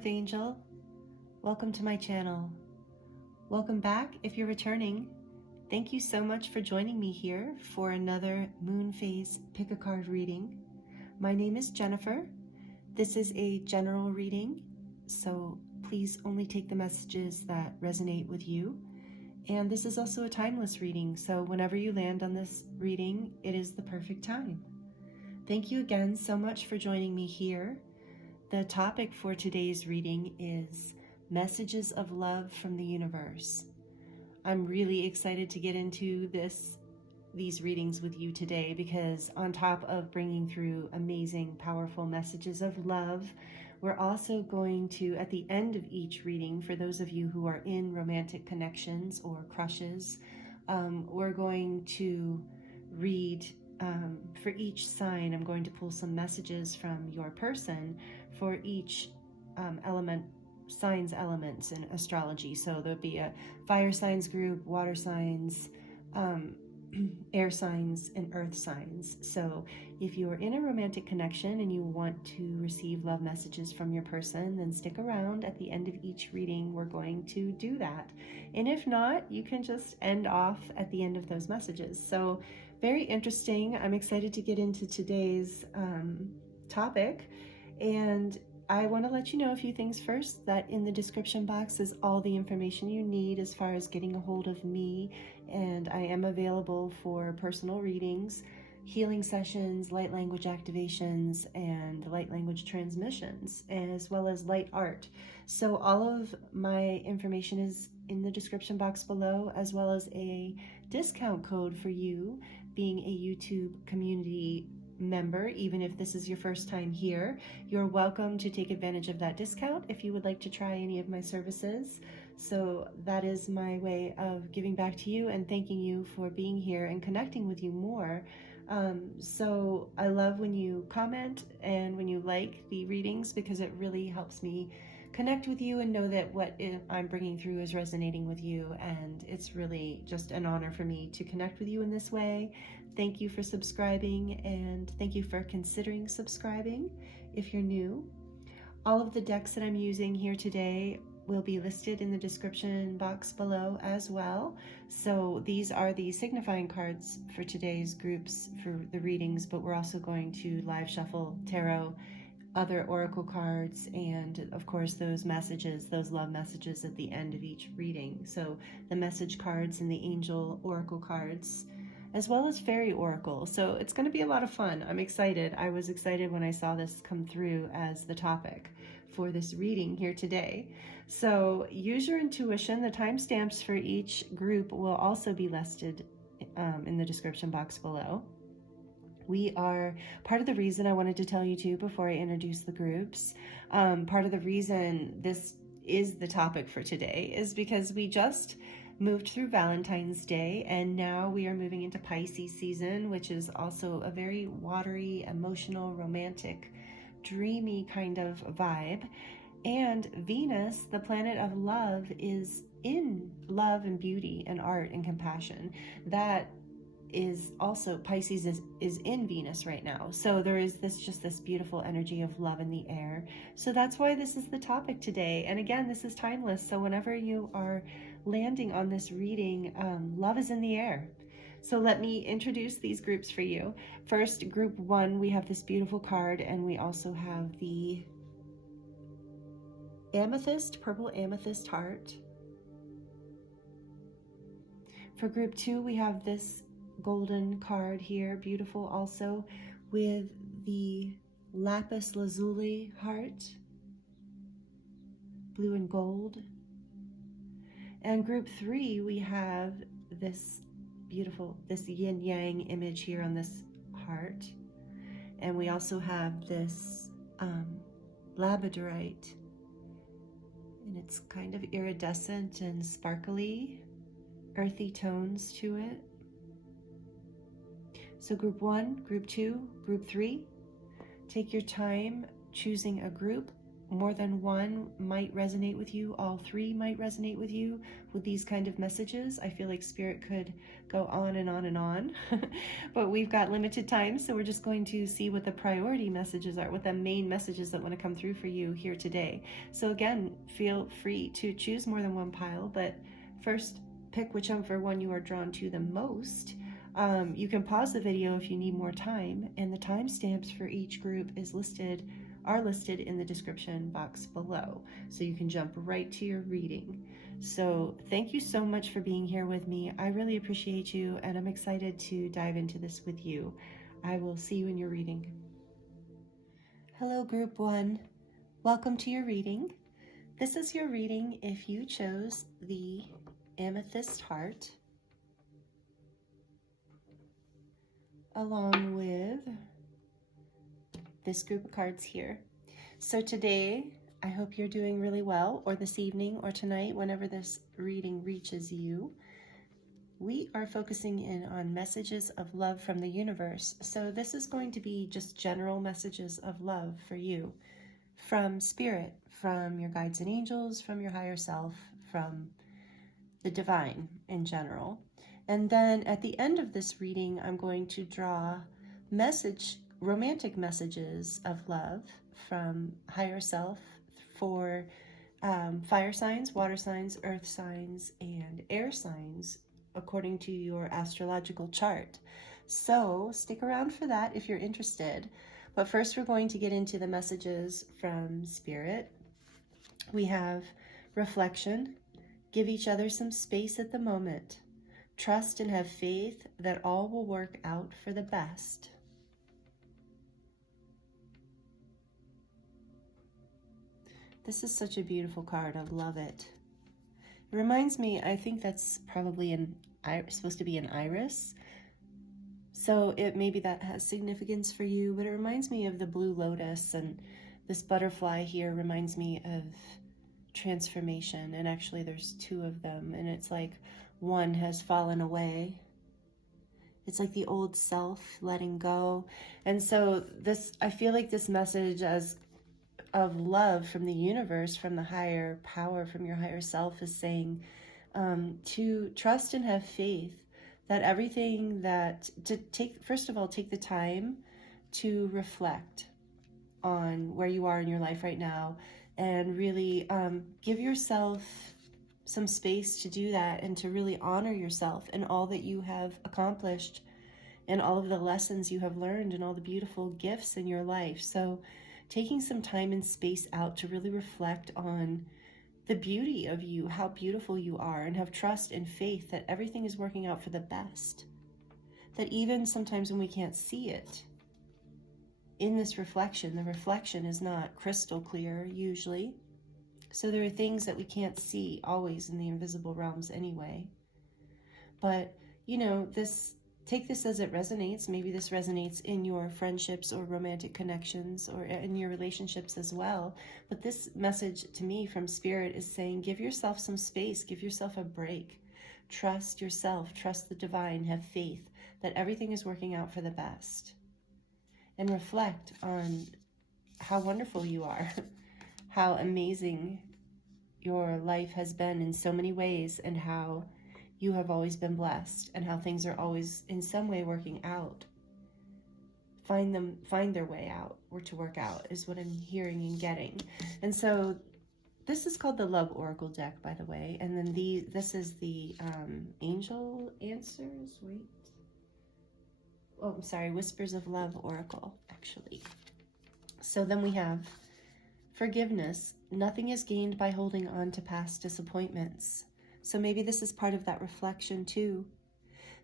Earth Angel. Welcome to my channel. Welcome back if you're returning. Thank you so much for joining me here for another moon phase pick a card reading. My name is Jennifer. This is a general reading, so please only take the messages that resonate with you. And this is also a timeless reading, so whenever you land on this reading, it is the perfect time. Thank you again so much for joining me here. The topic for today's reading is messages of love from the universe. I'm really excited to get into these readings with you today because on top of bringing through amazing, powerful messages of love, we're also going to, at the end of each reading, for those of you who are in romantic connections or crushes, we're going to read for each sign. I'm going to pull some messages from your person for each signs elements in astrology. So there'll be a fire signs group, water signs, air signs, and earth signs. So if you're in a romantic connection and you want to receive love messages from your person, then stick around. At the end of each reading, we're going to do that. And if not, you can just end off at the end of those messages. So very interesting. I'm excited to get into today's topic. And I want to let you know a few things first, that in the description box is all the information you need as far as getting a hold of me, and I am available for personal readings, healing sessions, light language activations, and light language transmissions, as well as light art. So all of my information is in the description box below, as well as a discount code for you being a YouTube community member. Even if this is your first time here, you're welcome to take advantage of that discount if you would like to try any of my services. So that is my way of giving back to you and thanking you for being here and connecting with you more. So I love when you comment and when you like the readings, because it really helps me connect with you and know that what I'm bringing through is resonating with you, and it's really just an honor for me to connect with you in this way. Thank you for subscribing, and thank you for considering subscribing if you're new. All of the decks that I'm using here today will be listed in the description box below as well. So these are the signifying cards for today's groups for the readings, but we're also going to live shuffle tarot, other oracle cards, and of course those messages, those love messages at the end of each reading. So the message cards and the angel oracle cards, as well as fairy oracle. So it's going to be a lot of fun. I'm excited. I was excited when I saw this come through as the topic for this reading here today. So use your intuition. The timestamps for each group will also be listed in the description box below. We are part of the reason I wanted to tell you too before I introduce the groups. Part of the reason this is the topic for today is because we just moved through Valentine's Day, and now we are moving into Pisces season, which is also a very watery, emotional, romantic, dreamy kind of vibe. And Venus, the planet of love, is in love and beauty and art and compassion. That is also, Pisces is in Venus right now. So there is this beautiful energy of love in the air. So that's why this is the topic today. And again, this is timeless. So whenever you are landing on this reading, love is in the air. So let me introduce these groups for you. First, group 1, we have this beautiful card, and we also have the amethyst, purple amethyst heart. For group 2, we have this golden card here, beautiful also, with the Lapis Lazuli heart, blue and gold. And group 3, we have this beautiful, this yin yang image here on this heart. And we also have this Labradorite, and it's kind of iridescent and sparkly, earthy tones to it. So group 1, group 2, group 3, take your time choosing a group more than one might resonate with you, all three might resonate with you with these kind of messages. I feel like Spirit could go on and on and on, but we've got limited time, so we're just going to see what the priority messages are, what the main messages that want to come through for you here today. So again, feel free to choose more than one pile, but first pick whichever one you are drawn to the most. You can pause the video if you need more time, and the timestamps for each group are listed in the description box below, so you can jump right to your reading. So thank you so much for being here with me. I really appreciate you, and I'm excited to dive into this with you. I will see you in your reading. Hello, Group 1. Welcome to your reading. This is your reading if you chose the Amethyst heart, along with this group of cards here. So today, I hope you're doing really well, or this evening, or tonight, whenever this reading reaches you. We are focusing in on messages of love from the universe. So this is going to be just general messages of love for you, from Spirit, from your guides and angels, from your higher self, from the divine in general. And then at the end of this reading, I'm going to draw romantic messages of love from higher self for fire signs, water signs, earth signs, and air signs according to your astrological chart. So stick around for that if you're interested. But first we're going to get into the messages from Spirit. We have reflection. Give each other some space at the moment. Trust and have faith that all will work out for the best. This is such a beautiful card. I love it. It reminds me, I think that's probably supposed to be an iris. So maybe that has significance for you, but it reminds me of the blue lotus, and this butterfly here reminds me of transformation. And actually there's two of them, and it's like one has fallen away. It's like the old self letting go. And so I feel like this message of love from the universe, from the higher power, from your higher self, is saying to trust and have faith that first of all, take the time to reflect on where you are in your life right now, and really give yourself some space to do that, and to really honor yourself and all that you have accomplished and all of the lessons you have learned and all the beautiful gifts in your life. So taking some time and space out to really reflect on the beauty of you, how beautiful you are, and have trust and faith that everything is working out for the best. That even sometimes when we can't see it, in this reflection, the reflection is not crystal clear usually. So there are things that we can't see always in the invisible realms anyway. But, take this as it resonates. Maybe this resonates in your friendships or romantic connections, or in your relationships as well. But this message to me from Spirit is saying, give yourself some space, give yourself a break. Trust yourself, trust the divine, have faith that everything is working out for the best. And reflect on how wonderful you are, how amazing your life has been in so many ways, and how you have always been blessed, and how things are always in some way working out. Find their way out, or to work out, is what I'm hearing and getting. And so this is called the Love Oracle deck, by the way. And then this is the Angel Answers. I'm sorry, Whispers of Love Oracle, actually. So then we have forgiveness. Nothing is gained by holding on to past disappointments. So maybe this is part of that reflection too.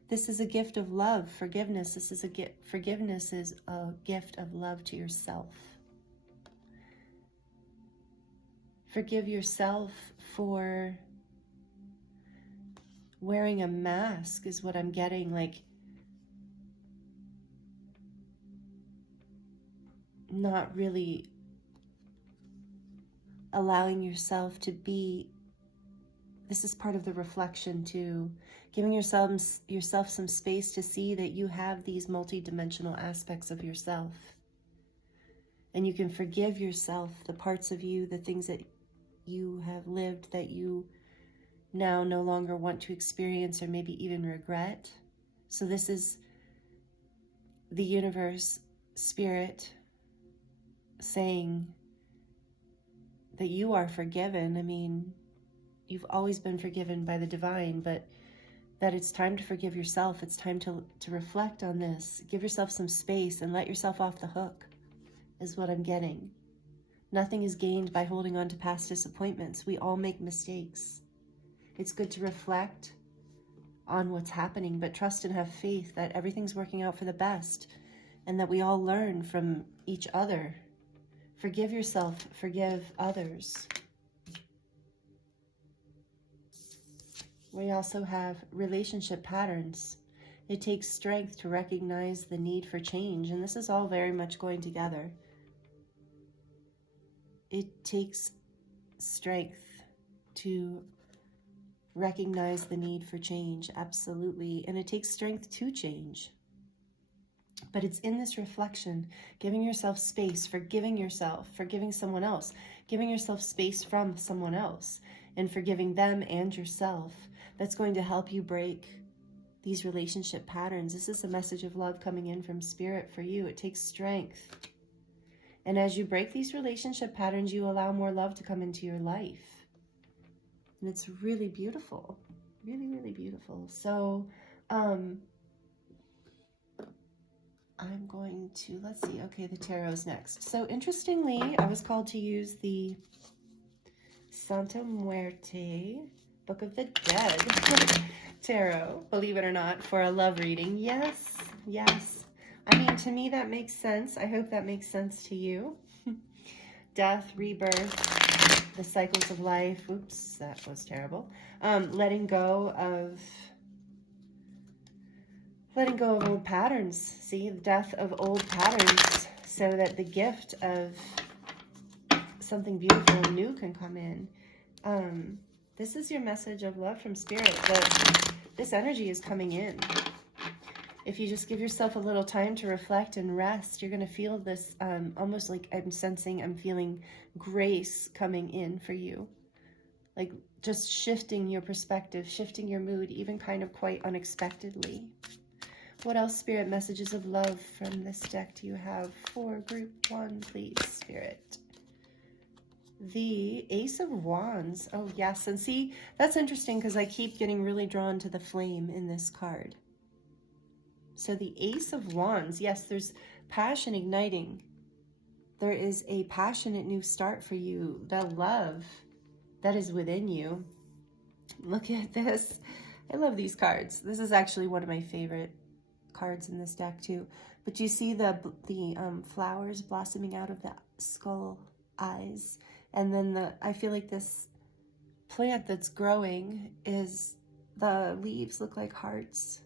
This is a gift of love. Forgiveness. Forgiveness is a gift of love to yourself. Forgive yourself for wearing a mask, is what I'm getting. Like, not really allowing yourself to be. This is part of the reflection too. Giving yourself some space to see that you have these multi-dimensional aspects of yourself. And you can forgive yourself, the parts of you, the things that you have lived that you now no longer want to experience or maybe even regret. So this is the universe, spirit, saying that you are forgiven. I mean, you've always been forgiven by the divine, but that it's time to forgive yourself. It's time to reflect on this. Give yourself some space and let yourself off the hook, is what I'm getting. Nothing is gained by holding on to past disappointments. We all make mistakes. It's good to reflect on what's happening, but trust and have faith that everything's working out for the best and that we all learn from each other. Forgive yourself, forgive others. We also have relationship patterns. It takes strength to recognize the need for change, and this is all very much going together. It takes strength to recognize the need for change, absolutely, and it takes strength to change. But it's in this reflection, giving yourself space, forgiving yourself, forgiving someone else, giving yourself space from someone else, and forgiving them and yourself, that's going to help you break these relationship patterns. This is a message of love coming in from Spirit for you. It takes strength. And as you break these relationship patterns, you allow more love to come into your life. And it's really beautiful. Really, really beautiful. So, I'm going to, let's see, okay, the tarot's next. So interestingly, I was called to use the Santa Muerte, Book of the Dead tarot, believe it or not, for a love reading. Yes, yes. I mean, to me, that makes sense. I hope that makes sense to you. Death, rebirth, the cycles of life. Oops, that was terrible. Letting go of old patterns. See, the death of old patterns so that the gift of something beautiful and new can come in. This is your message of love from Spirit, that this energy is coming in. If you just give yourself a little time to reflect and rest, you're going to feel this almost like I'm feeling grace coming in for you. Like just shifting your perspective, shifting your mood, even kind of quite unexpectedly. What else, Spirit, messages of love from this deck do you have for group 1, please, Spirit? The Ace of Wands. Oh, yes. And see, that's interesting because I keep getting really drawn to the flame in this card. So the Ace of Wands, yes, there's passion igniting. There is a passionate new start for you. The love that is within you. Look at this. I love these cards. This is actually one of my favorite cards in this deck too. But you see the flowers blossoming out of the skull eyes. And then I feel like this plant that's growing is, the leaves look like hearts.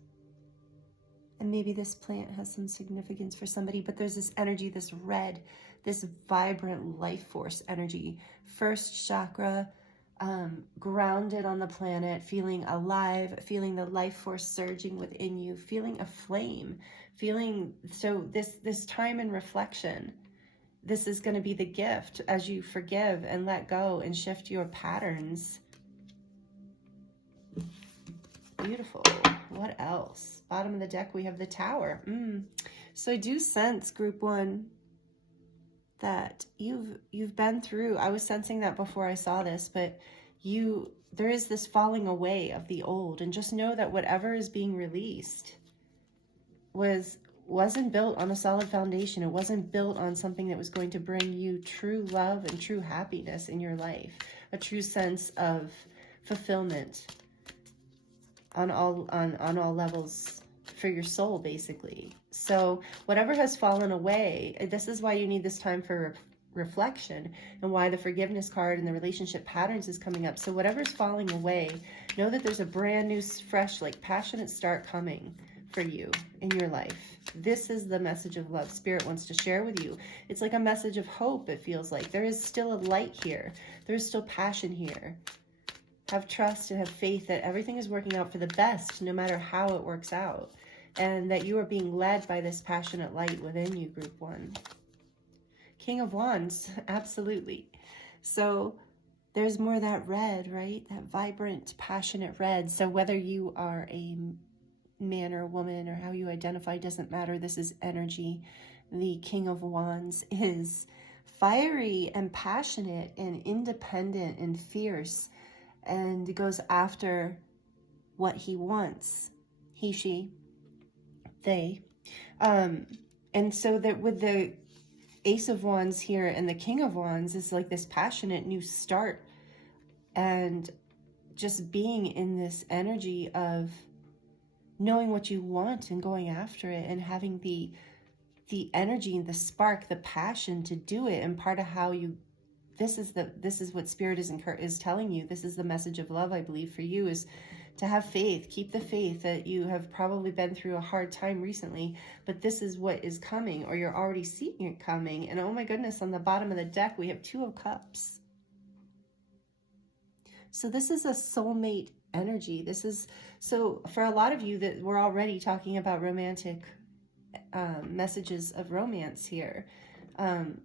And maybe this plant has some significance for somebody, but there's this energy, this red, this vibrant life force energy. First chakra, grounded on the planet, feeling alive, feeling the life force surging within you, feeling a flame, feeling, so this time and reflection, this is going to be the gift as you forgive and let go and shift your patterns. Beautiful. What else? Bottom of the deck, we have the Tower. So I do sense, group 1, that you've been through, I was sensing that before I saw this, but there is this falling away of the old, and just know that whatever is being released wasn't built on a solid foundation. It wasn't built on something that was going to bring you true love and true happiness in your life, a true sense of fulfillment on all levels for your soul, basically. So whatever has fallen away, this is why you need this time for reflection, and why the forgiveness card and the relationship patterns is coming up. So whatever's falling away, know that there's a brand new, fresh, like passionate start coming for you in your life. This is the message of love Spirit wants to share with you. It's like a message of hope. It feels like there is still a light here. There's still passion here. Have trust and have faith that everything is working out for the best, no matter how it works out. And that you are being led by this passionate light within you, group 1. King of Wands, absolutely. So there's more of that red, right? That vibrant, passionate red. So whether you are a man or a woman or how you identify doesn't matter. This is energy. The King of Wands is fiery and passionate and independent and fierce, and goes after what he wants. He, she, they. And so that with the Ace of Wands here and the King of Wands is like this passionate new start, and just being in this energy of knowing what you want and going after it, and having the energy and the spark, the passion to do it. And part of how you, this is what Spirit is telling you. This is the message of love, I believe, for you, is to have faith. Keep the faith that you have probably been through a hard time recently, but this is what is coming, or you're already seeing it coming. And oh my goodness, on the bottom of the deck, we have Two of Cups. So this is a soulmate energy. This is, so for a lot of you that we're already talking about romantic messages of romance here,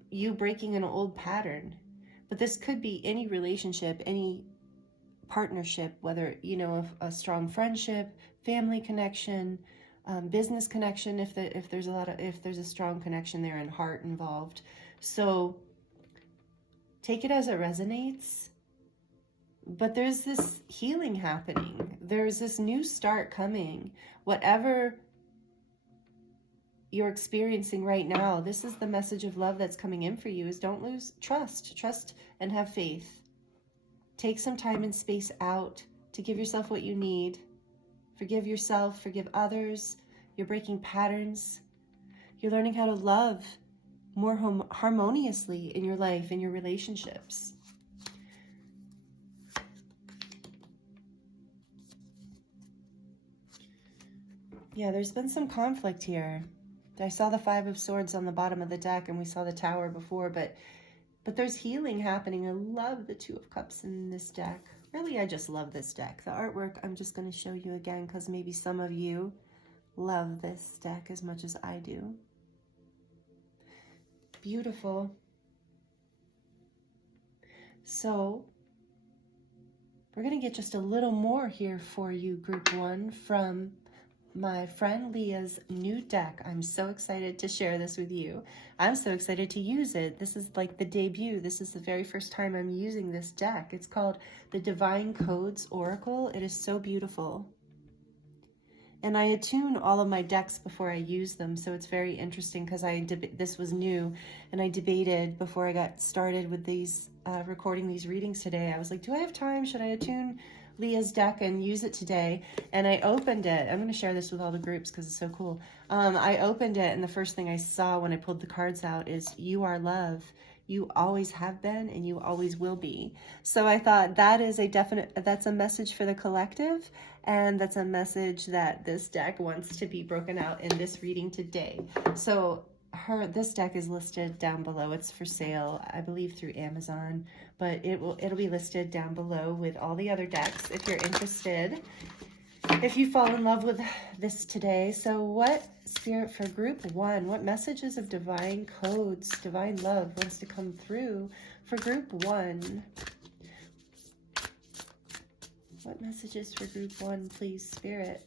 you breaking an old pattern. But this could be any relationship, any partnership, whether, you know, a strong friendship, family connection, business connection, if there's a strong connection there and heart involved. So take it as it resonates. But there's this healing happening. There's this new start coming. Whatever you're experiencing right now, this is the message of love that's coming in for you, is don't lose trust and have faith. Take some time and space out to give yourself what you need. Forgive yourself, forgive others. You're breaking patterns. You're learning how to love more harmoniously in your life, in your relationships. Yeah, there's been some conflict here. I saw the Five of Swords on the bottom of the deck, and we saw the Tower before, but there's healing happening. I love the Two of Cups in this deck. Really, I just love this deck. The artwork, I'm just going to show you again, because maybe some of you love this deck as much as I do. Beautiful. So we're going to get just a little more here for you, Group 1, from my friend Leah's new deck. I'm so excited to share this with you. I'm so excited to use it. This is like the debut. This is the very first time I'm using this deck. It's called the Divine Codes Oracle. It is so beautiful. And I attune all of my decks before I use them, so it's very interesting, because this was new, and I debated before I got started with these recording these readings today. I was like, do I have time? Should I attune Leah's deck and use it today? And I opened it. I'm going to share this with all the groups because it's so cool. I opened it, and the first thing I saw when I pulled the cards out is, you are love. You always have been, and you always will be. So I thought that is that's a message for the collective, and that's a message that this deck wants to be broken out in this reading today. So this deck is listed down below. It's for sale, I believe, through Amazon, but it'll be listed down below with all the other decks if you're interested, if you fall in love with this today. So what, Spirit, for Group 1, what messages of divine codes, divine love wants to come through for Group 1? What messages for Group 1, please, Spirit?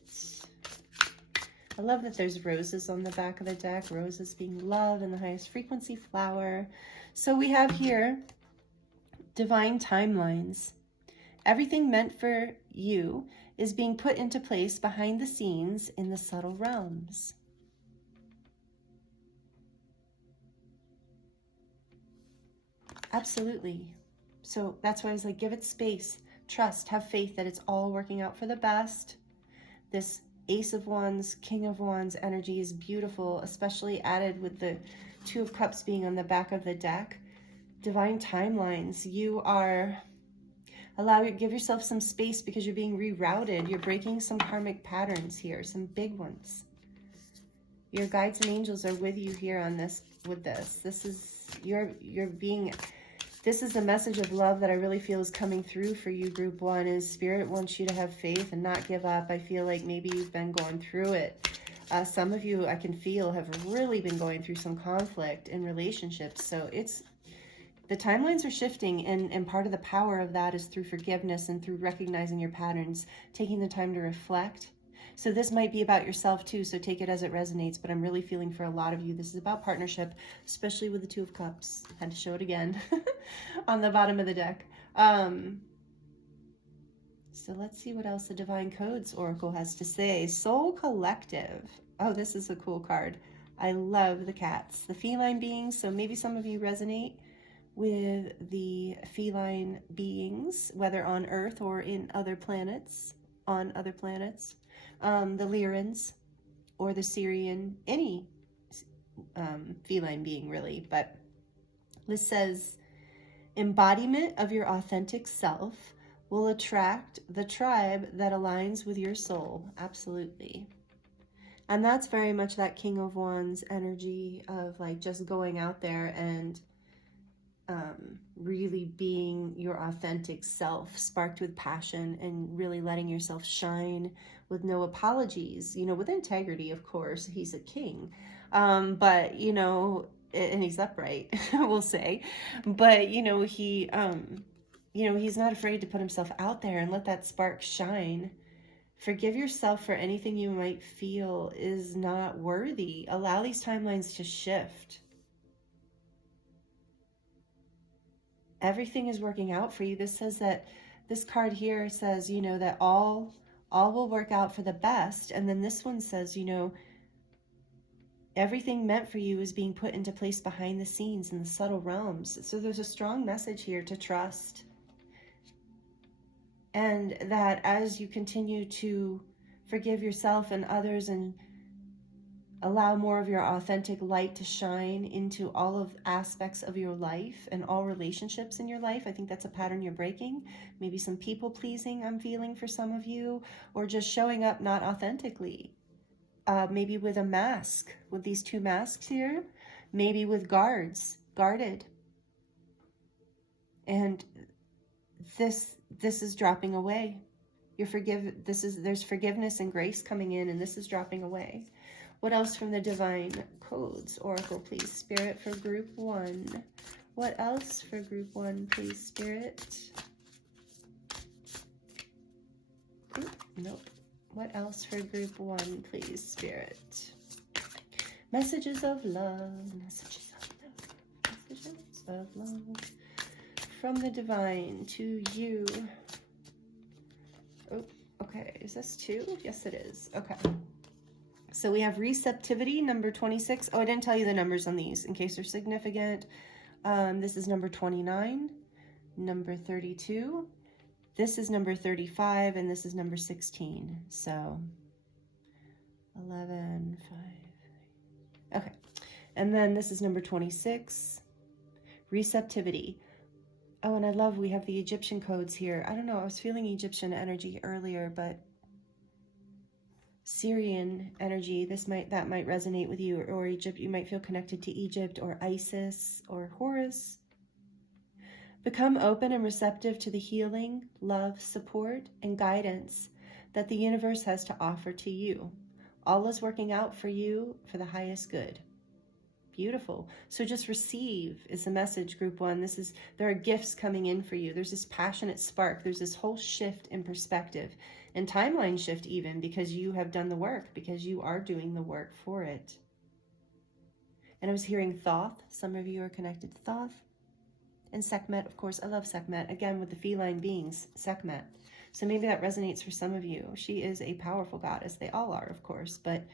I love that there's roses on the back of the deck, roses being love and the highest frequency flower. So we have here divine timelines. Everything meant for you is being put into place behind the scenes in the subtle realms. Absolutely. So that's why I was like, give it space, trust, have faith that it's all working out for the best. This Ace of Wands, King of Wands energy is beautiful, especially added with the Two of Cups being on the back of the deck. Divine timelines. You are give yourself some space because you're being rerouted. You're breaking some karmic patterns here, some big ones. Your guides and angels are with you here on this, with this. This is, this is a message of love that I really feel is coming through for you, Group 1, is Spirit wants you to have faith and not give up. I feel like maybe you've been going through it Some of you, I can feel, have really been going through some conflict in relationships. So the timelines are shifting, and part of the power of that is through forgiveness and through recognizing your patterns, taking the time to reflect. So this might be about yourself too, so take it as it resonates, but I'm really feeling for a lot of you, this is about partnership, especially with the Two of Cups. Had to show it again on the bottom of the deck. So let's see what else the Divine Codes Oracle has to say. Soul Collective. Oh, this is a cool card. I love the cats, the feline beings. So maybe some of you resonate with the feline beings, whether on Earth or in other planets, on other planets. The Lyrans or the Syrian, any feline being really. But this says, embodiment of your authentic self will attract the tribe that aligns with your soul. Absolutely. And that's very much that King of Wands energy of like just going out there and really being your authentic self, sparked with passion, and really letting yourself shine with no apologies, you know, with integrity, of course. He's a king, but you know, and he's upright, we'll say, but you know, he's not afraid to put himself out there and let that spark shine. Forgive yourself for anything you might feel is not worthy. Allow these timelines to shift. Everything is working out for you. This says that, this card here says, you know, that all will work out for the best. And then this one says, you know, everything meant for you is being put into place behind the scenes in the subtle realms. So there's a strong message here to trust. And that as you continue to forgive yourself and others and allow more of your authentic light to shine into all of aspects of your life and all relationships in your life. I think that's a pattern you're breaking. Maybe some people pleasing I'm feeling for some of you, or just showing up not authentically. Maybe with a mask, with these two masks here. Maybe with guarded. And this is dropping away. There's forgiveness and grace coming in, and this is dropping away. What else from the Divine Codes Oracle, please, Spirit, for Group 1? What else for Group 1, please, Spirit? Ooh, nope. What else for Group 1, please, Spirit? Messages of love. Messages of love. Messages of love. From the Divine to you. Oh, okay. Is this 2? Yes, it is. Okay. So we have receptivity, number 26. Oh, I didn't tell you the numbers on these in case they're significant. This is number 29, number 32. This is number 35, and this is number 16. So 11, 5. Okay. And then this is number 26, receptivity. Oh, and I love, we have the Egyptian codes here. I don't know, I was feeling Egyptian energy earlier, but Syrian energy, that might resonate with you, or Egypt. You might feel connected to Egypt or Isis or Horus. Become open and receptive to the healing, love, support, and guidance that the universe has to offer to you. All is working out for you for the highest good. Beautiful. So just receive is the message, Group 1. There are gifts coming in for you. There's this passionate spark. There's this whole shift in perspective and timeline shift even, because you have done the work, because you are doing the work for it. And I was hearing Thoth. Some of you are connected to Thoth. And Sekhmet, of course. I love Sekhmet. Again, with the feline beings, Sekhmet. So maybe that resonates for some of you. She is a powerful goddess. They all are, of course. But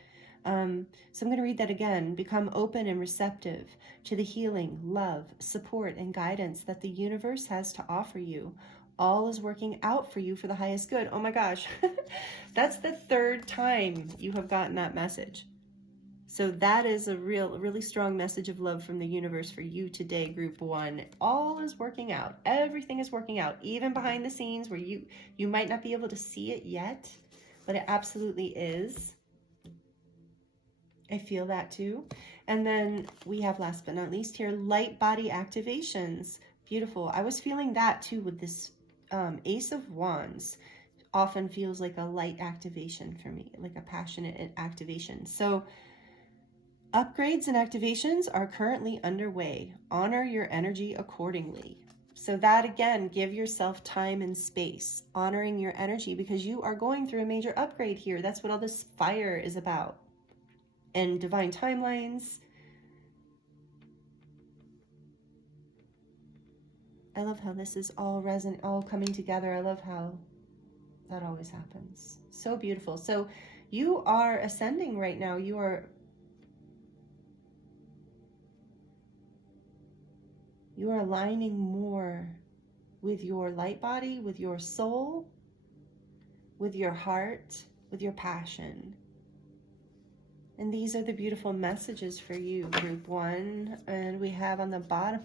so I'm going to read that again. Become open and receptive to the healing, love, support, and guidance that the universe has to offer you. All is working out for you for the highest good. Oh my gosh. That's the 3rd time you have gotten that message. So that is a really strong message of love from the universe for you today, Group 1. All is working out. Everything is working out, even behind the scenes where you might not be able to see it yet, but it absolutely is. I feel that too. And then we have, last but not least here, light body activations. Beautiful. I was feeling that too with this Ace of Wands. often feels like a light activation for me, like a passionate activation. So upgrades and activations are currently underway. Honor your energy accordingly. So that, again, give yourself time and space, honoring your energy, because you are going through a major upgrade here. That's what all this fire is about. And divine timelines. I love how this is all coming together. I love how that always happens. So beautiful. So you are ascending right now. You are aligning more with your light body, with your soul, with your heart, with your passion. And these are the beautiful messages for you, group 1. And we have on the bottom,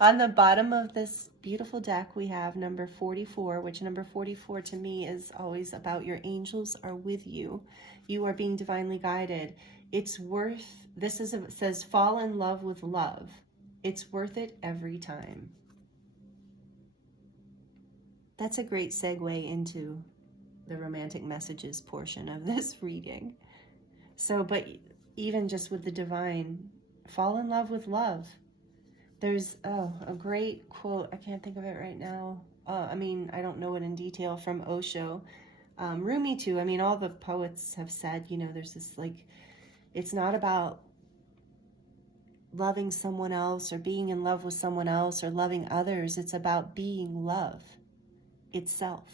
on the bottom of this beautiful deck, we have number 44, which number 44 to me is always about your angels are with you. You are being divinely guided. It's worth, it says, fall in love with love. It's worth it every time. That's a great segue into the romantic messages portion of this reading. So, but even just with the divine, fall in love with love. There's a great quote, I can't think of it right now. I mean, I don't know it in detail, from Osho. Rumi too. I mean, all the poets have said, you know, there's this, like, it's not about loving someone else or being in love with someone else or loving others. It's about being love itself.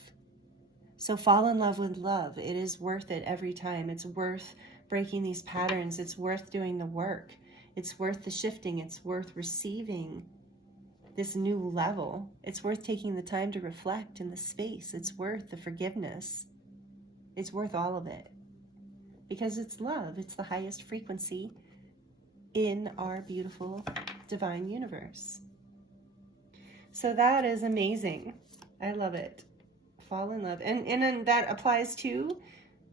So fall in love with love. It is worth it every time. It's worth breaking these patterns. It's worth doing the work. It's worth the shifting. It's worth receiving this new level. It's worth taking the time to reflect in the space. It's worth the forgiveness. It's worth all of it. Because it's love. It's the highest frequency in our beautiful divine universe. So that is amazing. I love it. Fall in love. And then that applies to,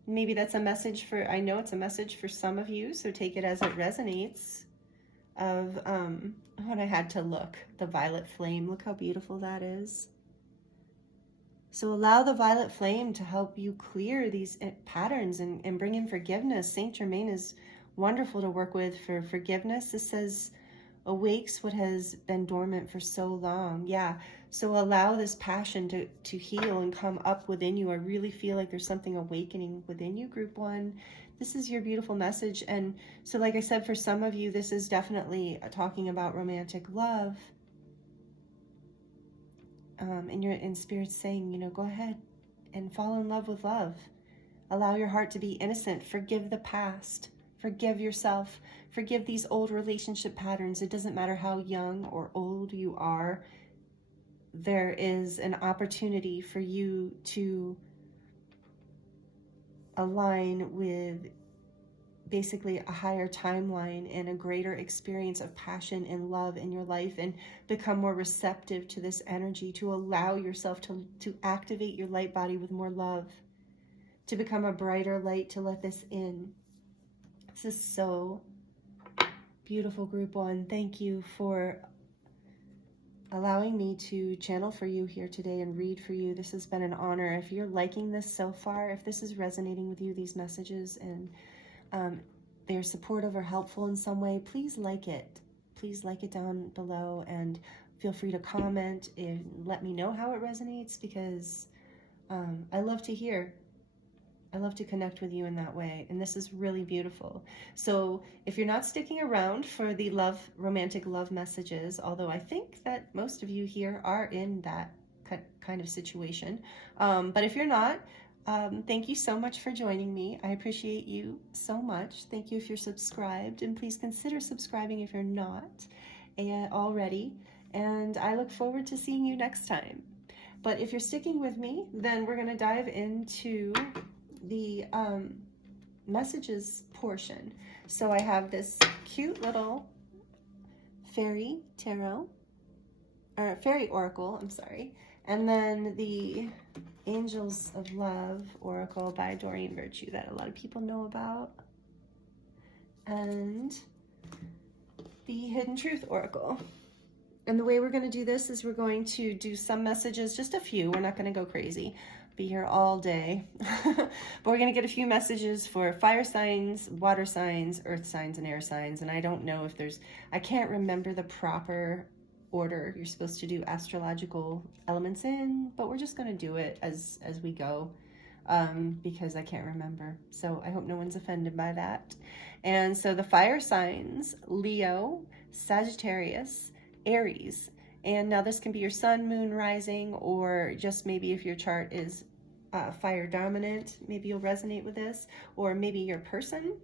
maybe that's a message for, I know it's a message for some of you, so take it as it resonates. Of when I had to look, the violet flame, look how beautiful that is. So allow the violet flame to help you clear these patterns and bring in forgiveness. Saint Germain is wonderful to work with for forgiveness. This says, awakes what has been dormant for so long. Yeah, so allow this passion to heal and come up within you. I really feel like there's something awakening within you, group 1. This is your beautiful message. And so, like I said, for some of you, this is definitely talking about romantic love. And you're in spirit saying, you know, go ahead and fall in love with love. Allow your heart to be innocent. Forgive the past. Forgive yourself. Forgive these old relationship patterns. It doesn't matter how young or old you are. There is an opportunity for you to align with basically a higher timeline and a greater experience of passion and love in your life, and become more receptive to this energy, to allow yourself to activate your light body with more love, to become a brighter light, to let this in. This is so beautiful, group 1. Thank you for allowing me to channel for you here today and read for you. This has been an honor. If you're liking this so far, if this is resonating with you, these messages, and they're supportive or helpful in some way, please like it. Please like it down below, and feel free to comment and let me know how it resonates, because I love to hear. I love to connect with you in that way, and this is really beautiful. So if you're not sticking around for the romantic love messages, although I think that most of you here are in that kind of situation, but if you're not, thank you so much for joining me. I appreciate you so much. Thank you if you're subscribed, and please consider subscribing if you're not already, and I look forward to seeing you next time. But if you're sticking with me, then we're going to dive into the messages portion. So I have this cute little fairy tarot, or fairy oracle, I'm sorry, and then the Angels of Love oracle by Doreen Virtue that a lot of people know about, and the Hidden Truth oracle. And the way we're going to do this is we're going to do some messages, just a few, we're not going to go crazy, be here all day. But we're going to get a few messages for fire signs, water signs, earth signs, and air signs. And I don't know if there's, I can't remember the proper order you're supposed to do astrological elements in, but we're just going to do it as we go, because I can't remember. So I hope no one's offended by that. And so the fire signs: Leo, Sagittarius, Aries. And now this can be your sun, moon, rising, or just maybe if your chart is fire dominant, maybe you'll resonate with this, or maybe your person.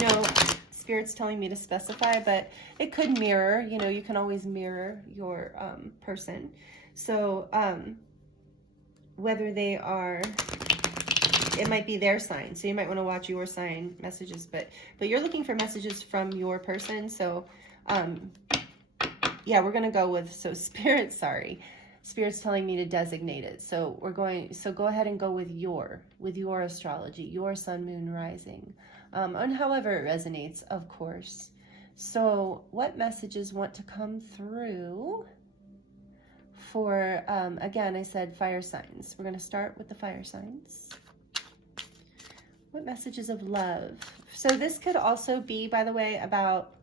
No, Spirit's telling me to specify, but it could mirror, you know, you can always mirror your person. So whether they are, it might be their sign, so you might want to watch your sign messages, but you're looking for messages from your person. So yeah, we're going to go with, so Spirit's telling me to designate it. So so go ahead and go with your astrology, your sun, moon, rising, and however it resonates, of course. So what messages want to come through for, again, I said fire signs. We're going to start with the fire signs. What messages of love? So this could also be, by the way, about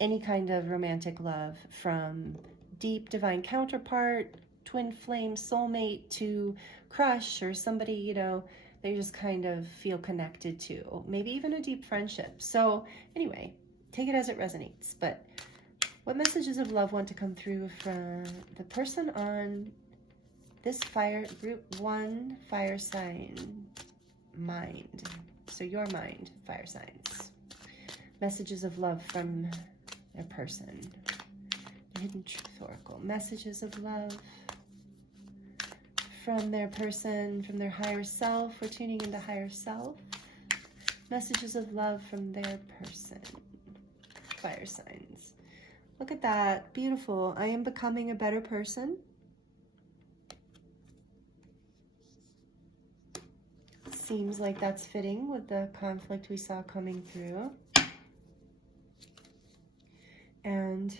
any kind of romantic love, from deep divine counterpart, twin flame, soulmate, to crush, or somebody, you know, they just kind of feel connected to, maybe even a deep friendship. So anyway, take it as it resonates. But what messages of love want to come through from the person on this fire group 1 fire sign mind? So your mind, fire signs. Messages of love from their person. The Hidden Truth Oracle. Messages of love from their person, from their higher self. We're tuning into higher self. Messages of love from their person. Fire signs. Look at that. Beautiful. I am becoming a better person. Seems like that's fitting with the conflict we saw coming through. And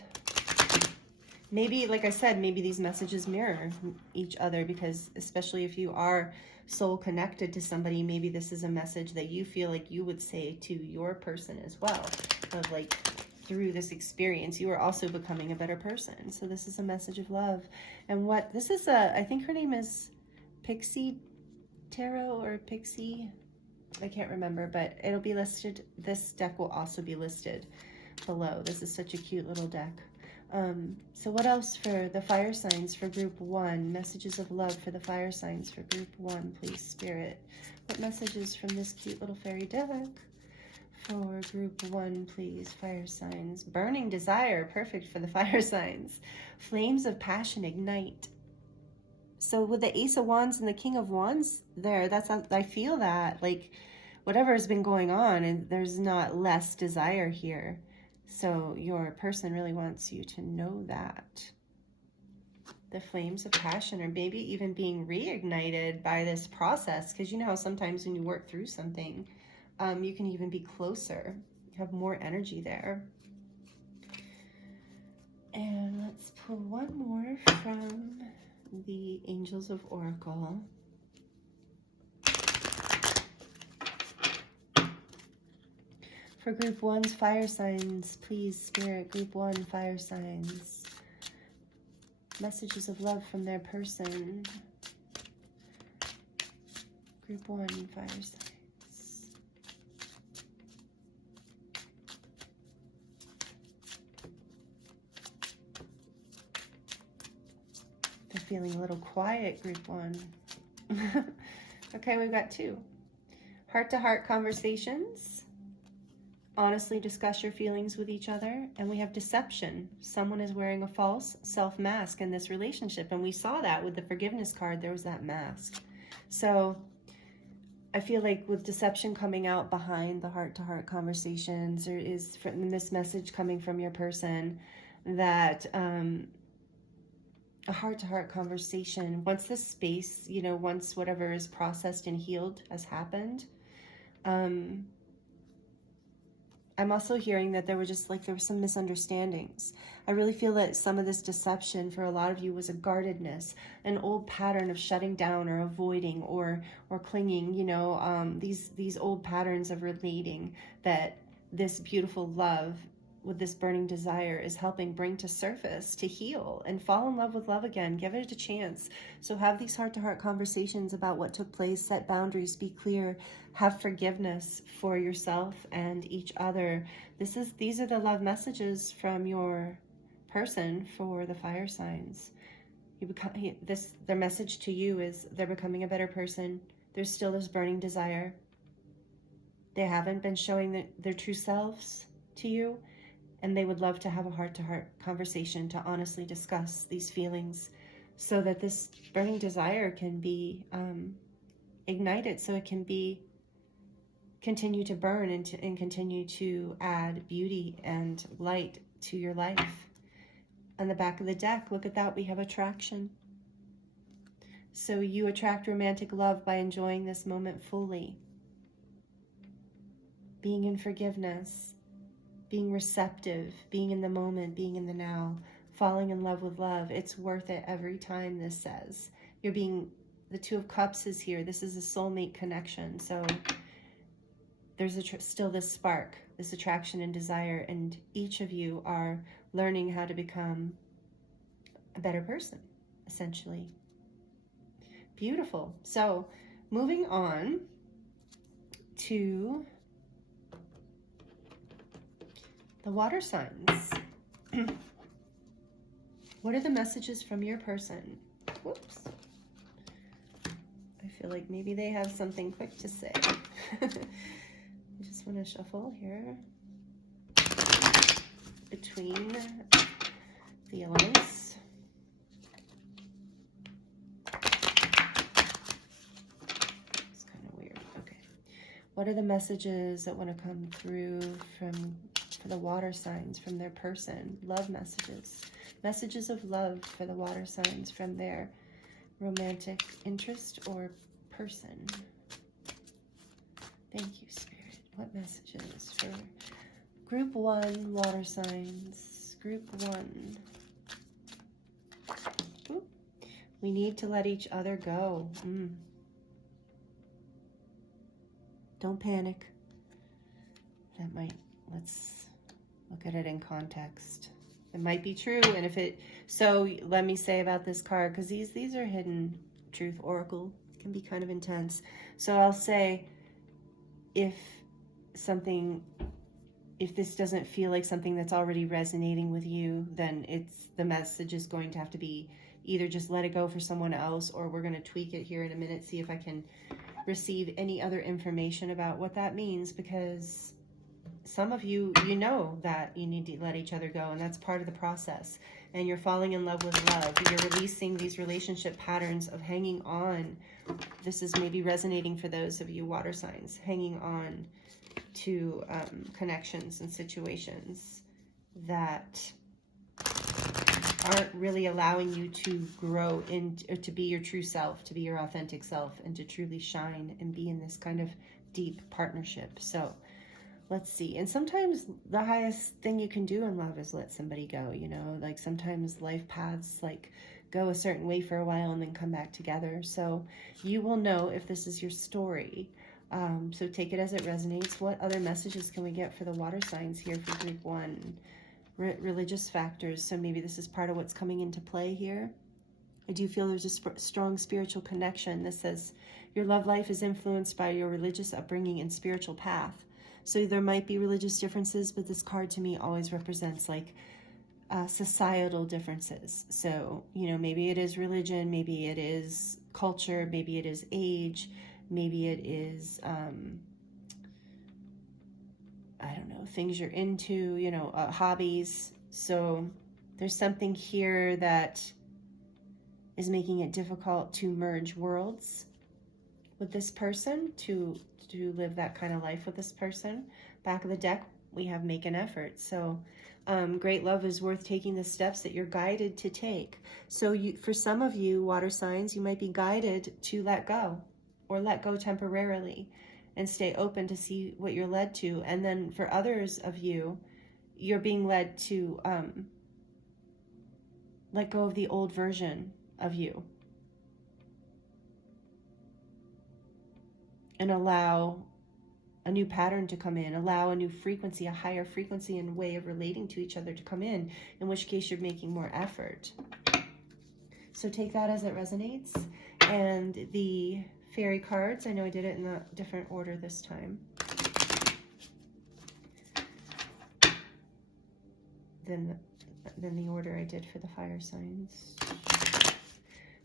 maybe, like I said, maybe these messages mirror each other, because especially if you are soul connected to somebody, maybe this is a message that you feel like you would say to your person as well, of like, through this experience, you are also becoming a better person. So this is a message of love. And what this is, I think her name is Pixie Tarot or Pixie, I can't remember, but it'll be listed. This deck will also be listed below. This is such a cute little deck. So what else for the fire signs for group 1? Messages of love for the fire signs for group 1, please, Spirit. What messages from this cute little fairy deck for group 1, please, fire signs? Burning desire, perfect for the fire signs. Flames of passion ignite. So with the Ace of Wands and the King of Wands there, I feel that, like, whatever has been going on, and there's not less desire here. So your person really wants you to know that. The flames of passion are maybe even being reignited by this process, because you know how sometimes when you work through something, you can even be closer, have more energy there. And let's pull one more from the Angels of Oracle. For group 1's fire signs, please, Spirit, group 1 fire signs. Messages of love from their person. Group 1 fire signs. They're feeling a little quiet, group 1. Okay, we've got 2. Heart-to-heart conversations. Honestly discuss your feelings with each other. And we have deception. Someone is wearing a false self-mask in this relationship. And we saw that with the forgiveness card. There was that mask. So I feel like with deception coming out behind the heart-to-heart conversations, there is from this message coming from your person that a heart-to-heart conversation, once this space, you know, once whatever is processed and healed has happened, I'm also hearing that there were some misunderstandings. I really feel that some of this deception for a lot of you was a guardedness, an old pattern of shutting down or avoiding or clinging, these old patterns of relating that this beautiful love with this burning desire is helping bring to surface to heal and fall in love with love again. Give it a chance. So have these heart-to-heart conversations about what took place, set boundaries, be clear, have forgiveness for yourself and each other. These are the love messages from your person for the fire signs. Their message to you is they're becoming a better person. There's still this burning desire. They haven't been showing their true selves to you, and they would love to have a heart-to-heart conversation to honestly discuss these feelings so that this burning desire can be ignited, so it can be continue to burn and continue to add beauty and light to your life. On the back of the deck, look at that, we have attraction. So you attract romantic love by enjoying this moment fully, being in forgiveness, being receptive, being in the moment, being in the now, falling in love with love. It's worth it every time, this says. The Two of Cups is here. This is a soulmate connection. So there's still this spark, this attraction and desire, and each of you are learning how to become a better person, essentially. Beautiful. So moving on to the water signs. What are the messages from your person? Whoops. I feel like maybe they have something quick to say. I just want to shuffle here between the elements. It's kind of weird. Okay. What are the messages that want to come through for the water signs from their person? Love messages. Messages of love for the water signs from their romantic interest or person. Thank you, Spirit. What messages for Group 1 water signs? Group 1. Ooh. We need to let each other go. Don't panic. Let's look at it in context. It might be true, and so let me say about this card, because these are hidden truth oracle, can be kind of intense. So I'll say, if this doesn't feel like something that's already resonating with you, then the message is going to have to be either just let it go for someone else, or we're going to tweak it here in a minute, see if I can receive any other information about what that means, because some of you, know that you need to let each other go, and that's part of the process. And you're falling in love with love. You're releasing these relationship patterns of hanging on. This is maybe resonating for those of you water signs, hanging on to connections and situations that aren't really allowing you to grow or to be your true self, to be your authentic self, and to truly shine and be in this kind of deep partnership. So let's see. And sometimes the highest thing you can do in love is let somebody go, like sometimes life paths go a certain way for a while and then come back together. So you will know if this is your story. So take it as it resonates. What other messages can we get for the water signs here for Group 1? Religious factors. So maybe this is part of what's coming into play here. I do feel there's a strong spiritual connection. This says your love life is influenced by your religious upbringing and spiritual path. So there might be religious differences, but this card to me always represents societal differences. So, maybe it is religion, maybe it is culture, maybe it is age, maybe it is, I don't know, things you're into, hobbies. So there's something here that is making it difficult to merge worlds with this person, to live that kind of life with this person. Back of the deck, we have make an effort. So great love is worth taking the steps that you're guided to take. So for some of you water signs, you might be guided to let go, or let go temporarily, and stay open to see what you're led to. And then for others of you, you're being led to let go of the old version of you and allow a new pattern to come in, allow a new frequency, a higher frequency and way of relating to each other to come in which case you're making more effort. So take that as it resonates. And the fairy cards, I know I did it in a different order this time than the order I did for the fire signs.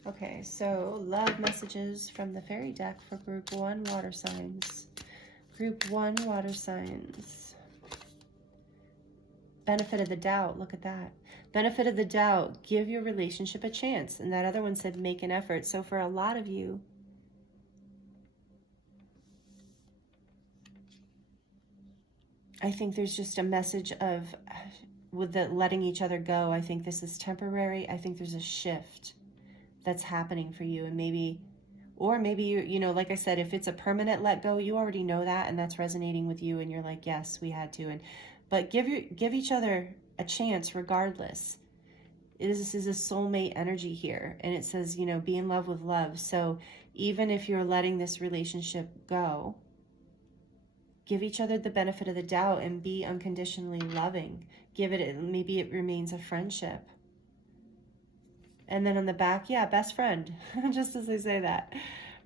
Okay, so love messages from the fairy deck for group 1 water signs. Group 1 water signs. Benefit of the doubt, look at that. Benefit of the doubt, give your relationship a chance. And that other one said make an effort. So for a lot of you, I think there's just a message of with the letting each other go. I think this is temporary. I think there's a shift that's happening for you. And maybe, or maybe you know, like I said, if it's a permanent let go, you already know that and that's resonating with you and you're like, yes, we had to. But give each other a chance regardless. This is a soulmate energy here. And it says, you know, be in love with love. So even if you're letting this relationship go, give each other the benefit of the doubt and be unconditionally loving. Maybe it remains a friendship. And then on the back, yeah, best friend, just as I say that.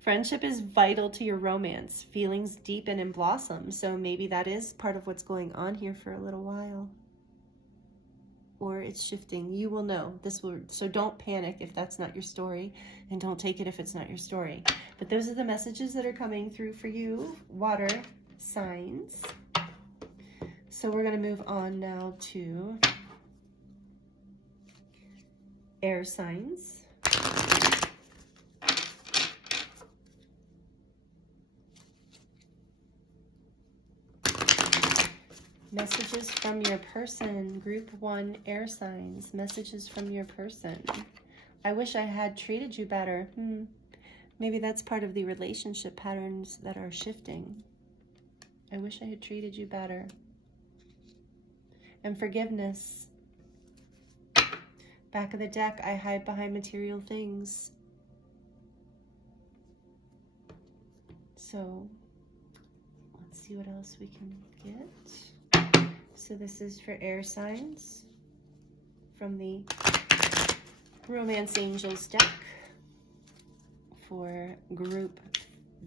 Friendship is vital to your romance. Feelings deepen and blossom. So maybe that is part of what's going on here for a little while. Or it's shifting. You will know. So don't panic if that's not your story. And don't take it if it's not your story. But those are the messages that are coming through for you, water signs. So we're going to move on now to air signs. Messages from your person, group 1 air signs. Messages from your person. I wish I had treated you better. Maybe that's part of the relationship patterns that are shifting. I wish I had treated you better. And forgiveness. Back of the deck, I hide behind material things. So let's see what else we can get. So this is for air signs from the Romance Angels deck for group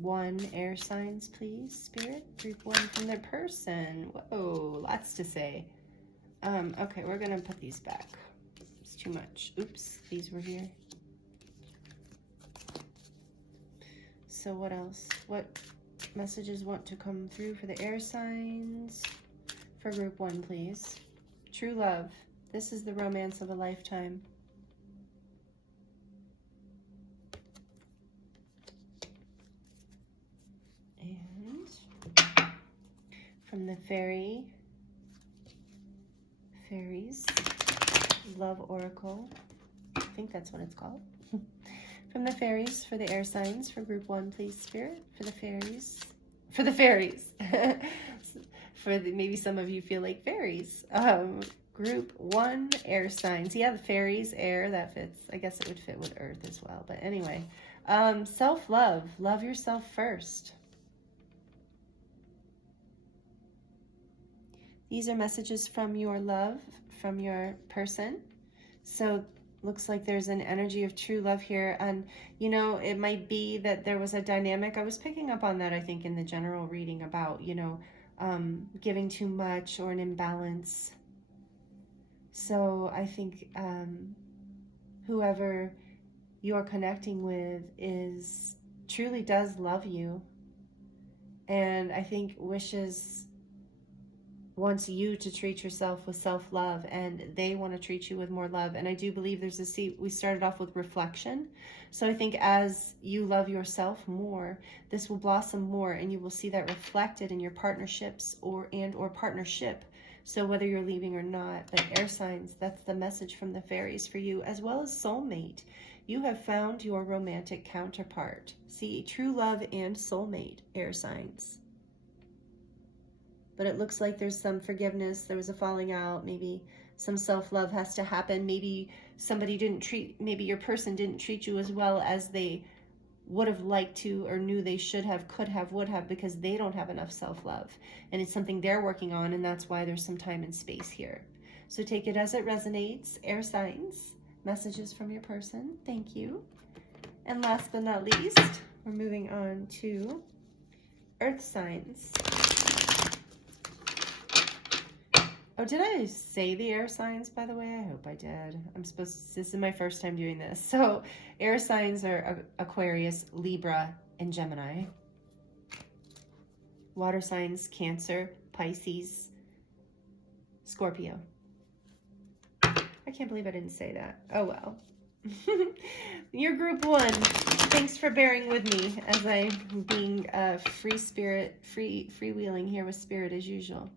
1 air signs, please, Spirit. Group 1 from their person. Whoa, lots to say. Okay, we're going to put these back. It's too much. Oops, these were here. So what else? What messages want to come through for the air signs? For group 1, please. True love. This is the romance of a lifetime. And from the fairies, Love Oracle. I think that's what it's called. From the fairies for the air signs for group 1, please, Spirit. For the fairies. Maybe some of you feel like fairies. Group 1 air signs. Yeah, the fairies, air, that fits. I guess it would fit with earth as well. But anyway, self-love. Love yourself first. These are messages from your love, from your person. So looks like there's an energy of true love here. And, you know, it might be that there was a dynamic. I was picking up on that, I think, in the general reading about, you know, giving too much or an imbalance. So I think whoever you're connecting with truly does love you. And I think wants you to treat yourself with self-love, and they want to treat you with more love. And I do believe we started off with reflection. So I think as you love yourself more, this will blossom more, and you will see that reflected in your partnerships or partnership. So whether you're leaving or not, but air signs, that's the message from the fairies for you, as well as soulmate. You have found your romantic counterpart. See, true love and soulmate, air signs. but it looks like there's some forgiveness. There was a falling out. Maybe some self-love has to happen. Maybe somebody maybe your person didn't treat you as well as they would have liked to, or knew they should have, could have, would have, because they don't have enough self-love. And it's something they're working on, and that's why there's some time and space here. So take it as it resonates. Air signs, messages from your person. Thank you. And last but not least, we're moving on to earth signs. Oh, did I say the air signs, by the way? I hope I did. This is my first time doing this. So air signs are Aquarius, Libra, and Gemini. Water signs, Cancer, Pisces, Scorpio. I can't believe I didn't say that. Oh, well. You're group 1. Thanks for bearing with me as I'm being free spirit, freewheeling here with spirit as usual.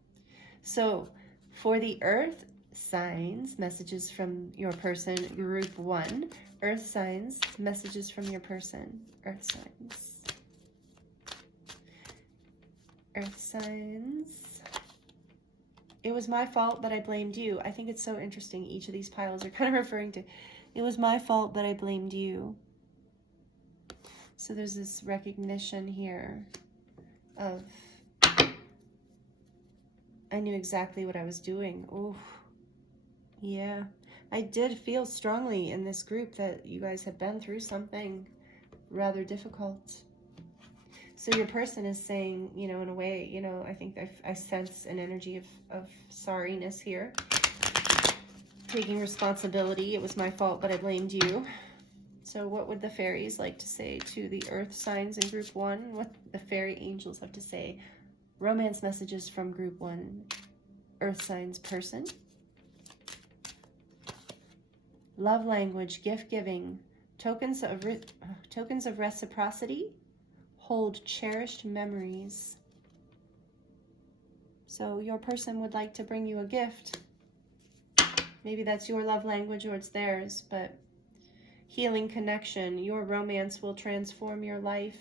So for the earth signs, messages from your person, group 1. Earth signs, messages from your person, earth signs. Earth signs. It was my fault, but I blamed you. I think it's so interesting. Each of these piles are kind of referring to, it was my fault, but I blamed you. So there's this recognition here of, I knew exactly what I was doing. Oh, yeah. I did feel strongly in this group that you guys had been through something rather difficult. So your person is saying, you know, in a way, you know, I think I sense an energy of sorriness here. Taking responsibility. It was my fault, but I blamed you. So what would the fairies like to say to the earth signs in group 1? What the fairy angels have to say? Romance messages from group 1, earth signs person. Love language, gift giving, tokens of reciprocity, hold cherished memories. So your person would like to bring you a gift. Maybe that's your love language or it's theirs, but healing connection, your romance will transform your life.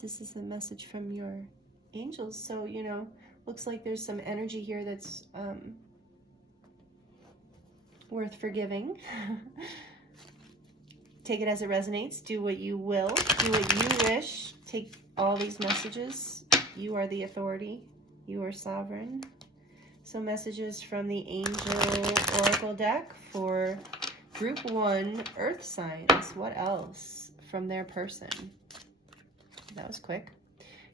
This is a message from your angels. So, you know, looks like there's some energy here that's worth forgiving. Take it as it resonates. Do what you will. Do what you wish. Take all these messages. You are the authority. You are sovereign. So messages from the Angel Oracle deck for group 1, earth signs. What else from their person? That was quick.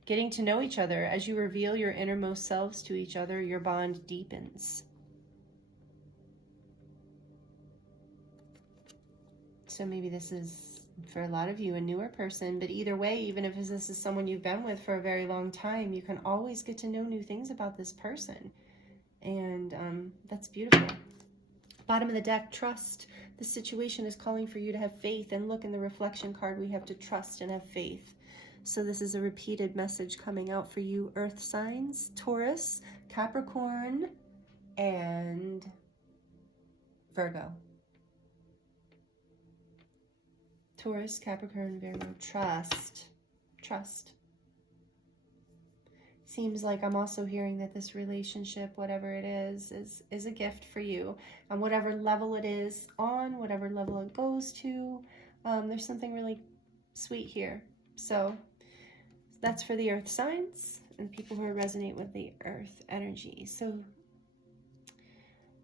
Getting to know each other. As you reveal your innermost selves to each other, your bond deepens. So maybe this is, for a lot of you, a newer person, but either way, even if this is someone you've been with for a very long time, you can always get to know new things about this person. And that's beautiful. Bottom of the deck, trust. The situation is calling for you to have faith. And look, in the reflection card, we have to trust and have faith. So this is a repeated message coming out for you, earth signs, Taurus, Capricorn, and Virgo. Taurus, Capricorn, Virgo, trust. Trust. Seems like I'm also hearing that this relationship, whatever it is a gift for you. On whatever level it is on, whatever level it goes to, there's something really sweet here. So that's for the earth signs and people who resonate with the earth energy. So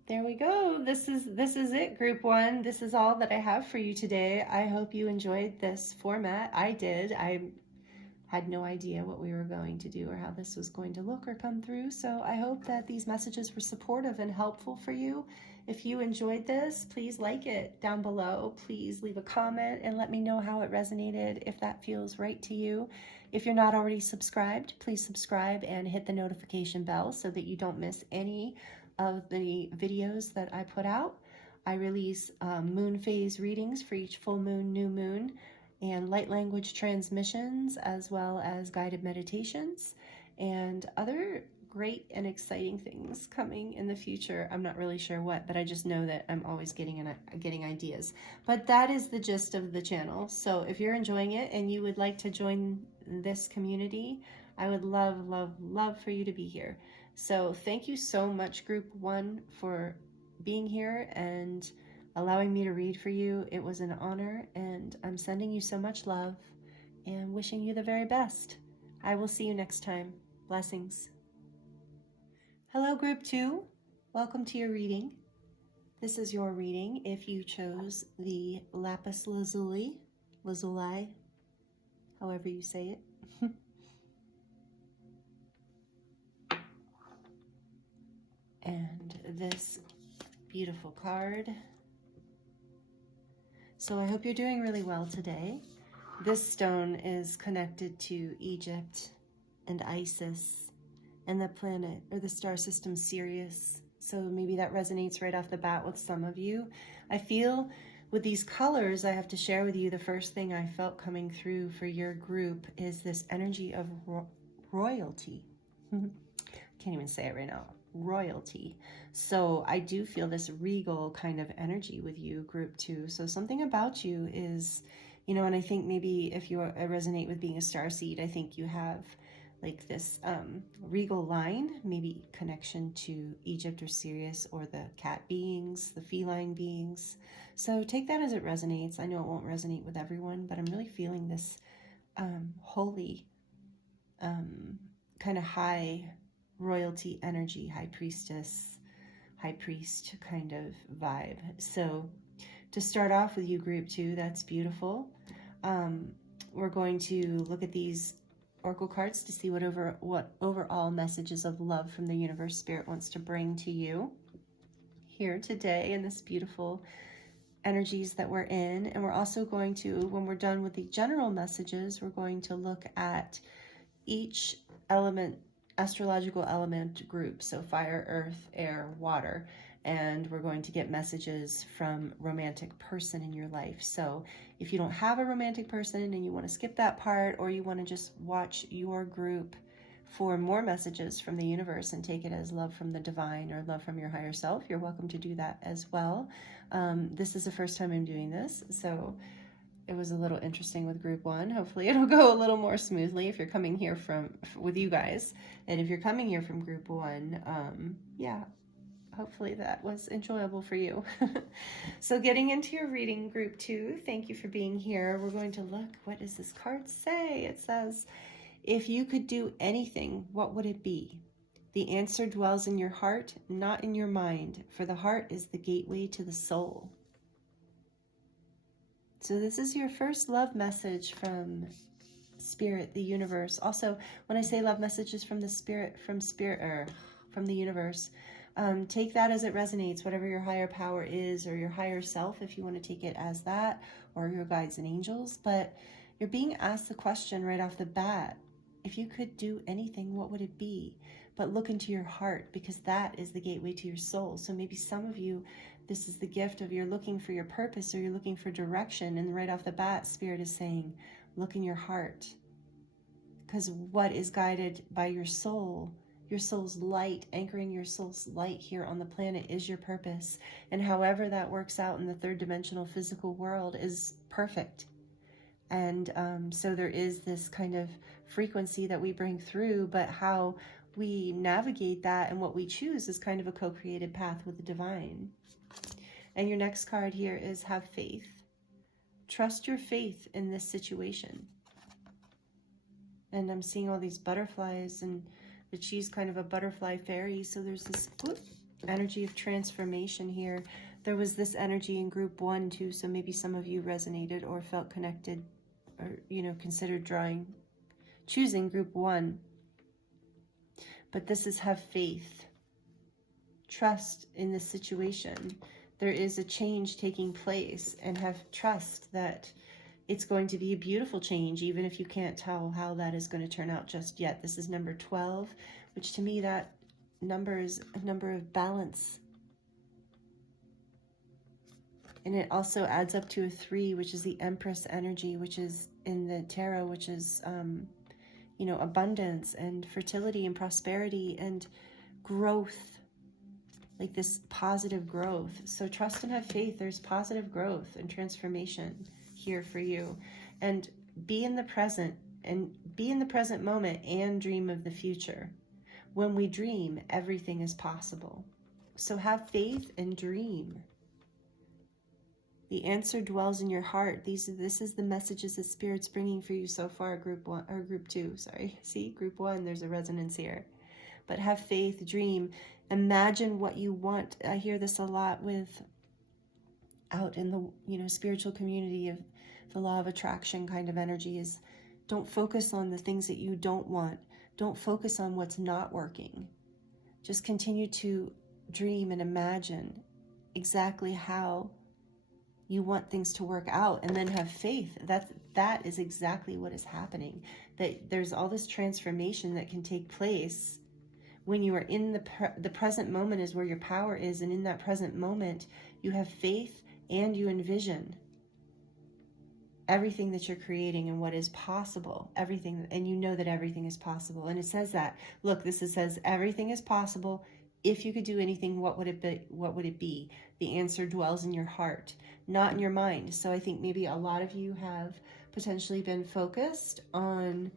there we go. This is it, group 1. This is all that I have for you today. I hope you enjoyed this format. I did. I had no idea what we were going to do or how this was going to look or come through. So I hope that these messages were supportive and helpful for you. If you enjoyed this, please like it down below. Please leave a comment and let me know how it resonated, if that feels right to you. If you're not already subscribed, please subscribe and hit the notification bell so that you don't miss any of the videos that I put out. I release moon phase readings for each full moon, new moon, and light language transmissions, as well as guided meditations and other great and exciting things coming in the future. I'm not really sure what, but I just know that I'm always getting ideas. But that is the gist of the channel. So if you're enjoying it and you would like to join this community, I would love, love, love for you to be here. So thank you so much, Group 1, for being here and allowing me to read for you. It was an honor, and I'm sending you so much love and wishing you the very best. I will see you next time. Blessings. Hello, Group 2. Welcome to your reading. This is your reading if you chose the Lapis Lazuli, however you say it. And this beautiful card. So I hope you're doing really well today. This stone is connected to Egypt and Isis and the planet or the star system Sirius. So maybe that resonates right off the bat with some of you. I feel with these colors I have to share with you, the first thing I felt coming through for your group is this energy of royalty. Can't even say it right now. Royalty. So I do feel this regal kind of energy with you, Group 2. So something about you is, you know, and I think maybe if you resonate with being a starseed, I think you have like this regal line, maybe connection to Egypt or Sirius or the cat beings, the feline beings. So take that as it resonates. I know it won't resonate with everyone, but I'm really feeling this holy kind of high royalty energy, high priestess, high priest kind of vibe. So to start off with you, Group 2, that's beautiful. We're going to look at these oracle cards to see what overall messages of love from the universe spirit wants to bring to you here today in this beautiful energies that we're in. And we're also going to, when we're done with the general messages, we're going to look at each element, astrological element group, so fire, earth, air, water, and we're going to get messages from romantic person in your life. So if you don't have a romantic person and you want to skip that part, or you want to just watch your group for more messages from the universe and take it as love from the divine or love from your higher self, you're welcome to do that as well. This is the first time I'm doing this, so it was a little interesting with Group 1. Hopefully it'll go a little more smoothly if you're coming here with you guys. And if you're coming here from Group 1, yeah, hopefully that was enjoyable for you. So getting into your reading, Group 2, thank you for being here. We're going to look, what does this card say? It says, if you could do anything, what would it be? The answer dwells in your heart, not in your mind, for the heart is the gateway to the soul. So this is your first love message from Spirit, the universe. Also, when I say love messages from the Spirit, from the universe, take that as it resonates, whatever your higher power is, or your higher self, if you want to take it as that, or your guides and angels. But you're being asked the question right off the bat, if you could do anything, what would it be? But look into your heart, because that is the gateway to your soul. So maybe some of you, this is the gift of you're looking for your purpose, or you're looking for direction, and right off the bat, Spirit is saying, look in your heart. Because what is guided by your soul's light, anchoring your soul's light here on the planet is your purpose. And however that works out in the third dimensional physical world is perfect. And so there is this kind of frequency that we bring through, but how we navigate that and what we choose is kind of a co-created path with the divine. And your next card here is have faith. Trust your faith in this situation. And I'm seeing all these butterflies, and that she's kind of a butterfly fairy. So there's this energy of transformation here. There was this energy in Group 1 too. So maybe some of you resonated or felt connected, or, you know, considered choosing Group 1. But this is have faith. Trust in this situation. There is a change taking place, and have trust that it's going to be a beautiful change, even if you can't tell how that is going to turn out just yet. This is number 12, which to me, that number is a number of balance. And it also adds up to a 3, which is the Empress energy, which is in the tarot, which is, you know, abundance and fertility and prosperity and growth. Like this positive growth. So trust and have faith. There's positive growth and transformation here for you. And be in the present and be in the present moment and dream of the future. When we dream, everything is possible. So have faith and dream. The answer dwells in your heart. This is the messages that Spirit's bringing for you so far, group 1 or group 2. Sorry, see, group 1. There's a resonance here. But have faith, dream, imagine what you want. I hear this a lot out in the spiritual community of the law of attraction kind of energy. Is don't focus on the things that you don't want. Don't focus on what's not working. Just continue to dream and imagine exactly how you want things to work out, and then have faith. That is exactly what is happening. That there's all this transformation that can take place when you are in the present moment is where your power is, and in that present moment you have faith and you envision everything that you're creating and what is possible, everything, and you know that everything is possible. And it says that, look, it says everything is possible. If you could do anything, what would it be? What would it be? The answer dwells in your heart, not in your mind. So I think maybe a lot of you have potentially been focused on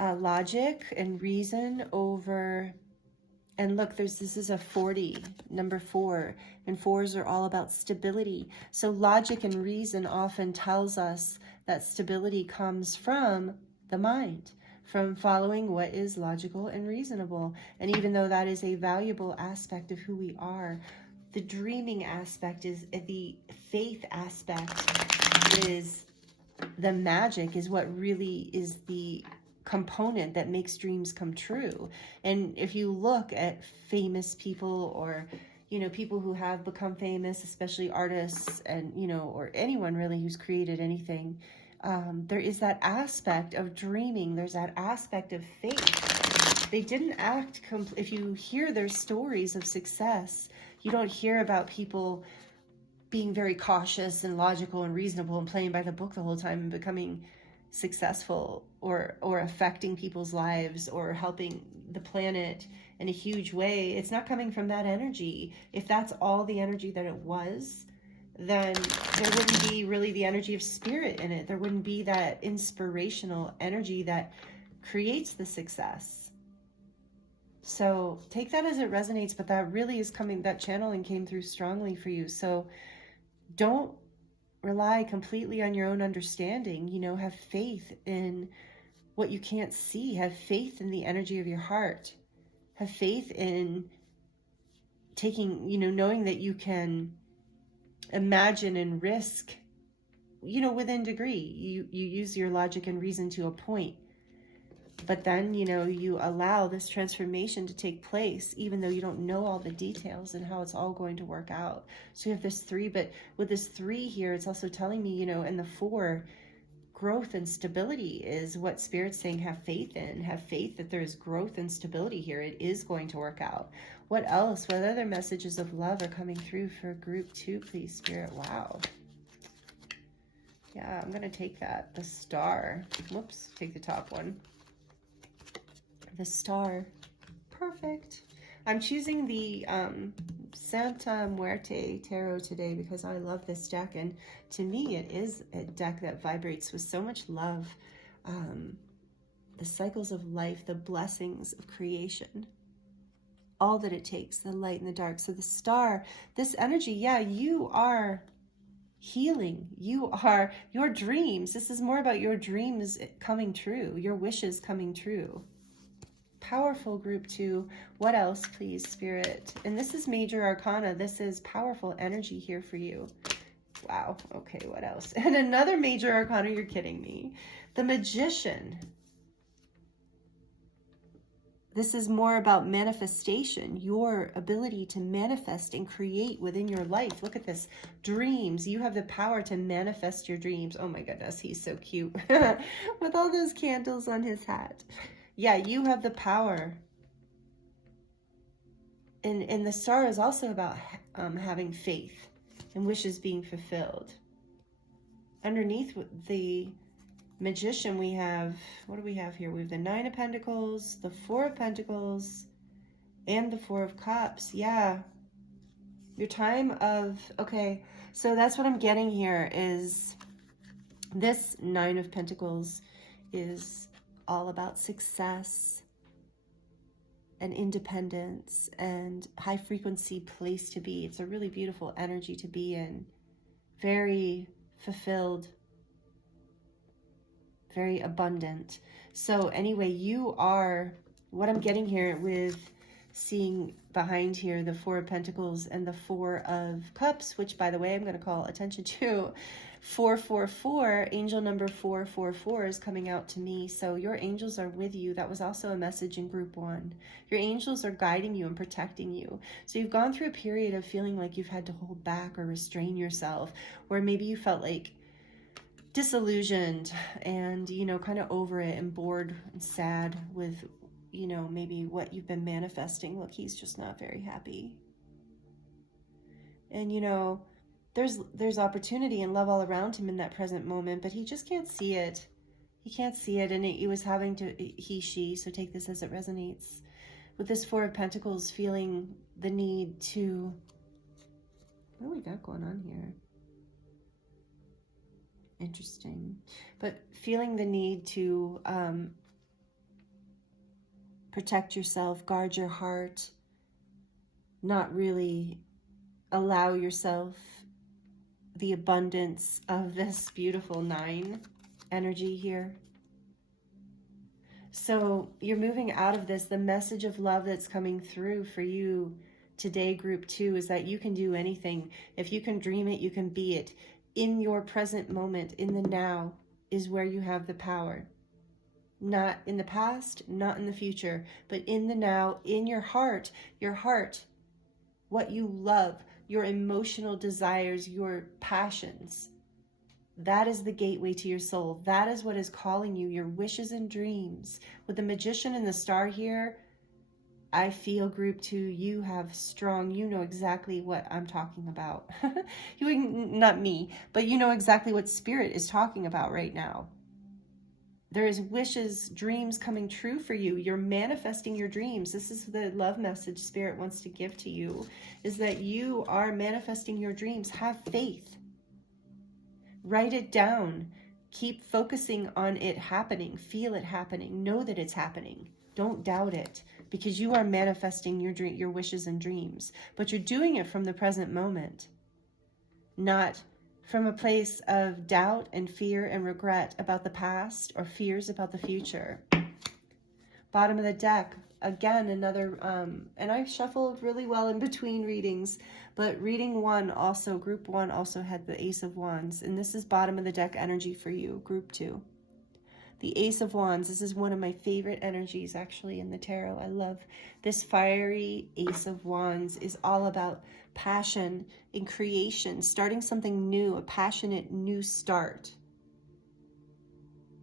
logic and reason over, and look, this is a 40, number 4, and 4s are all about stability. So logic and reason often tells us that stability comes from the mind, from following what is logical and reasonable. And even though that is a valuable aspect of who we are, the dreaming aspect is the faith aspect, is the magic, is what really is the component that makes dreams come true. And if you look at famous people, or people who have become famous, especially artists, and or anyone really who's created anything, there is that aspect of dreaming. There's that aspect of faith. They didn't act if you hear their stories of success, you don't hear about people being very cautious and logical and reasonable and playing by the book the whole time and becoming successful or affecting people's lives or helping the planet in a huge way. It's not coming from that energy. If that's all the energy that it was, then there wouldn't be really the energy of spirit in it. There wouldn't be that inspirational energy that creates the success. So take that as it resonates, but that really is coming, that channeling came through strongly for you. So don't rely completely on your own understanding. Have faith in what you can't see. Have faith in the energy of your heart. Have faith in taking, knowing that you can imagine and risk, within degree. You use your logic and reason to a point. But then, you allow this transformation to take place, even though you don't know all the details and how it's all going to work out. So you have this 3, but with this 3 here, it's also telling me, and the 4, growth and stability is what Spirit's saying, have faith in. Have faith that there's growth and stability here. It is going to work out. What else? What other messages of love are coming through for group 2, please, Spirit? Wow. Yeah, I'm going to take that. The star. Whoops, take the top one. The star. Perfect. I'm choosing the Santa Muerte Tarot today because I love this deck, and to me it is a deck that vibrates with so much love. The cycles of life, the blessings of creation, all that it takes, the light and the dark. So the star, this energy, yeah, you are healing. You are your dreams. This is more about your dreams coming true, your wishes coming true. Powerful group 2. What else, please, Spirit? And this is major arcana. This is powerful energy here for you. Wow. Okay, what else? And another major arcana, you're kidding me. The Magician. This is more about manifestation, your ability to manifest and create within your life. Look at this. Dreams. You have the power to manifest your dreams. Oh my goodness, he's so cute. With all those candles on his hat. Yeah, you have the power. And the star is also about having faith and wishes being fulfilled. Underneath the Magician, we have, what do we have here? We have the 9 of Pentacles, the 4 of Pentacles, and the 4 of Cups. Yeah. Your time of, okay, so that's what I'm getting here is this 9 of Pentacles is all about success and independence and high frequency place to be. It's a really beautiful energy to be in. Very fulfilled, very abundant. So anyway, you are, what I'm getting here with seeing behind here the Four of Pentacles and the Four of Cups, which by the way, I'm going to call attention to 444, angel number 444 is coming out to me. So your angels are with you. That was also a message in group 1. Your angels are guiding you and protecting you. So you've gone through a period of feeling like you've had to hold back or restrain yourself, where maybe you felt like disillusioned and, you know, kind of over it and bored and sad with, you know, maybe what you've been manifesting. Look, he's just not very happy. And, you know, there's opportunity and love all around him in that present moment, but he just can't see it. He can't see it, and he was having to, he, she, so take this as it resonates. With this Four of Pentacles, feeling the need to, what do we got going on here? Interesting. But feeling the need to protect yourself, guard your heart, not really allow yourself the abundance of this beautiful 9 energy here. So you're moving out of this. The message of love that's coming through for you today, group 2, is that you can do anything. If you can dream it, you can be it. In your present moment, in the now, is where you have the power. Not in the past, not in the future, but in the now, in your heart, what you love, your emotional desires, your passions. That is the gateway to your soul. That is what is calling you, your wishes and dreams. With the Magician and the Star here, I feel group 2, you have strong, you know exactly what I'm talking about. You, not me, but you know exactly what Spirit is talking about right now. There is wishes, dreams coming true for you. You're manifesting your dreams. This is the love message Spirit wants to give to you, is that you are manifesting your dreams. Have faith. Write it down. Keep focusing on it happening. Feel it happening. Know that it's happening. Don't doubt it, because you are manifesting your wishes and dreams. But you're doing it from the present moment, not from a place of doubt and fear and regret about the past or fears about the future. Bottom of the deck, again, another, and I shuffled really well in between readings, but reading 1 also, group 1 also had the Ace of Wands, and this is bottom of the deck energy for you, group 2. The Ace of Wands, this is one of my favorite energies actually in the tarot. I love this fiery Ace of Wands. Is all about passion and creation, starting something new, a passionate new start.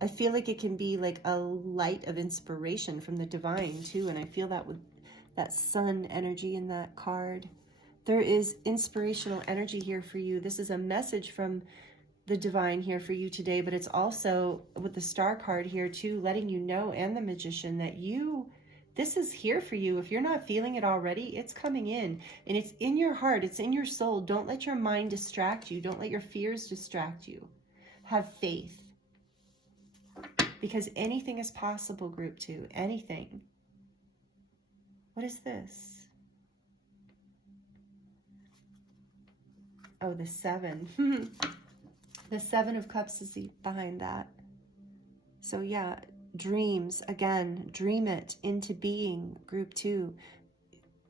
I feel like it can be like a light of inspiration from the divine too, and I feel that with that sun energy in that card. There is inspirational energy here for you. This is a message from the divine here for you today, but it's also with the Star card here too, letting you know, and the Magician, that this is here for you. If you're not feeling it already, it's coming in, and it's in your heart, it's in your soul. Don't let your mind distract you. Don't let your fears distract you. Have faith, because anything is possible, group 2, anything. What is this? Oh, the 7. The 7 of Cups is behind that. So yeah, dreams, again, dream it into being, group 2.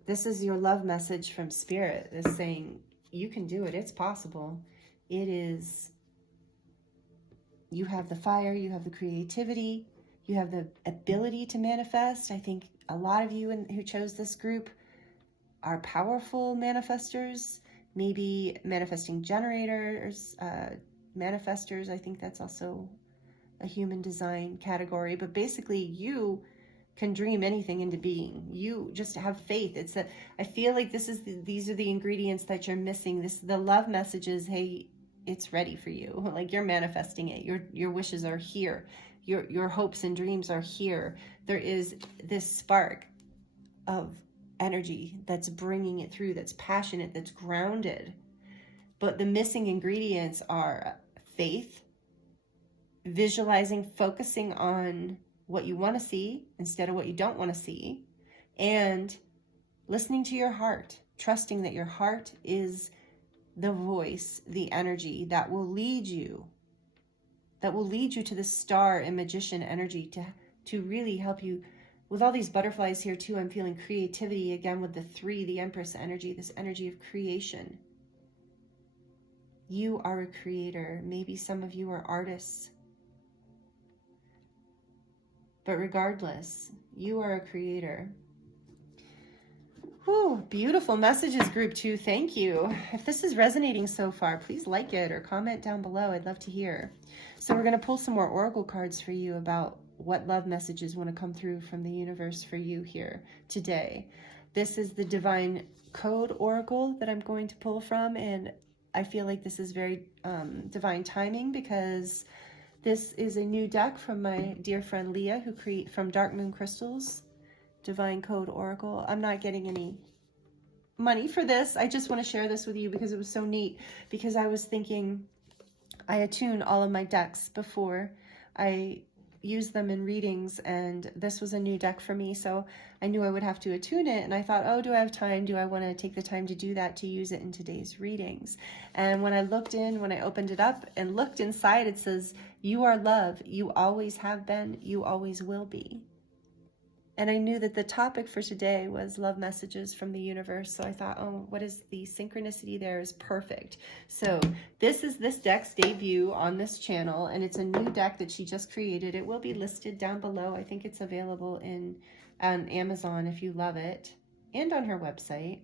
This is your love message from Spirit, is saying you can do it. It's possible. It is, you have the fire, you have the creativity, you have the ability to manifest. I think a lot of you who chose this group are powerful manifestors, maybe manifesting generators, manifestors. I think that's also a human design category, but basically you can dream anything into being. You just have faith. It's that I feel like these are the ingredients that you're missing. The love message is, hey, it's ready for you. Like, you're manifesting it. Your wishes are here. Your hopes and dreams are here. There is this spark of energy that's bringing it through, that's passionate, that's grounded. But the missing ingredients are faith, visualizing, focusing on what you want to see instead of what you don't want to see, and listening to your heart, trusting that your heart is the voice, the energy that will lead you to the star and magician energy to really help you. With all these butterflies here too, I'm feeling creativity again with the 3, the Empress energy, this energy of creation. You are a creator. Maybe some of you are artists. But regardless, you are a creator. Whew, beautiful messages, group 2. Thank you. If this is resonating so far, please like it or comment down below. I'd love to hear. So we're going to pull some more oracle cards for you about what love messages want to come through from the universe for you here today. This is the Divine Code Oracle that I'm going to pull from, and I feel like this is very divine timing because this is a new deck from my dear friend Leah, who from Dark Moon Crystals, Divine Code Oracle. I'm not getting any money for this. I just want to share this with you because it was so neat, because I was thinking I attune all of my decks before I use them in readings, and this was a new deck for me, so I knew I would have to attune it, and I thought, oh, do I have time? Do I want to take the time to do that, to use it in today's readings? And when I opened it up and looked inside, it says, you are love, you always have been, you always will be. And I knew that the topic for today was love messages from the universe. So I thought, oh, what is the synchronicity there is perfect. So this is this deck's debut on this channel, and it's a new deck that she just created. It will be listed down below. I think it's available on Amazon if you love it, and on her website.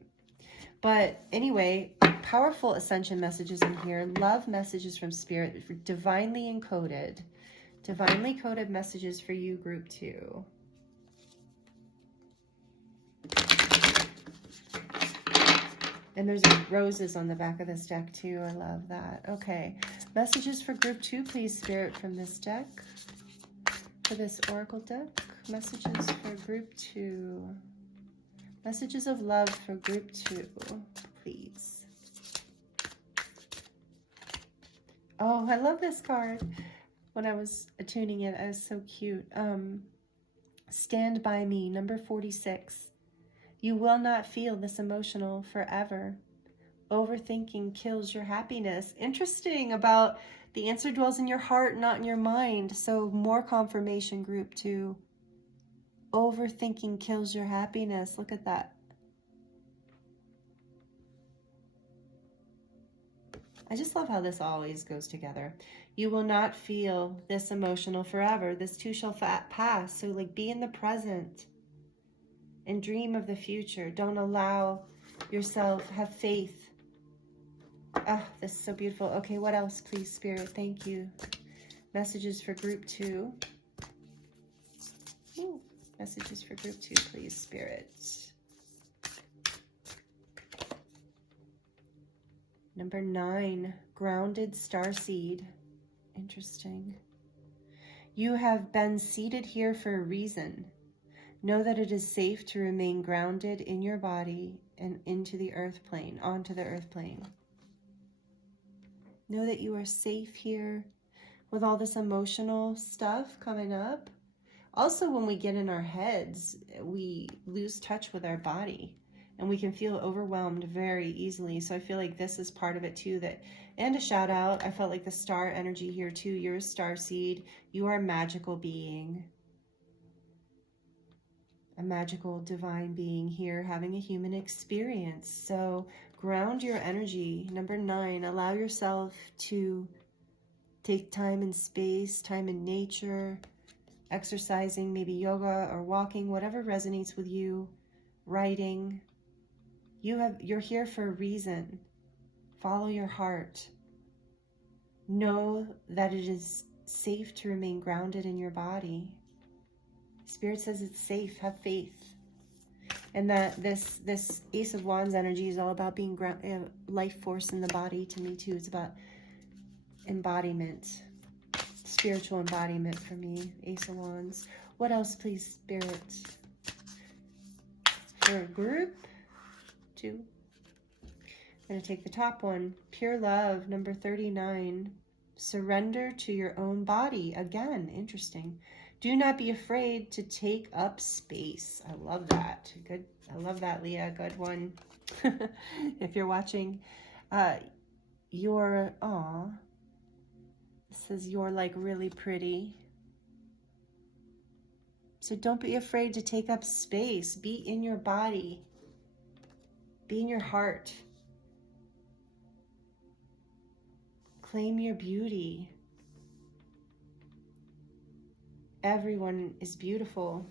But anyway, powerful ascension messages in here. Love messages from spirit, divinely coded messages for you, group 2. And there's roses on the back of this deck too. I love that. Okay. Messages for group 2, please, Spirit, from this deck. For this oracle deck. Messages for group 2. Messages of love for group 2, please. Oh, I love this card. When I was attuning it, it was so cute. Stand by me, number 46. You will not feel this emotional forever. Overthinking kills your happiness. Interesting about the answer dwells in your heart, not in your mind. So more confirmation, group 2. Overthinking kills your happiness. Look at that. I just love how this always goes together. You will not feel this emotional forever. This too shall pass. So like, be in the present and dream of the future. Don't allow yourself, have faith. Ah, this is so beautiful. Okay, what else, please, Spirit? Thank you. Messages for group 2. Ooh, messages for group 2, please, Spirit. Number 9, grounded starseed. Interesting. You have been seated here for a reason. Know that it is safe to remain grounded in your body and into the earth plane, onto the earth plane. Know that you are safe here with all this emotional stuff coming up. Also, when we get in our heads, we lose touch with our body and we can feel overwhelmed very easily. So I feel like this is part of it too. And a shout out, I felt like the star energy here too. You're a star seed. You are a magical being. A magical divine being here having a human experience. So ground your energy. Number 9, allow yourself to take time in space, time in nature, exercising, maybe yoga or walking, whatever resonates with you, writing. You're here for a reason. Follow your heart. Know that it is safe to remain grounded in your body. Spirit says it's safe. Have faith. And that this Ace of Wands energy is all about being life force in the body to me too. It's about embodiment, spiritual embodiment for me. Ace of Wands. What else, please, Spirit? For group 2. I'm going to take the top one. Pure love, number 39. Surrender to your own body. Again, interesting. Do not be afraid to take up space. I love that. Good. I love that, Leah. Good one. If you're watching, you're, aw, it says you're like really pretty. So don't be afraid to take up space. Be in your body. Be in your heart. Claim your beauty. Everyone is beautiful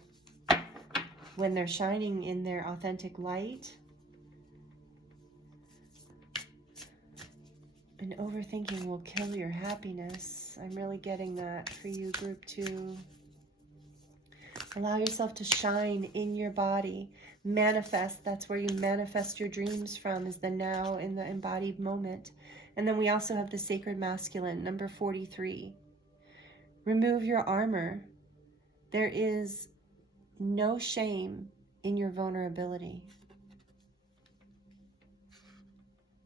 when they're shining in their authentic light. And overthinking will kill your happiness. I'm really getting that for you, group 2. Allow yourself to shine in your body. Manifest. That's where you manifest your dreams from, is the now, in the embodied moment. And then we also have the sacred masculine, number 43. Remove your armor. There is no shame in your vulnerability.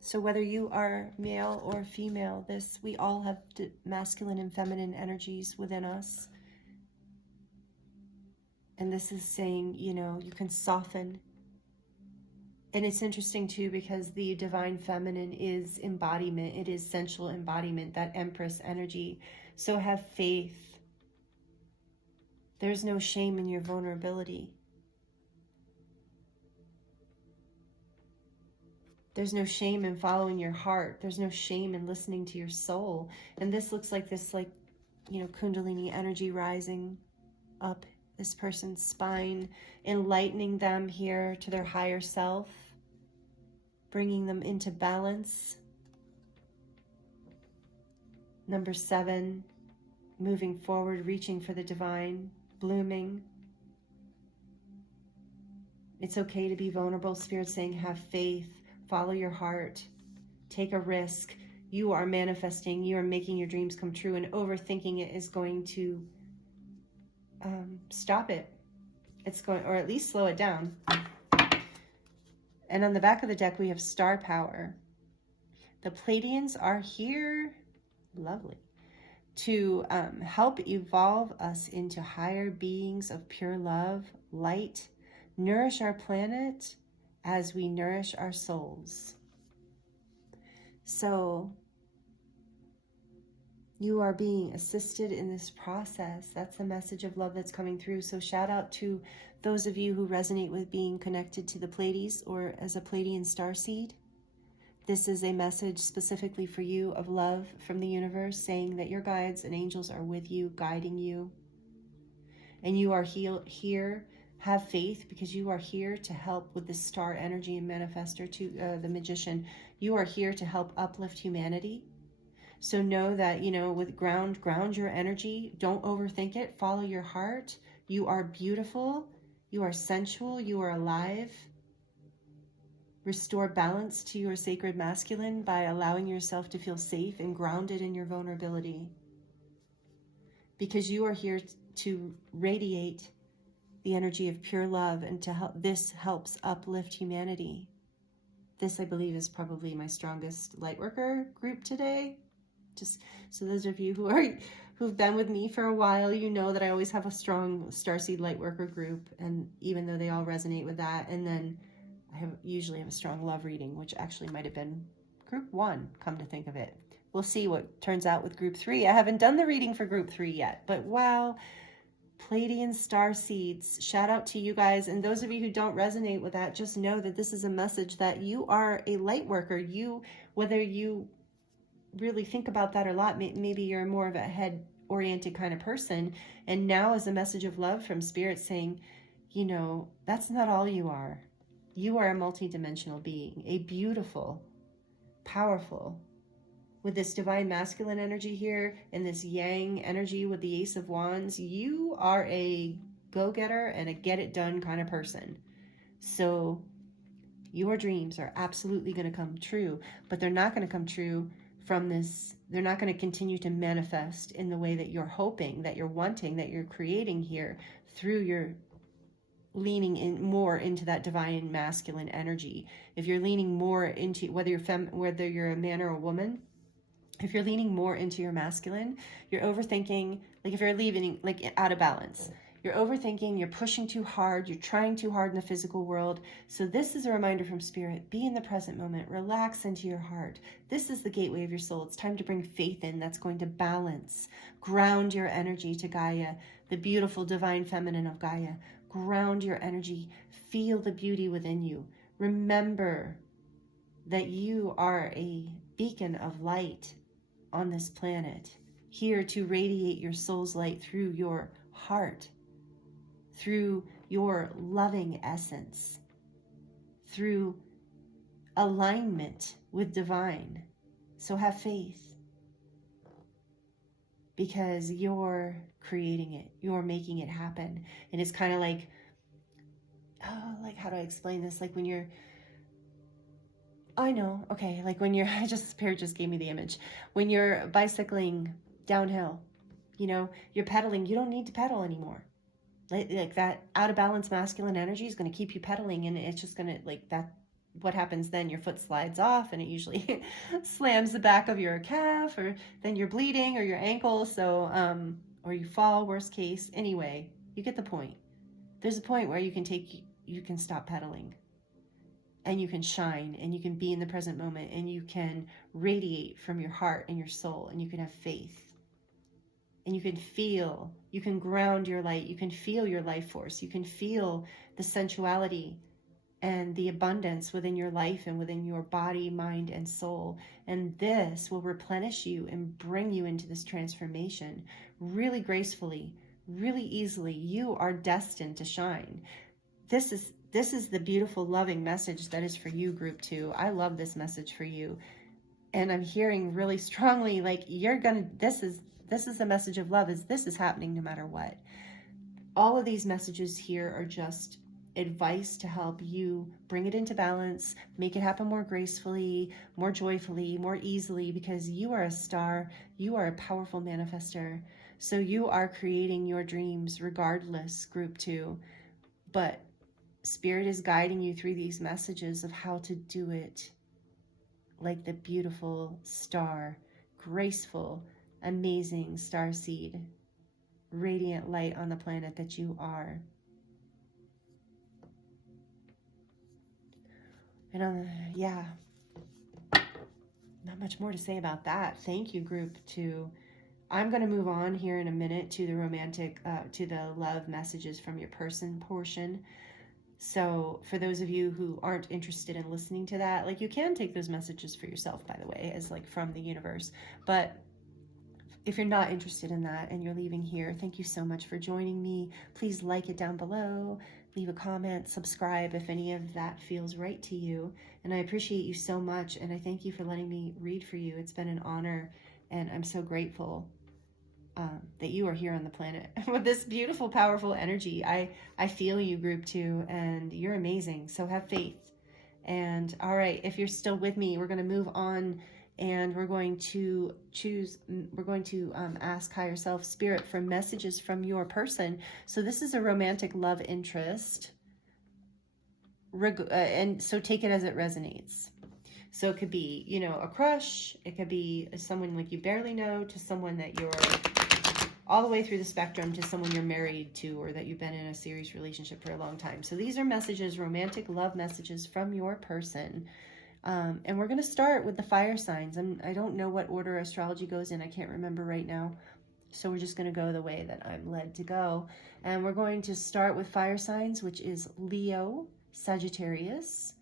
So whether you are male or female, we all have masculine and feminine energies within us. And this is saying, you know, you can soften. And it's interesting too, because the divine feminine is embodiment. It is sensual embodiment, that Empress energy. So have faith. There's no shame in your vulnerability. There's no shame in following your heart. There's no shame in listening to your soul. And this looks like this, like, you know, Kundalini energy rising up this person's spine, enlightening them here to their higher self, bringing them into balance. Number 7, moving forward, reaching for the divine, blooming. It's okay to be vulnerable. Spirit saying, have faith, follow your heart, take a risk. You are manifesting, you are making your dreams come true, and overthinking it is going to stop it. It's going, or at least slow it down. And on the back of the deck, we have star power. The Pleiadians are here, lovely, to help evolve us into higher beings of pure love, light, nourish our planet as we nourish our souls. So you are being assisted in this process. That's the message of love that's coming through. So shout out to those of you who resonate with being connected to the Pleiades or as a Pleiadian starseed. This is a message specifically for you of love from the universe, saying that your guides and angels are with you, guiding you. And you are here. Have faith, because you are here to help with the star energy and manifestor to the magician. You are here to help uplift humanity. So know that, you know, with ground your energy. Don't overthink it. Follow your heart. You are beautiful. You are sensual. You are alive. Restore balance to your sacred masculine by allowing yourself to feel safe and grounded in your vulnerability. Because you are here to radiate the energy of pure love, and to help. This helps uplift humanity. This, I believe, is probably my strongest lightworker group today. Just so those of you who've been with me for a while, you know that I always have a strong starseed lightworker group, and even though they all resonate with that, and then I usually have a strong love reading, which actually might have been group 1, come to think of it. We'll see what turns out with group 3. I haven't done the reading for group 3 yet, but wow. Pleiadian star seeds, shout out to you guys. And those of you who don't resonate with that, just know that this is a message that you are a light worker. You, whether you really think about that or not, maybe you're more of a head oriented kind of person, and now is a message of love from Spirit saying, you know, that's not all you are. You are a multidimensional being, a beautiful, powerful, with this divine masculine energy here and this yang energy with the Ace of Wands. You are a go-getter and a get-it-done kind of person. So your dreams are absolutely going to come true, but they're not going to come true from this. They're not going to continue to manifest in the way that you're hoping, that you're wanting, that you're creating here through your leaning in more into that divine masculine energy. If you're leaning more into whether you're a man or a woman, If you're leaning more into your masculine, you're overthinking, like if you're leaving like out of balance, you're overthinking, you're pushing too hard, you're trying too hard in the physical world. So this is a reminder from Spirit, be in the present moment, relax into your heart. This is the gateway of your soul. It's time to bring faith in that's going to balance, ground your energy to Gaia, the beautiful divine feminine of Gaia. Ground your energy, feel the beauty within you. Remember that you are a beacon of light on this planet, here to radiate your soul's light through your heart, through your loving essence, through alignment with divine. So have faith, because you're creating it, you're making it happen. And it's kind of like, oh, like how do I explain this? Like when you're, I know, okay, like when you're, Spirit just gave me the image. When you're bicycling downhill, you know, you're pedaling, you don't need to pedal anymore. Like that out of balance masculine energy is going to keep you pedaling, and it's just going to, like, that, what happens then, your foot slides off and it usually slams the back of your calf, or then you're bleeding, or your ankle. So, or you fall, worst case. Anyway, you get the point. There's a point where you can stop pedaling. And you can shine, and you can be in the present moment, and you can radiate from your heart and your soul, and you can have faith. And you can feel, you can ground your light, you can feel your life force, you can feel the sensuality and the abundance within your life and within your body, mind, and soul. And this will replenish you and bring you into this transformation really gracefully, really easily. You are destined to shine. This is the beautiful, loving message that is for you, group 2. I love this message for you. And I'm hearing really strongly, like, this is the message of love, is this is happening no matter what. All of these messages here are just advice to help you bring it into balance, make it happen more gracefully, more joyfully, more easily, because you are a star, you are a powerful manifester. So you are creating your dreams regardless, group 2. But Spirit is guiding you through these messages of how to do it like the beautiful star, graceful, amazing starseed, radiant light on the planet that you are. And yeah, not much more to say about that. Thank you, group 2. I'm going to move on here in a minute to the romantic, to the love messages from your person portion. So for those of you who aren't interested in listening to that, like, you can take those messages for yourself, by the way, as like from the universe. But if you're not interested in that and you're leaving here, thank you so much for joining me. Please like it down below, leave a comment, subscribe if any of that feels right to you. And I appreciate you so much. And I thank you for letting me read for you. It's been an honor. And I'm so grateful that you are here on the planet with this beautiful, powerful energy. I feel you, group 2, and you're amazing. So have faith. And all right, if you're still with me, we're going to move on, and we're going to ask higher self, Spirit, for messages from your person. So this is a romantic love interest, and so take it as it resonates. So it could be, you know, a crush. It could be someone like you barely know, to someone that you're all the way through the spectrum, to someone you're married to, or that you've been in a serious relationship for a long time. So these are messages, romantic love messages from your person. And we're going to start with the fire signs. I don't know what order astrology goes in. I can't remember right now. So we're just going to go the way that I'm led to go. And we're going to start with fire signs, which is Leo, Sagittarius,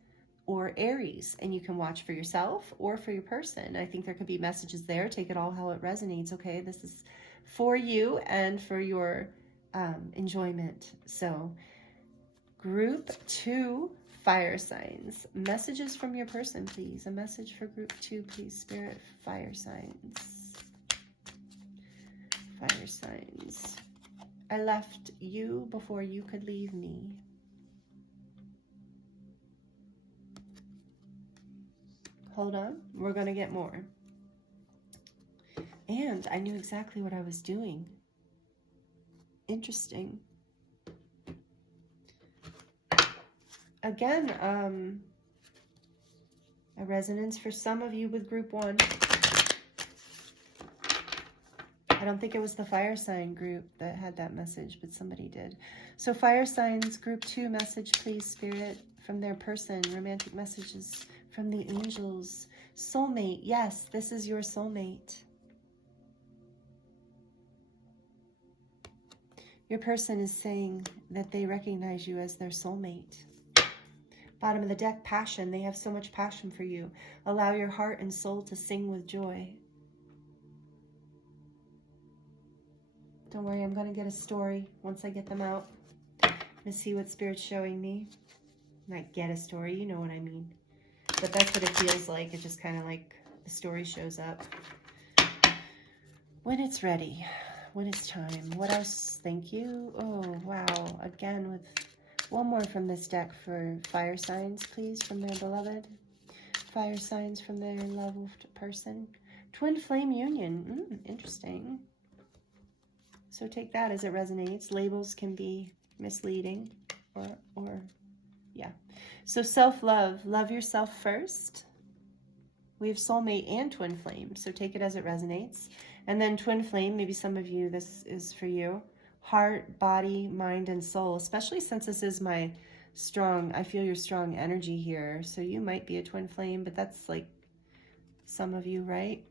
or Aries. And you can watch for yourself or for your person. I think there could be messages there. Take it all how it resonates. Okay, this is for you and for your enjoyment. So group 2, fire signs. Messages from your person, please. A message for group 2, please, Spirit. Fire signs. Fire signs. I left you before you could leave me. Hold on, we're going to get more. And I knew exactly what I was doing. Interesting. Again, a resonance for some of you with group 1. I don't think it was the fire sign group that had that message, but somebody did. So fire signs, group 2 message, please, Spirit, from their person. Romantic messages from the angels. Soulmate, yes, this is your soulmate. Your person is saying that they recognize you as their soulmate. Bottom of the deck, passion. They have so much passion for you. Allow your heart and soul to sing with joy. Don't worry, I'm going to get a story once I get them out. I'm going to see what Spirit's showing me. Not get a story, you know what I mean. But that's what it feels like. It just kind of like the story shows up. When it's ready. When it's time. What else? Thank you. Oh, wow. Again, with one more from this deck for fire signs, please, from their beloved. Fire signs from their loved person. Twin flame union. Interesting. So take that as it resonates. Labels can be misleading or yeah. So self-love. Love yourself first. We have soulmate and twin flame. So take it as it resonates. And then twin flame, maybe some of you, this is for you. Heart, body, mind, and soul. Especially since this is my strong, I feel your strong energy here. So you might be a twin flame, but that's like some of you, right?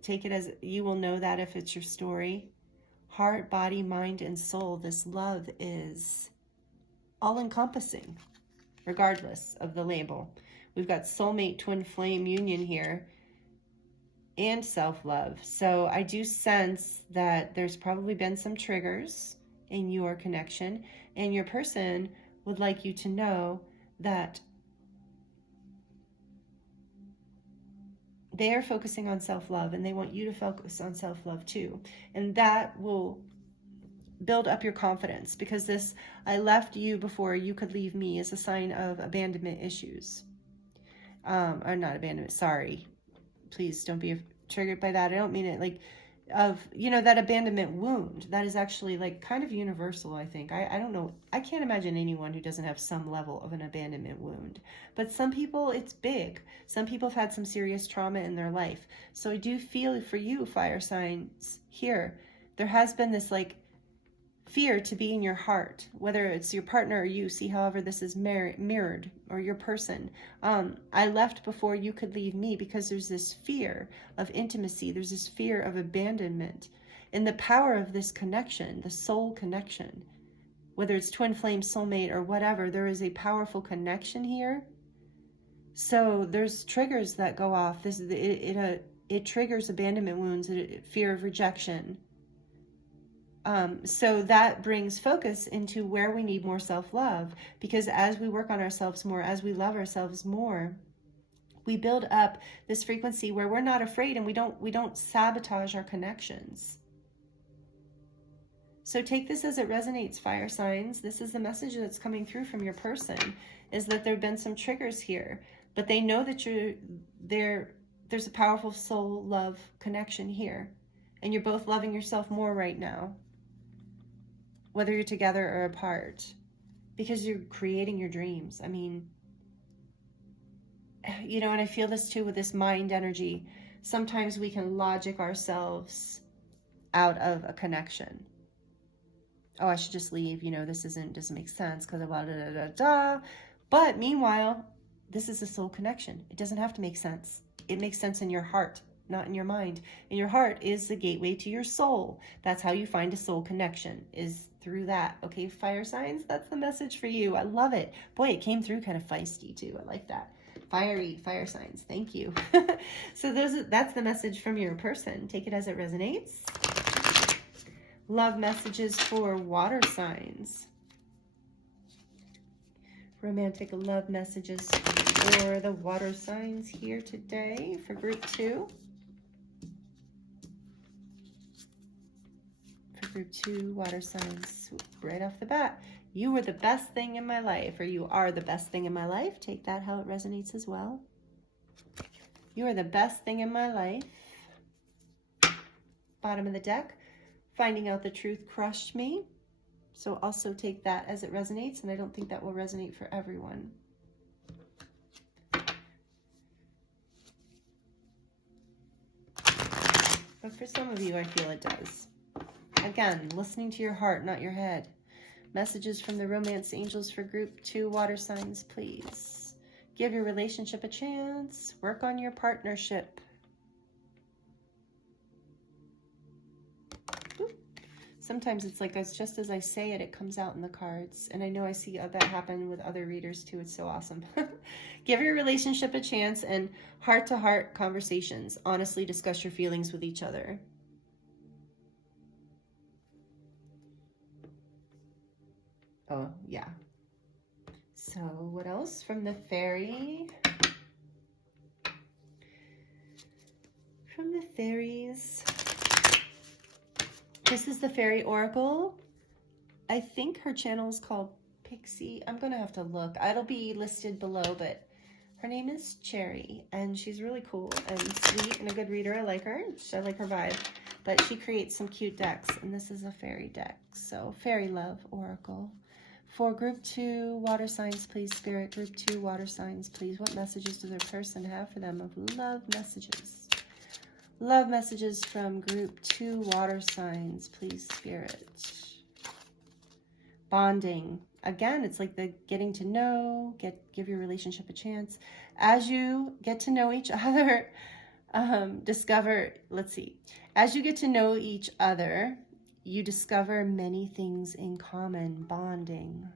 Take it as, you will know that if it's your story. Heart, body, mind, and soul. This love is all-encompassing, regardless of the label. We've got soulmate, twin flame union here, and self-love. So I do sense that there's probably been some triggers in your connection, and your person would like you to know that they are focusing on self-love, and they want you to focus on self-love too. And that will build up your confidence, because this, I left you before you could leave me, is a sign of abandonment issues. Or not abandonment, sorry. Please don't be triggered by that. I don't mean it like of, you know, that abandonment wound. That is actually like kind of universal, I think. I don't know. I can't imagine anyone who doesn't have some level of an abandonment wound. But some people, it's big. Some people have had some serious trauma in their life. So I do feel for you, fire signs, here, there has been this like fear to be in your heart, whether it's your partner or you, see however this is mirrored, or your person. I left before you could leave me, because there's this fear of intimacy. There's this fear of abandonment. In the power of this connection, the soul connection, whether it's twin flame, soulmate, or whatever, there is a powerful connection here. So there's triggers that go off. It triggers abandonment wounds, fear of rejection. So that brings focus into where we need more self-love, because as we work on ourselves more, as we love ourselves more, we build up this frequency where we're not afraid, and we don't sabotage our connections. So take this as it resonates, fire signs. This is the message that's coming through from your person, is that there have been some triggers here, but they know that there's a powerful soul love connection here, and you're both loving yourself more right now, whether you're together or apart, because you're creating your dreams. I mean, you know, and I feel this too with this mind energy. Sometimes we can logic ourselves out of a connection. Oh, I should just leave. You know, this doesn't make sense because of blah, da, da, da, da. But meanwhile, this is a soul connection. It doesn't have to make sense. It makes sense in your heart, not in your mind. And your heart is the gateway to your soul. That's how you find a soul connection, is through that. Okay, fire signs, that's the message for you. I love it. Boy, it came through kind of feisty too. I like that. Fiery, fire signs. Thank you. So that's the message from your person. Take it as it resonates. Love messages for water signs. Romantic love messages for the water signs here today for group 2. Group 2 water signs, right off the bat. You were the best thing in my life, or you are the best thing in my life. Take that how it resonates as well. You are the best thing in my life. Bottom of the deck, finding out the truth crushed me. So also take that as it resonates, and I don't think that will resonate for everyone. But for some of you, I feel it does. Again, listening to your heart, not your head. Messages from the romance angels for group 2 water signs, please. Give your relationship a chance. Work on your partnership. Sometimes it's like, it's just as I say it, it comes out in the cards. And I know I see that happen with other readers too. It's so awesome. Give your relationship a chance and heart-to-heart conversations. Honestly discuss your feelings with each other. Oh, yeah. So what else from the Faery? From the fairies. This is the Fairy Oracle. I think her channel is called Pixie. I'm going to have to look. It'll be listed below, but her name is Cherry, and she's really cool and sweet and a good reader. I like her. I like her vibe. But she creates some cute decks, and this is a fairy deck. So, Fairy Love Oracle. For group 2 water signs, please, Spirit. Group 2 water signs, please. What messages does their person have for them of love messages? Love messages from group 2 water signs, please, Spirit. Bonding. Again, it's like the getting to know, give your relationship a chance. As you get to know each other, discover, let's see. As you get to know each other, you discover many things in common, bonding.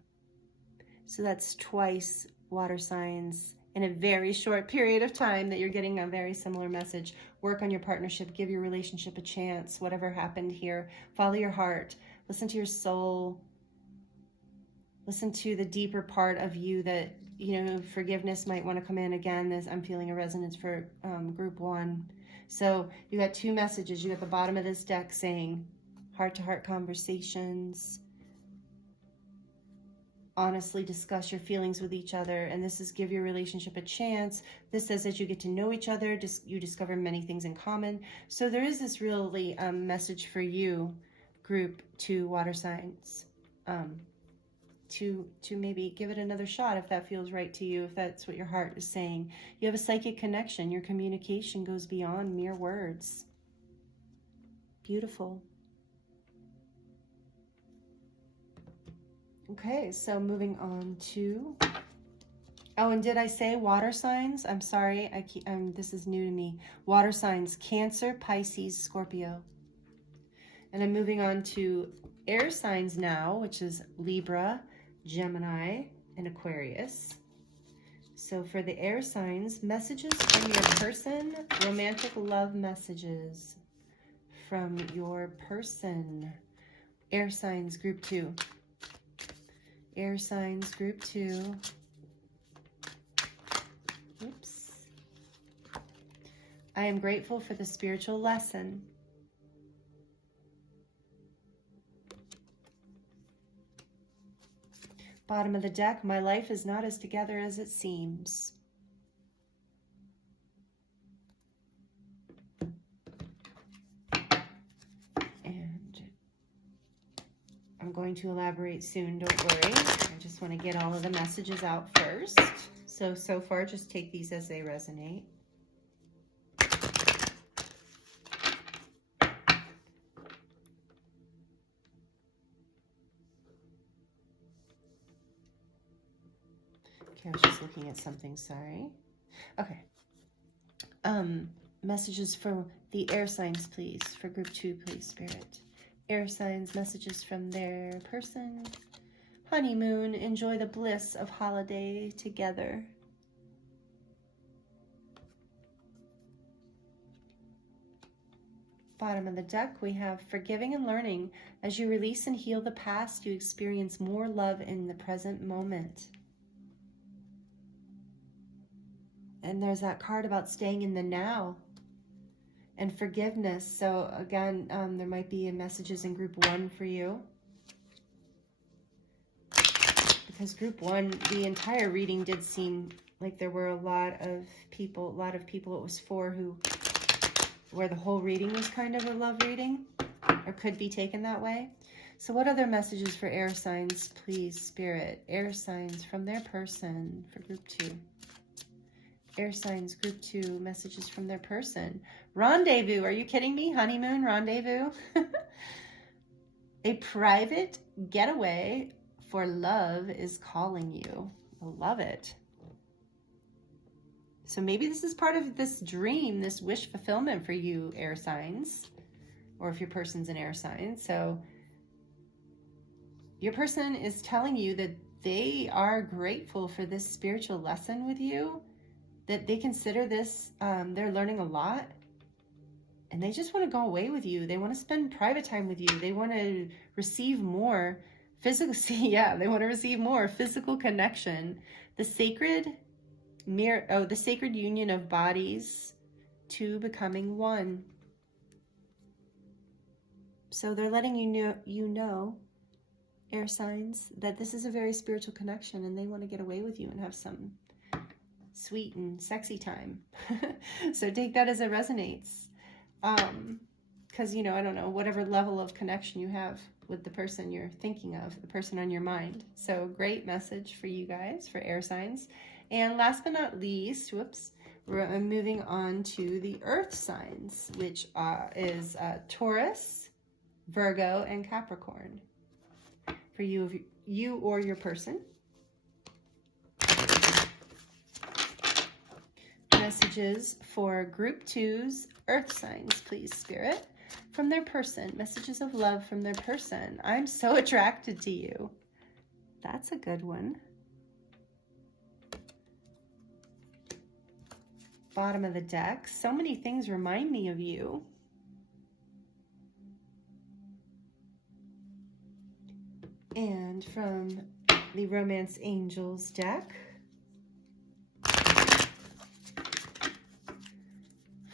So that's twice water signs in a very short period of time that you're getting a very similar message. Work on your partnership, give your relationship a chance, whatever happened here. Follow your heart, listen to your soul, listen to the deeper part of you that, you know, forgiveness might want to come in again. I'm feeling a resonance for group 1. So you got 2 messages. You got the bottom of this deck saying heart-to-heart conversations, honestly discuss your feelings with each other, and this is give your relationship a chance. This says as you get to know each other, you discover many things in common. So there is this really message for you, group 2 water signs, to maybe give it another shot if that feels right to you, if that's what your heart is saying. You have a psychic connection. Your communication goes beyond mere words. Beautiful. Okay, so moving on to, oh, and did I say water signs? I'm sorry, this is new to me. Water signs, Cancer, Pisces, Scorpio. And I'm moving on to air signs now, which is Libra, Gemini, and Aquarius. So for the air signs, messages from your person, romantic love messages from your person. Air signs, group 2. Air signs, group 2. Oops. I am grateful for the spiritual lesson. Bottom of the deck, my life is not as together as it seems. And I'm going to elaborate soon, don't worry. I just want to get all of the messages out first. So far, just take these as they resonate. Okay, I was just looking at something, sorry. Okay. Messages for the air signs, please. For group 2, please, Spirit. Air signs, messages from their person. Honeymoon, enjoy the bliss of holiday together. Bottom of the deck, we have forgiving and learning. As you release and heal the past, you experience more love in the present moment. And there's that card about staying in the now and forgiveness. So again, there might be messages in group 1 for you. Because group 1, the entire reading did seem like there were a lot of people it was for where the whole reading was kind of a love reading, or could be taken that way. So what other messages for air signs, please, Spirit? Air signs from their person for group 2. Air signs, group 2, messages from their person. Rendezvous. Are you kidding me? Honeymoon, rendezvous. A private getaway for love is calling you. I love it. So maybe this is part of this dream, this wish fulfillment for you, air signs, or if your person's an air sign. So your person is telling you that they are grateful for this spiritual lesson with you, that they consider this, they're learning a lot, and they just want to go away with you. They want to spend private time with you. They want to receive more physical, they want to receive more physical connection. The sacred the sacred union of bodies, two becoming one. So they're letting you know, air signs, that this is a very spiritual connection and they want to get away with you and have some sweet and sexy time. So take that as it resonates. Because, you know, I don't know, whatever level of connection you have with the person you're thinking of, the person on your mind. So great message for you guys, for air signs. And last but not least, we're moving on to the earth signs, which is Taurus, Virgo, and Capricorn. For you or your person. Messages for group 2's earth signs, please, Spirit. From their person. Messages of love from their person. I'm so attracted to you. That's a good one. Bottom of the deck. So many things remind me of you. And from the Romance Angels deck.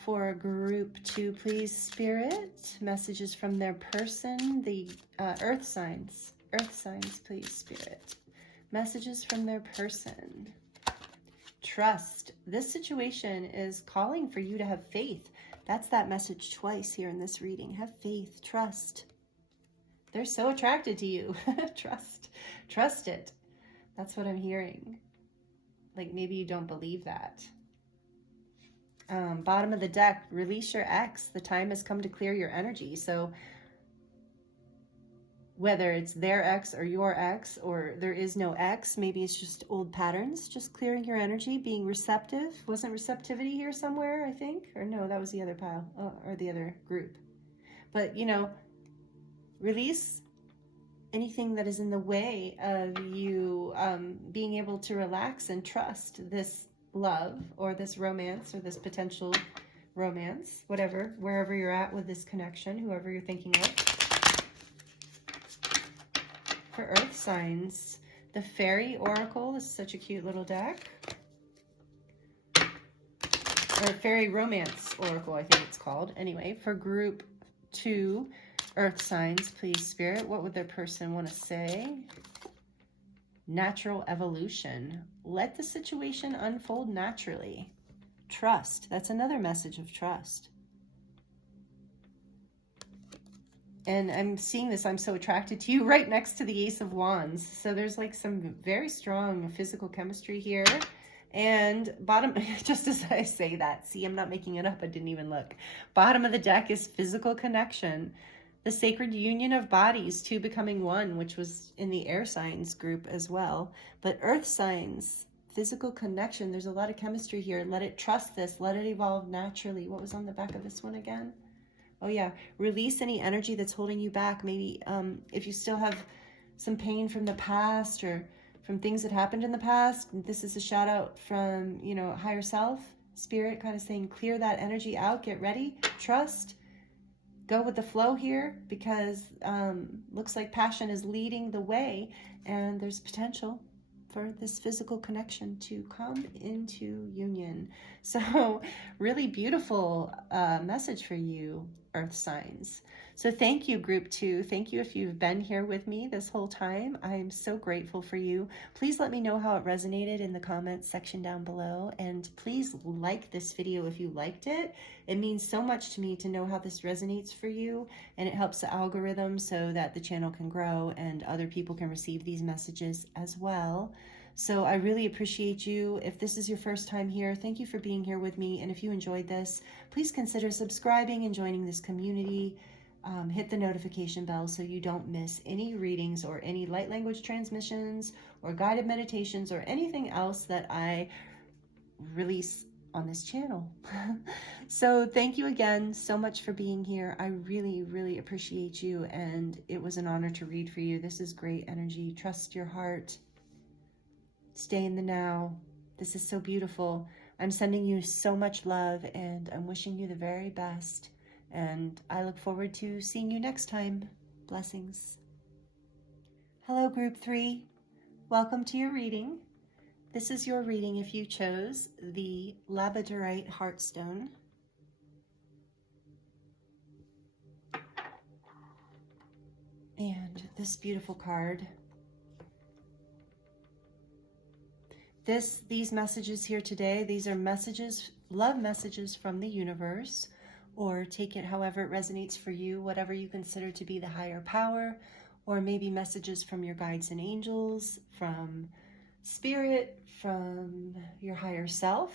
For group 2, please, Spirit. Messages from their person. The earth signs. Earth signs, please, Spirit. Messages from their person. Trust. This situation is calling for you to have faith. That's that message twice here in this reading. Have faith. Trust. They're so attracted to you. Trust. Trust it. That's what I'm hearing. Like maybe you don't believe that. Bottom of the deck, release your ex. The time has come to clear your energy. So whether it's their ex or your ex, or there is no ex, maybe it's just old patterns, just clearing your energy, being receptive. Wasn't receptivity here somewhere, I think? Or no, that was the other pile, or the other group. But, you know, release anything that is in the way of you being able to relax and trust this love or this romance or this potential romance, whatever, wherever you're at with this connection, whoever you're thinking of. For earth signs, the Faery Oracle is such a cute little deck. Or Faery Romance Oracle, I think it's called. Anyway, for group 2, earth signs, please, Spirit. What would their person want to say? Natural evolution. Let the situation unfold naturally. Trust. That's another message of trust. And I'm seeing this, I'm so attracted to you, right next to the Ace of Wands. So there's like some very strong physical chemistry here. And bottom, just as I say that, see, I'm not making it up, I didn't even look. Bottom of the deck is physical connection. The sacred union of bodies, two becoming one, which was in the air signs group as well. But earth signs, physical connection, there's a lot of chemistry here. Let it trust this, let it evolve naturally. What was on the back of this one again? Oh yeah, release any energy that's holding you back. Maybe if you still have some pain from the past or from things that happened in the past, this is a shout out from, you know, higher self, spirit, kind of saying, clear that energy out, get ready, trust, go with the flow here, because looks like passion is leading the way and there's potential for this physical connection to come into union. So really beautiful message for you, earth signs. So thank you, group 2. Thank you if you've been here with me this whole time. I'm so grateful for you. Please let me know how it resonated in the comments section down below. And please like this video if you liked it. It means so much to me to know how this resonates for you. And it helps the algorithm so that the channel can grow and other people can receive these messages as well. So I really appreciate you. If this is your first time here, thank you for being here with me. And if you enjoyed this, please consider subscribing and joining this community. Hit the notification bell so you don't miss any readings or any light language transmissions or guided meditations or anything else that I release on this channel. So thank you again so much for being here. I really, really appreciate you, and it was an honor to read for you. This is great energy. Trust your heart. Stay in the now. This is so beautiful. I'm sending you so much love, and I'm wishing you the very best. And I look forward to seeing you next time. Blessings. Hello, Group 3. Welcome to your reading. This is your reading if you chose the Labradorite Heartstone. And this beautiful card. These messages here today, these are messages, love messages from the universe, or take it however it resonates for you, whatever you consider to be the higher power, or maybe messages from your guides and angels, from spirit, from your higher self.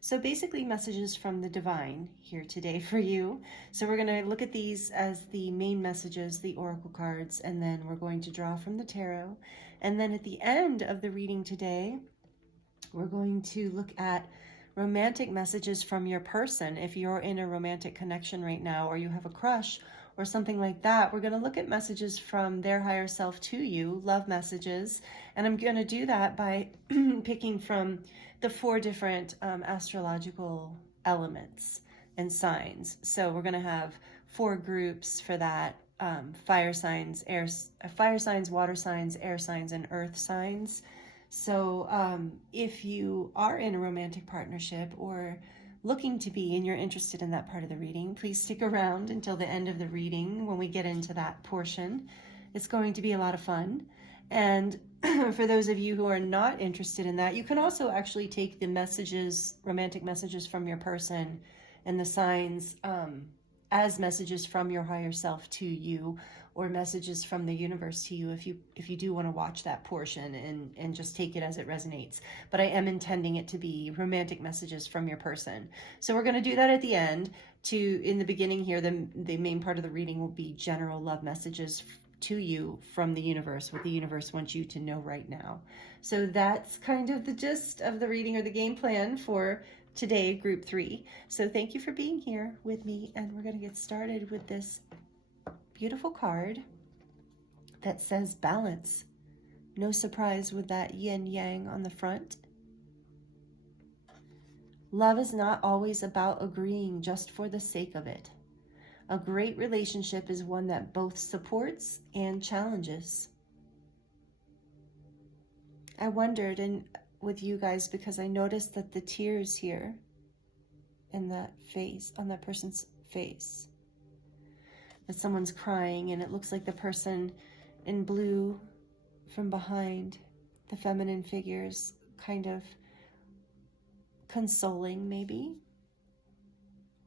So basically messages from the divine here today for you. So we're going to look at these as the main messages, the oracle cards, and then we're going to draw from the tarot. And then at the end of the reading today, we're going to look at romantic messages from your person. If you're in a romantic connection right now, or you have a crush or something like that, we're going to look at messages from their higher self to you, love messages. And I'm going to do that by picking from the 4 different astrological elements and signs. So we're going to have 4 groups for that: fire signs, water signs, air signs, and earth signs. So if you are in a romantic partnership or looking to be and you're interested in that part of the reading, please stick around until the end of the reading when we get into that portion. It's going to be a lot of fun. And for those of you who are not interested in that, you can also actually take the messages, romantic messages from your person and the signs as messages from your higher self to you, or messages from the universe to you if you do want to watch that portion and just take it as it resonates. But I am intending it to be romantic messages from your person. So we're going to do that at the end. In the beginning here, the main part of the reading will be general love messages to you from the universe, what the universe wants you to know right now. So that's kind of the gist of the reading, or the game plan for today, Group 3. So thank you for being here with me, and we're going to get started with this beautiful card that says balance. No surprise with that yin yang on the front. Love is not always about agreeing just for the sake of it. A great relationship is one that both supports and challenges. I wondered, and with you guys, because I noticed that the tears here in that face, on that person's face, that someone's crying, and it looks like the person in blue from behind, the feminine figures, kind of consoling maybe.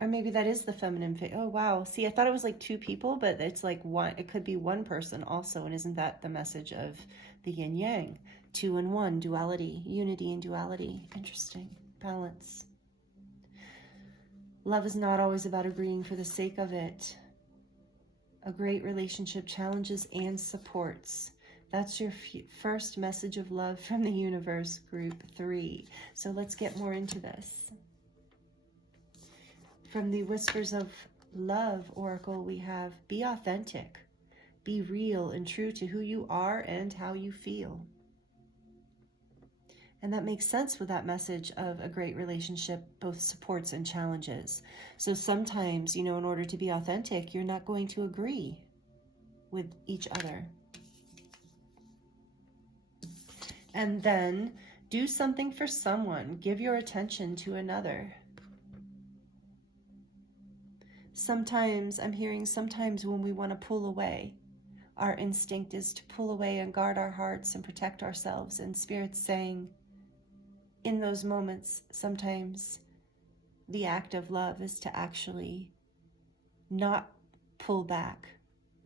Or maybe that is the feminine figure. Oh, wow. See, I thought it was like 2 people, but it's like one. It could be one person also. And isn't that the message of the yin yang? 2 and 1, duality, unity and duality. Interesting. Balance. Love is not always about agreeing for the sake of it. A great relationship challenges and supports. That's your first message of love from the universe, Group 3. So let's get more into this. From the Whispers of Love Oracle, we have: be authentic, be real and true to who you are and how you feel. And that makes sense with that message of a great relationship, both supports and challenges. So sometimes, in order to be authentic, you're not going to agree with each other. And then do something for someone. Give your attention to another. Sometimes, I'm hearing sometimes when we want to pull away, our instinct is to pull away and guard our hearts and protect ourselves. And Spirit's saying, in those moments, sometimes the act of love is to actually not pull back,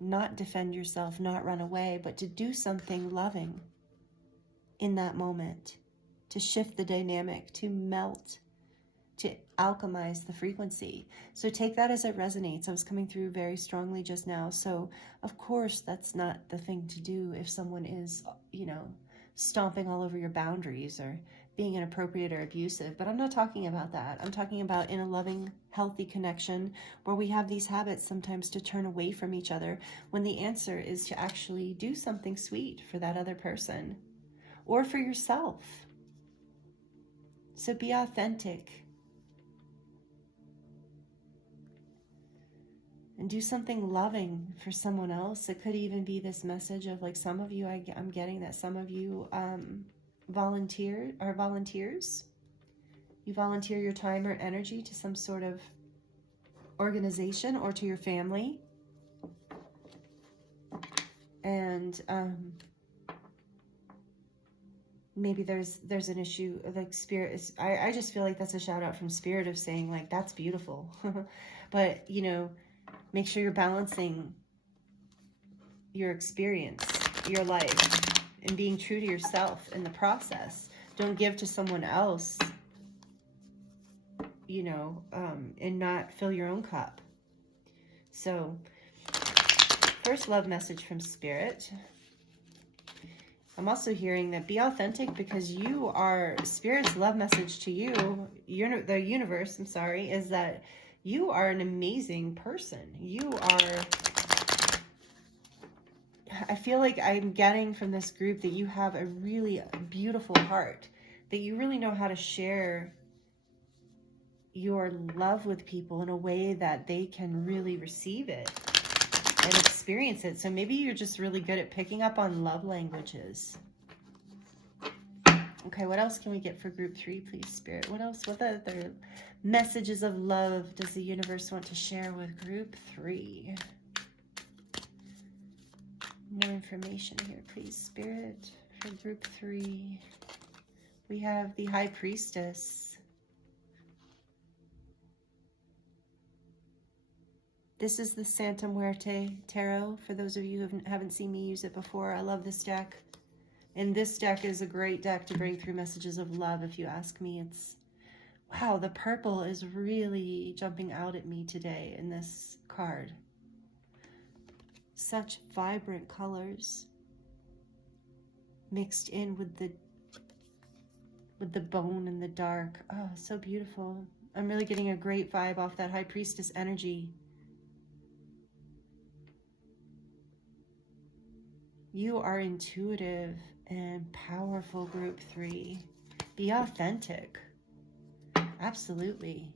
not defend yourself, not run away, but to do something loving. in that moment, to shift the dynamic, to melt, to alchemize the frequency. So take that as it resonates. I was coming through very strongly just now. So of course, that's not the thing to do if someone is, you know, stomping all over your boundaries or being inappropriate or abusive. But I'm not talking about that. I'm talking about in a loving, healthy connection where we have these habits sometimes to turn away from each other when the answer is to actually do something sweet for that other person or for yourself. So be authentic and do something loving for someone else. It could even be this message of, like, some of you, I'm getting that some of you are volunteers. You volunteer your time or energy to some sort of organization or to your family. And maybe there's an issue, like spirit is, I just feel like that's a shout out from spirit of saying, like, that's beautiful. But, you know, make sure you're balancing your experience, your life, and being true to yourself in the process. Don't give to someone else, you know, and not fill your own cup. So, first love message from Spirit. I'm also hearing that be authentic, because you are, Spirit's love message to you, the universe, I'm sorry, is that you are an amazing person. You are, I feel like I'm getting from this group that you have a really beautiful heart, that you really know how to share your love with people in a way that they can really receive it and experience it. So maybe you're just really good at picking up on love languages. Okay, what else can we get for group 3, please, Spirit? What else? What other messages of love does the universe want to share with group 3? More information here, please, Spirit, for group 3. We have the High Priestess. This is the Santa Muerte Tarot. For those of you who haven't seen me use it before, I love this deck. And this deck is a great deck to bring through messages of love, if you ask me. It's, wow, the purple is really jumping out at me today in this card. Such vibrant colors mixed in with the bone and the dark. Oh, so beautiful. I'm really getting a great vibe off that High Priestess energy. You are intuitive and powerful, group 3. Be authentic. Absolutely.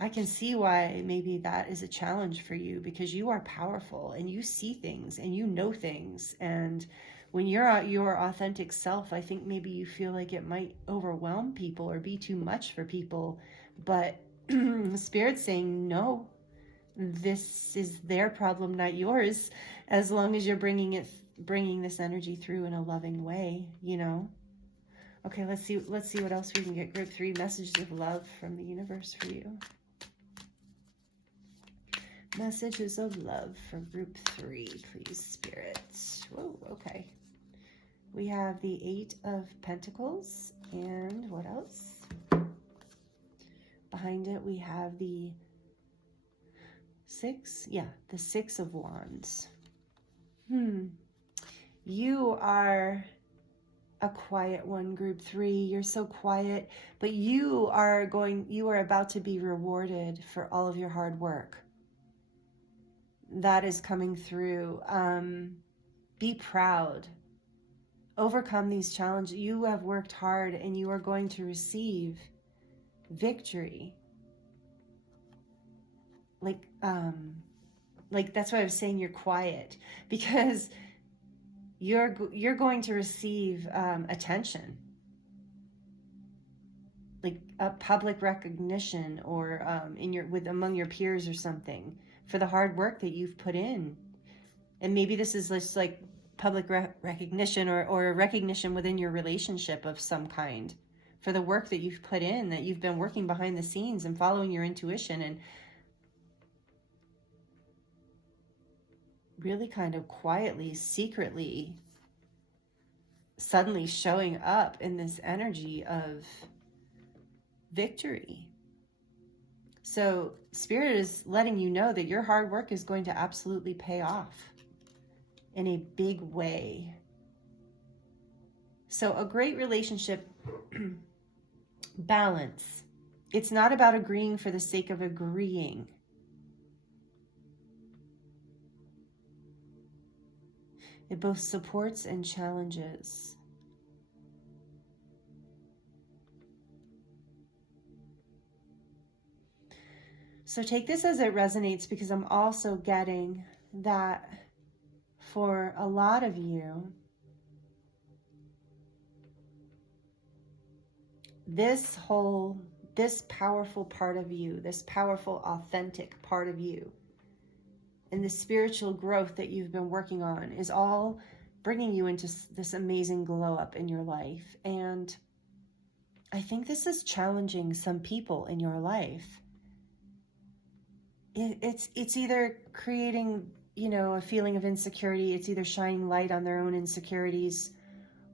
I can see why maybe that is a challenge for you, because you are powerful and you see things and you know things. And when you're your authentic self, I think maybe you feel like it might overwhelm people or be too much for people. But Spirit's saying, no, this is their problem, not yours, as long as you're bringing this energy through in a loving way, you know. Okay, let's see what else we can get. Group 3, messages of love from the universe for you. Messages of love for group 3, please, Spirit. Whoa, okay. We have the 8 of Pentacles, and what else? Behind it, we have the 6, the 6 of Wands. You are a quiet one, group 3. You're so quiet, but you are about to be rewarded for all of your hard work. That is coming through. Be proud. Overcome these challenges. You have worked hard and you are going to receive victory. Like that's why I was saying you're quiet, because you're going to receive attention, like a public recognition, or among your peers or something, for the hard work that you've put in. And maybe this is just like public recognition or a recognition within your relationship of some kind for the work that you've put in, that you've been working behind the scenes and following your intuition and really kind of quietly, secretly suddenly showing up in this energy of victory. So Spirit is letting you know that your hard work is going to absolutely pay off in a big way. So a great relationship, balance. It's not about agreeing for the sake of agreeing. It both supports and challenges. So take this as it resonates, because I'm also getting that for a lot of you, this powerful part of you, this powerful, authentic part of you, and the spiritual growth that you've been working on is all bringing you into this amazing glow up in your life. And I think this is challenging some people in your life. It's either creating, a feeling of insecurity. It's either shining light on their own insecurities,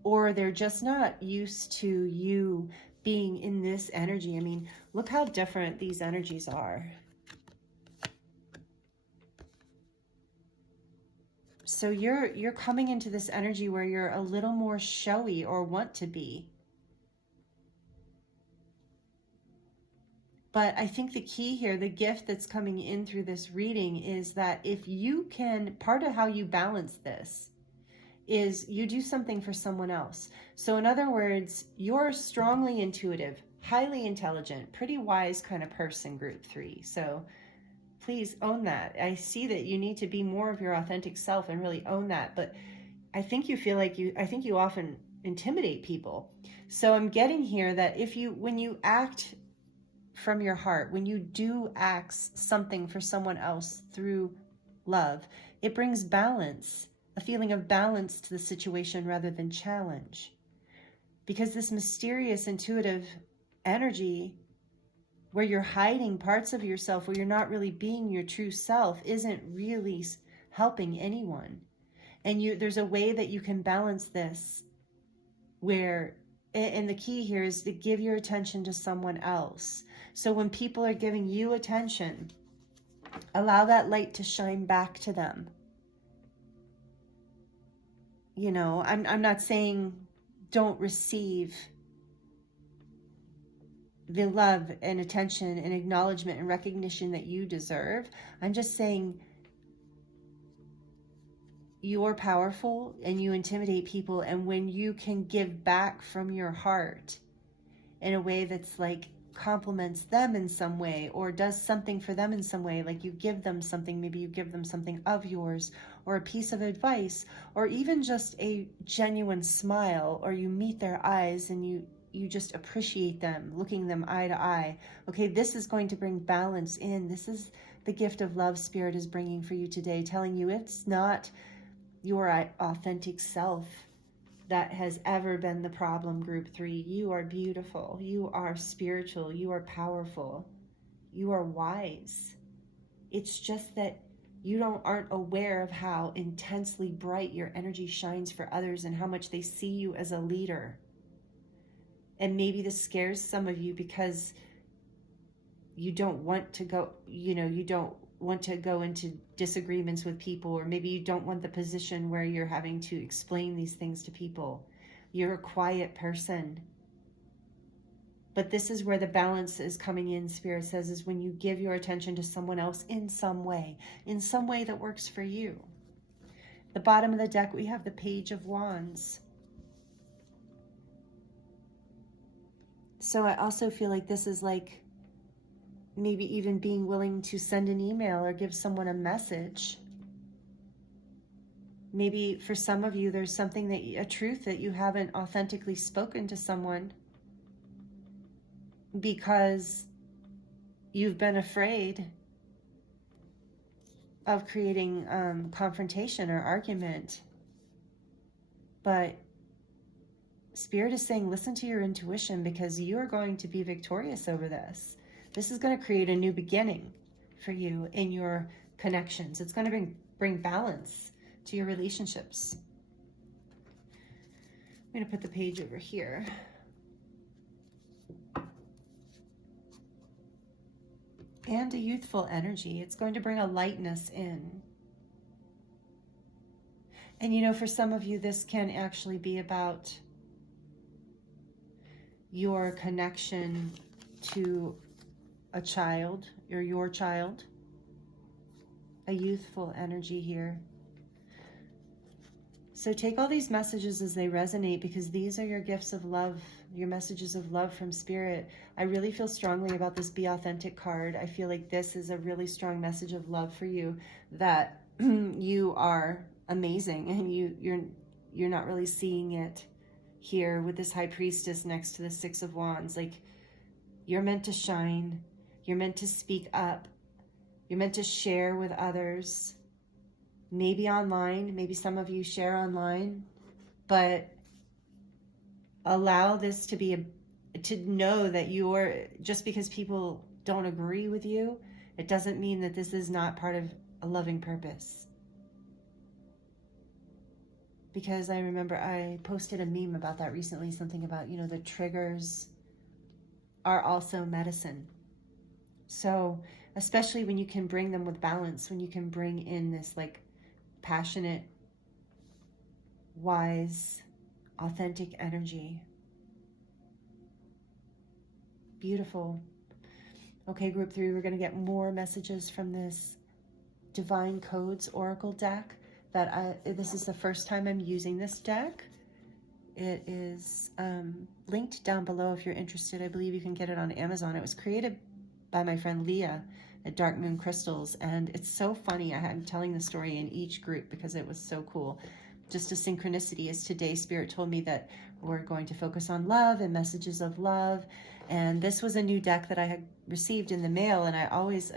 or they're just not used to you being in this energy. I mean, look how different these energies are. So you're coming into this energy where you're a little more showy, or want to be. But I think the key here, the gift that's coming in through this reading, is that if you can, part of how you balance this is you do something for someone else. So in other words, you're strongly intuitive, highly intelligent, pretty wise kind of person, group 3. So please own that. I see that you need to be more of your authentic self and really own that. But I think you feel like I think you often intimidate people. So I'm getting here that when you act from your heart, when you do act something for someone else through love, it brings balance, a feeling of balance to the situation rather than challenge. Because this mysterious, intuitive energy where you're hiding parts of yourself, where you're not really being your true self, isn't really helping anyone. And there's a way that you can balance this where, and the key here is to give your attention to someone else. So when people are giving you attention, allow that light to shine back to them. I'm not saying don't receive the love and attention and acknowledgement and recognition that you deserve. I'm just saying you're powerful and you intimidate people. And when you can give back from your heart in a way that's like compliments them in some way, or does something for them in some way, like you give them something, maybe you give them something of yours, or a piece of advice, or even just a genuine smile, or you meet their eyes and you just appreciate them, looking them eye to eye. Okay, this is going to bring balance in. This is the gift of love Spirit is bringing for you today, telling you it's not your authentic self that has ever been the problem, group 3. You are beautiful. You are spiritual. You are powerful. You are wise. It's just that you aren't aware of how intensely bright your energy shines for others and how much they see you as a leader. And maybe this scares some of you because you don't want to go, you don't want to go into disagreements with people, or maybe you don't want the position where you're having to explain these things to people. You're a quiet person. But this is where the balance is coming in, Spirit says, is when you give your attention to someone else in some way that works for you. The bottom of the deck, we have the Page of Wands. So I also feel like this is like maybe even being willing to send an email or give someone a message. Maybe for some of you, there's something a truth that you haven't authentically spoken to someone because you've been afraid of creating confrontation or argument. But Spirit is saying, listen to your intuition, because you are going to be victorious over this. This is going to create a new beginning for you in your connections. It's going to bring balance to your relationships. going to put the page over here. And a youthful energy. It's going to bring a lightness in. And you know, for some of you, this can actually be about your connection to a child, or your child. A youthful energy here. So take all these messages as they resonate, because these are your gifts of love, your messages of love from Spirit. I really feel strongly about this Be Authentic card. I feel like this is a really strong message of love for you, that you are amazing, and you're not really seeing it here with this High Priestess next to the Six of Wands. Like, you're meant to shine. You're meant to speak up. You're meant to share with others. Maybe online, maybe some of you share online, but allow this to be to know that just because people don't agree with you, it doesn't mean that this is not part of a loving purpose. Because I remember I posted a meme about that recently, something about, you know, the triggers are also medicine. So especially when you can bring them with balance, when you can bring in this like passionate, wise, authentic energy. Beautiful. Okay, group 3, we're going to get more messages from this Divine Codes Oracle deck. This is the first time I'm using this deck. It is linked down below if you're interested. I believe you can get it on Amazon. It was created by my friend Leah at Dark Moon Crystals, and it's so funny. I'm telling the story in each group because it was so cool. Just a synchronicity is today Spirit told me that we're going to focus on love and messages of love, and this was a new deck that I had received in the mail, and I always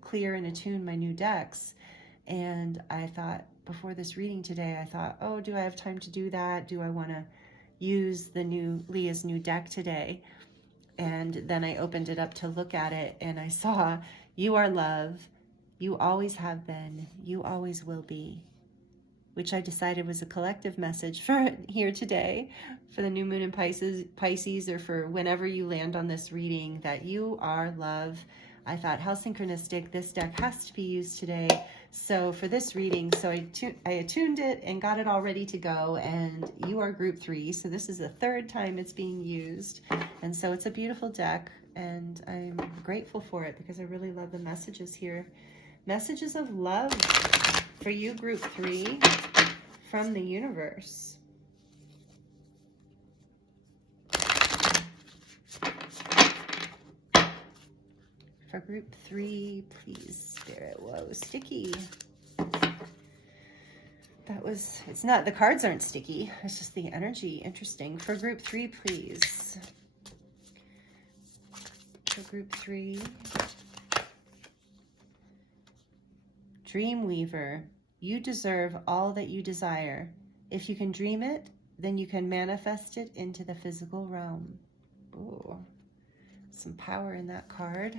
clear and attune my new decks. And I thought, before this reading today, I thought, oh, do I have time to do that? Do I want to use Leah's new deck today? And then I opened it up to look at it, and I saw, you are love, you always have been, you always will be, which I decided was a collective message for here today, for the new moon in Pisces, or for whenever you land on this reading, that you are love. I thought, how synchronistic, this deck has to be used today. So for this reading, so I attuned it and got it all ready to go, and you are group 3. So this is the 3rd time it's being used. And so it's a beautiful deck, and I'm grateful for it because I really love the messages here. Messages of love for you, group 3, from the universe. For group 3, please, Spirit. Whoa, sticky. It's not, the cards aren't sticky. It's just the energy. Interesting. For group 3, please. For group 3. Dreamweaver, you deserve all that you desire. If you can dream it, then you can manifest it into the physical realm. Ooh, some power in that card.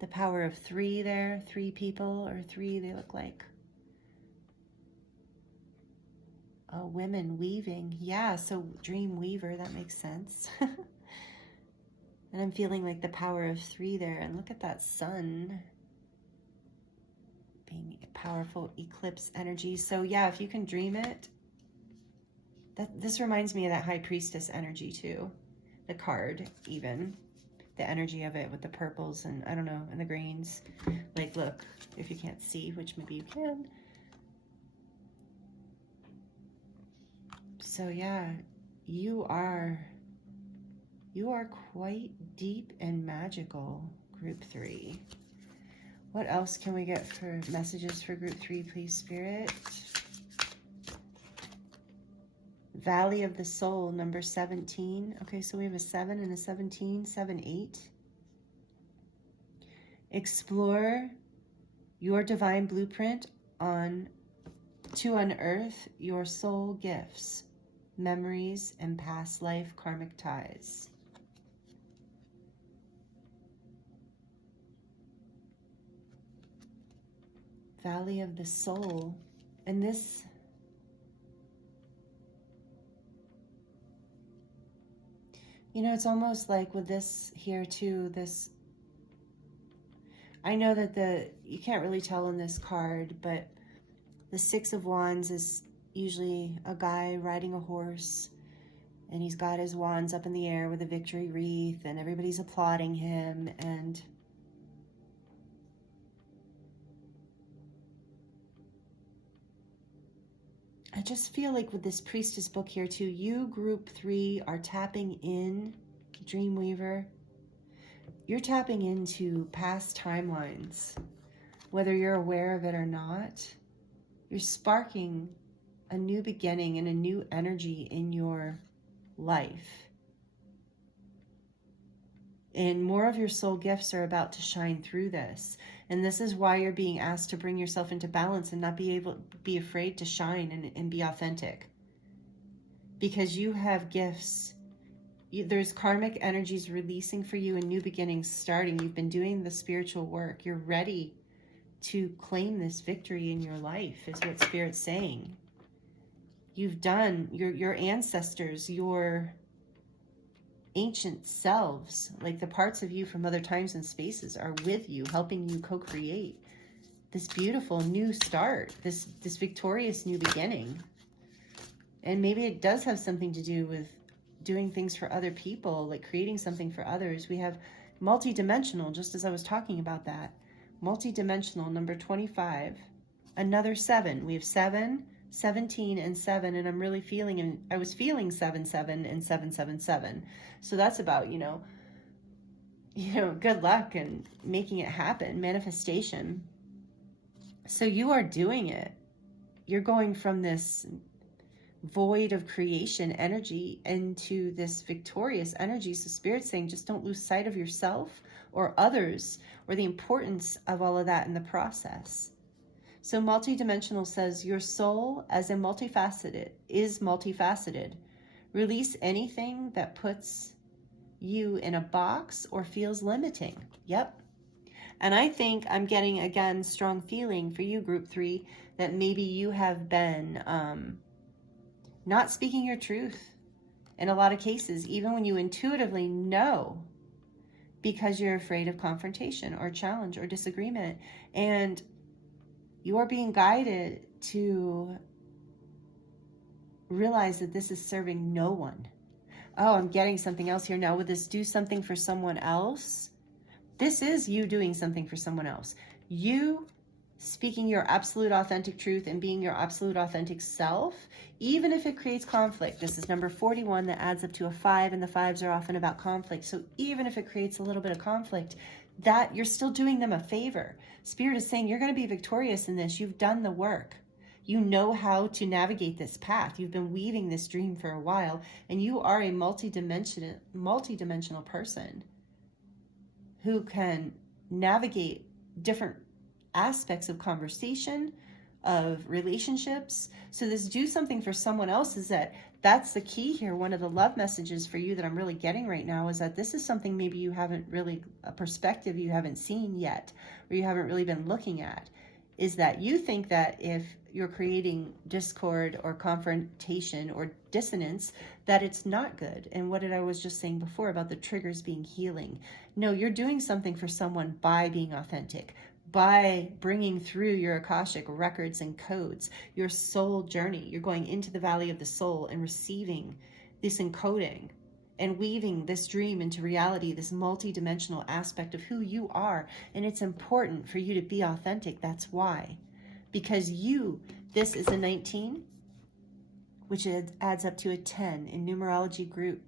The power of 3 there, 3 people, or 3 they look like. Oh, women weaving. Yeah, so dream weaver, that makes sense. And I'm feeling like the power of 3 there. And look at that sun being a powerful eclipse energy. So yeah, if you can dream it, this reminds me of that High Priestess energy too. The card even. The energy of it with the purples and I don't know, and the greens. Like, look, if you can't see, which maybe you can. So yeah, you are quite deep and magical, group 3. What else can we get for messages for group 3, please, Spirit? Valley of the Soul, number 17. Okay, so we have a 7 and a 17, 7, 8. Explore your divine blueprint to unearth your soul gifts, memories, and past life karmic ties. Valley of the Soul. And this You know, it's almost like with this here too, this, I know that you can't really tell in this card, but the Six of Wands is usually a guy riding a horse, and he's got his wands up in the air with a victory wreath, and everybody's applauding him. And I just feel like with this Priestess book here too, you group 3 are tapping in, Dreamweaver. You're tapping into past timelines, whether you're aware of it or not. You're sparking a new beginning and a new energy in your life. And more of your soul gifts are about to shine through this. And this is why you're being asked to bring yourself into balance and not be afraid to shine and be authentic. Because you have gifts. There's karmic energies releasing for you and new beginnings starting. You've been doing the spiritual work. You're ready to claim this victory in your life, is what Spirit's saying. You've done, your ancestors, your ancient selves, like the parts of you from other times and spaces, are with you, helping you co-create this beautiful new start, this victorious new beginning. And maybe it does have something to do with doing things for other people, like creating something for others. We have multidimensional, just as I was talking about that. Multidimensional, number 25, another 7. We have 7, 17, and 7, and I'm really feeling, and I was feeling 7, 7, and 7, 7, 7. So that's about, you know, good luck and making it happen, manifestation. So you are doing it. You're going from this void of creation energy into this victorious energy. So Spirit's saying, just don't lose sight of yourself or others or the importance of all of that in the process. So multidimensional says your soul as a is multifaceted. Release anything that puts you in a box or feels limiting. Yep. And I think I'm getting, again, strong feeling for you, group 3, that maybe you have been not speaking your truth in a lot of cases, even when you intuitively know, because you're afraid of confrontation or challenge or disagreement. And you are being guided to realize that this is serving no one. Oh, I'm getting something else here now with this do something for someone else. This is you doing something for someone else. You speaking your absolute authentic truth and being your absolute authentic self, even if it creates conflict. This is number 41 that adds up to a 5, and the 5s are often about conflict. So even if it creates a little bit of conflict, that you're still doing them a favor. Spirit is saying you're going to be victorious in this. You've done the work. You know how to navigate this path. You've been weaving this dream for a while, and you are a multidimensional person who can navigate different aspects of conversation, of relationships. So this do something for someone else that's the key here. One of the love messages for you that I'm really getting right now is that this is something maybe you haven't really, a perspective you haven't seen yet, or you haven't really been looking at, is that you think that if you're creating discord or confrontation or dissonance, that it's not good. And what did I was just saying before about the triggers being healing? No, you're doing something for someone by being authentic, by bringing through your Akashic records and codes, your soul journey. You're going into the valley of the soul and receiving this encoding and weaving this dream into reality, this multidimensional aspect of who you are. And it's important for you to be authentic. That's why. Because this is a 19, which adds up to a 10. In numerology group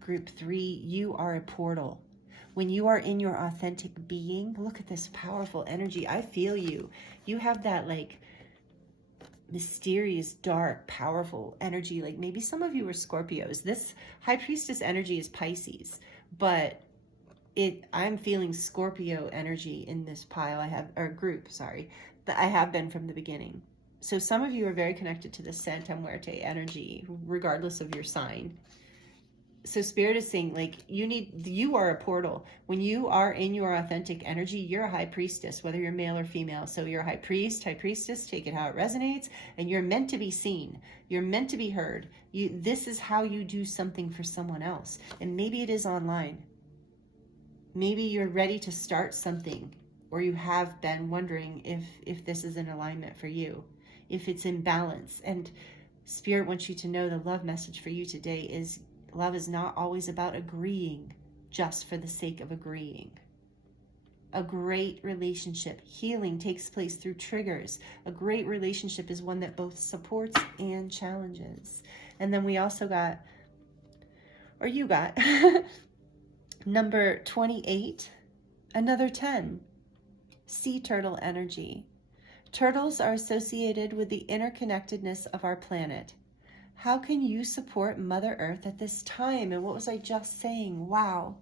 3, you are a portal. When you are in your authentic being, look at this powerful energy. I feel you. You have that like mysterious, dark, powerful energy. Like maybe some of you are Scorpios. This High Priestess energy is Pisces, but I'm feeling Scorpio energy in this pile group, sorry, that I have been from the beginning. So some of you are very connected to the Santa Muerte energy, regardless of your sign. So Spirit is saying, like, you are a portal. When you are in your authentic energy, you're a high priestess, whether you're male or female. So you're a high priest, high priestess, take it how it resonates, and you're meant to be seen. You're meant to be heard. This is how you do something for someone else. And maybe it is online. Maybe you're ready to start something, or you have been wondering if this is in alignment for you, if it's in balance. And Spirit wants you to know the love message for you today is love is not always about agreeing just for the sake of agreeing. A great relationship, healing takes place through triggers. A great relationship is one that both supports and challenges. And then we also got, or you got, number 28, another 10, sea turtle energy. Turtles are associated with the interconnectedness of our planet. How can you support Mother Earth at this time? And what was I just saying? Wow.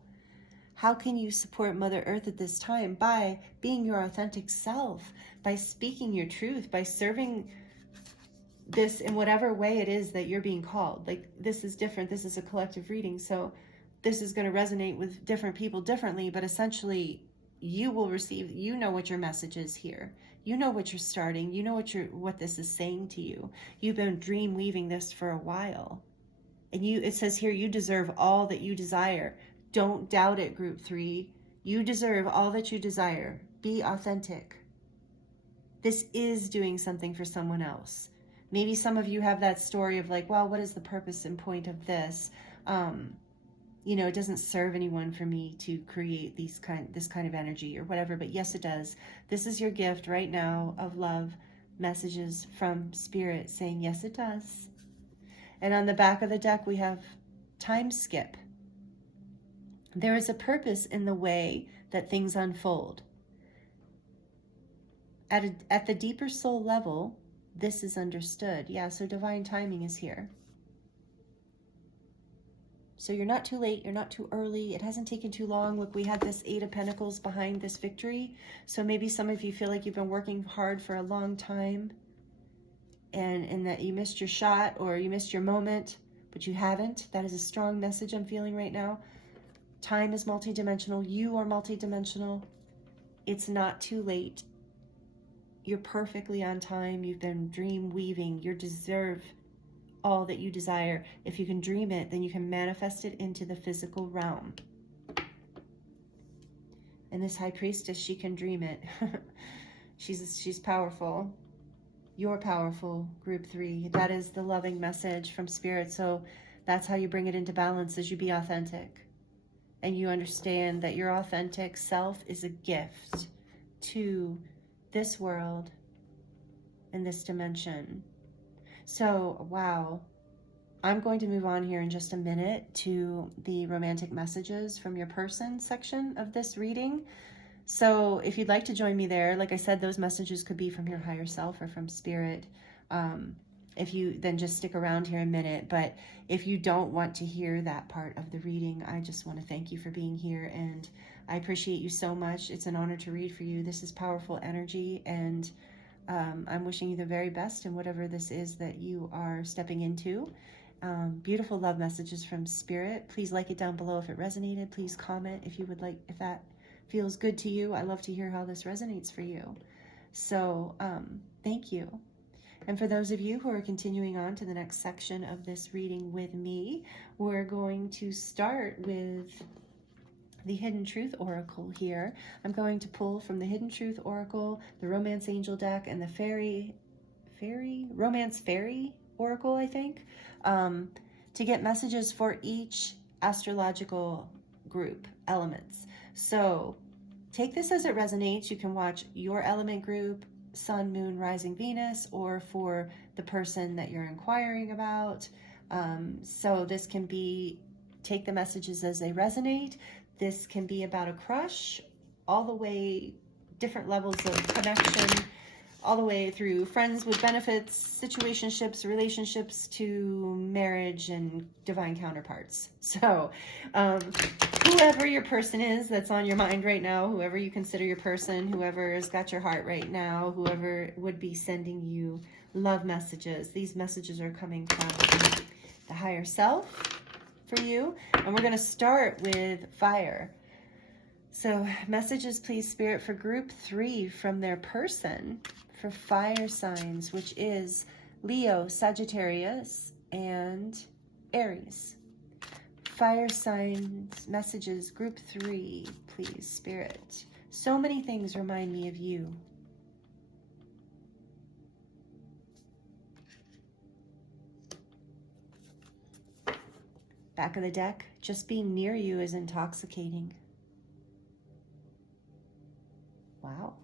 How can you support Mother Earth at this time? By being your authentic self, by speaking your truth, by serving this in whatever way it is that you're being called. Like, this is different. This is a collective reading. So this is going to resonate with different people differently, but essentially you will receive, you know what your message is here. You know what you're starting. You know what this is saying to you. You've been dream weaving this for a while. And it says here, you deserve all that you desire. Don't doubt it, group 3. You deserve all that you desire. Be authentic. This is doing something for someone else. Maybe some of you have that story of like, well, what is the purpose and point of this? It doesn't serve anyone for me to create this kind of energy or whatever, but yes, it does. This is your gift right now of love, messages from Spirit saying, yes, it does. And on the back of the deck, we have time skip. There is a purpose in the way that things unfold. At the deeper soul level, this is understood. Yeah, so divine timing is here. So you're not too late, you're not too early, it hasn't taken too long. Look, we had this 8 of Pentacles behind this victory. So maybe some of you feel like you've been working hard for a long time and that you missed your shot or you missed your moment, but you haven't. That is a strong message I'm feeling right now. Time is multidimensional. You are multidimensional. It's not too late. You're perfectly on time. You've been dream weaving. You deserve all that you desire. If you can dream it, then you can manifest it into the physical realm. And this high priestess, she can dream it. She's powerful. You're powerful, group 3. That is the loving message from Spirit. So that's how you bring it into balance, as you be authentic. And you understand that your authentic self is a gift to this world and this dimension. So, wow, I'm going to move on here in just a minute to the romantic messages from your person section of this reading. So if you'd like to join me there, like I said, those messages could be from your higher self or from Spirit. If you then just stick around here a minute, but if you don't want to hear that part of the reading, I just want to thank you for being here, and I appreciate you so much. It's an honor to read for you. This is powerful energy, and I'm wishing you the very best in whatever this is that you are stepping into. Beautiful love messages from Spirit. Please like it down below if it resonated. Please comment if you would like, if that feels good to you. I love to hear how this resonates for you. So thank you. And for those of you who are continuing on to the next section of this reading with me, we're going to start with the Hidden Truth Oracle here. I'm going to pull from the Hidden Truth Oracle, the Romance Angel deck, and the Romance Fairy Oracle, I think, to get messages for each astrological group, elements. So take this as it resonates. You can watch your element group, Sun, Moon, Rising, Venus, or for the person that you're inquiring about. So this can be, take the messages as they resonate. This can be about a crush, all the way, different levels of connection, all the way through friends with benefits, situationships, relationships, to marriage and divine counterparts. So whoever your person is that's on your mind right now, whoever you consider your person, whoever has got your heart right now, whoever would be sending you love messages, these messages are coming from the higher self, for you. And we're going to start with fire. So messages, please, Spirit, for group 3 from their person for fire signs, which is Leo, Sagittarius, and Aries. Fire signs, messages, group 3, please, Spirit. So many things remind me of you. Back of the deck, just being near you is intoxicating. Wow.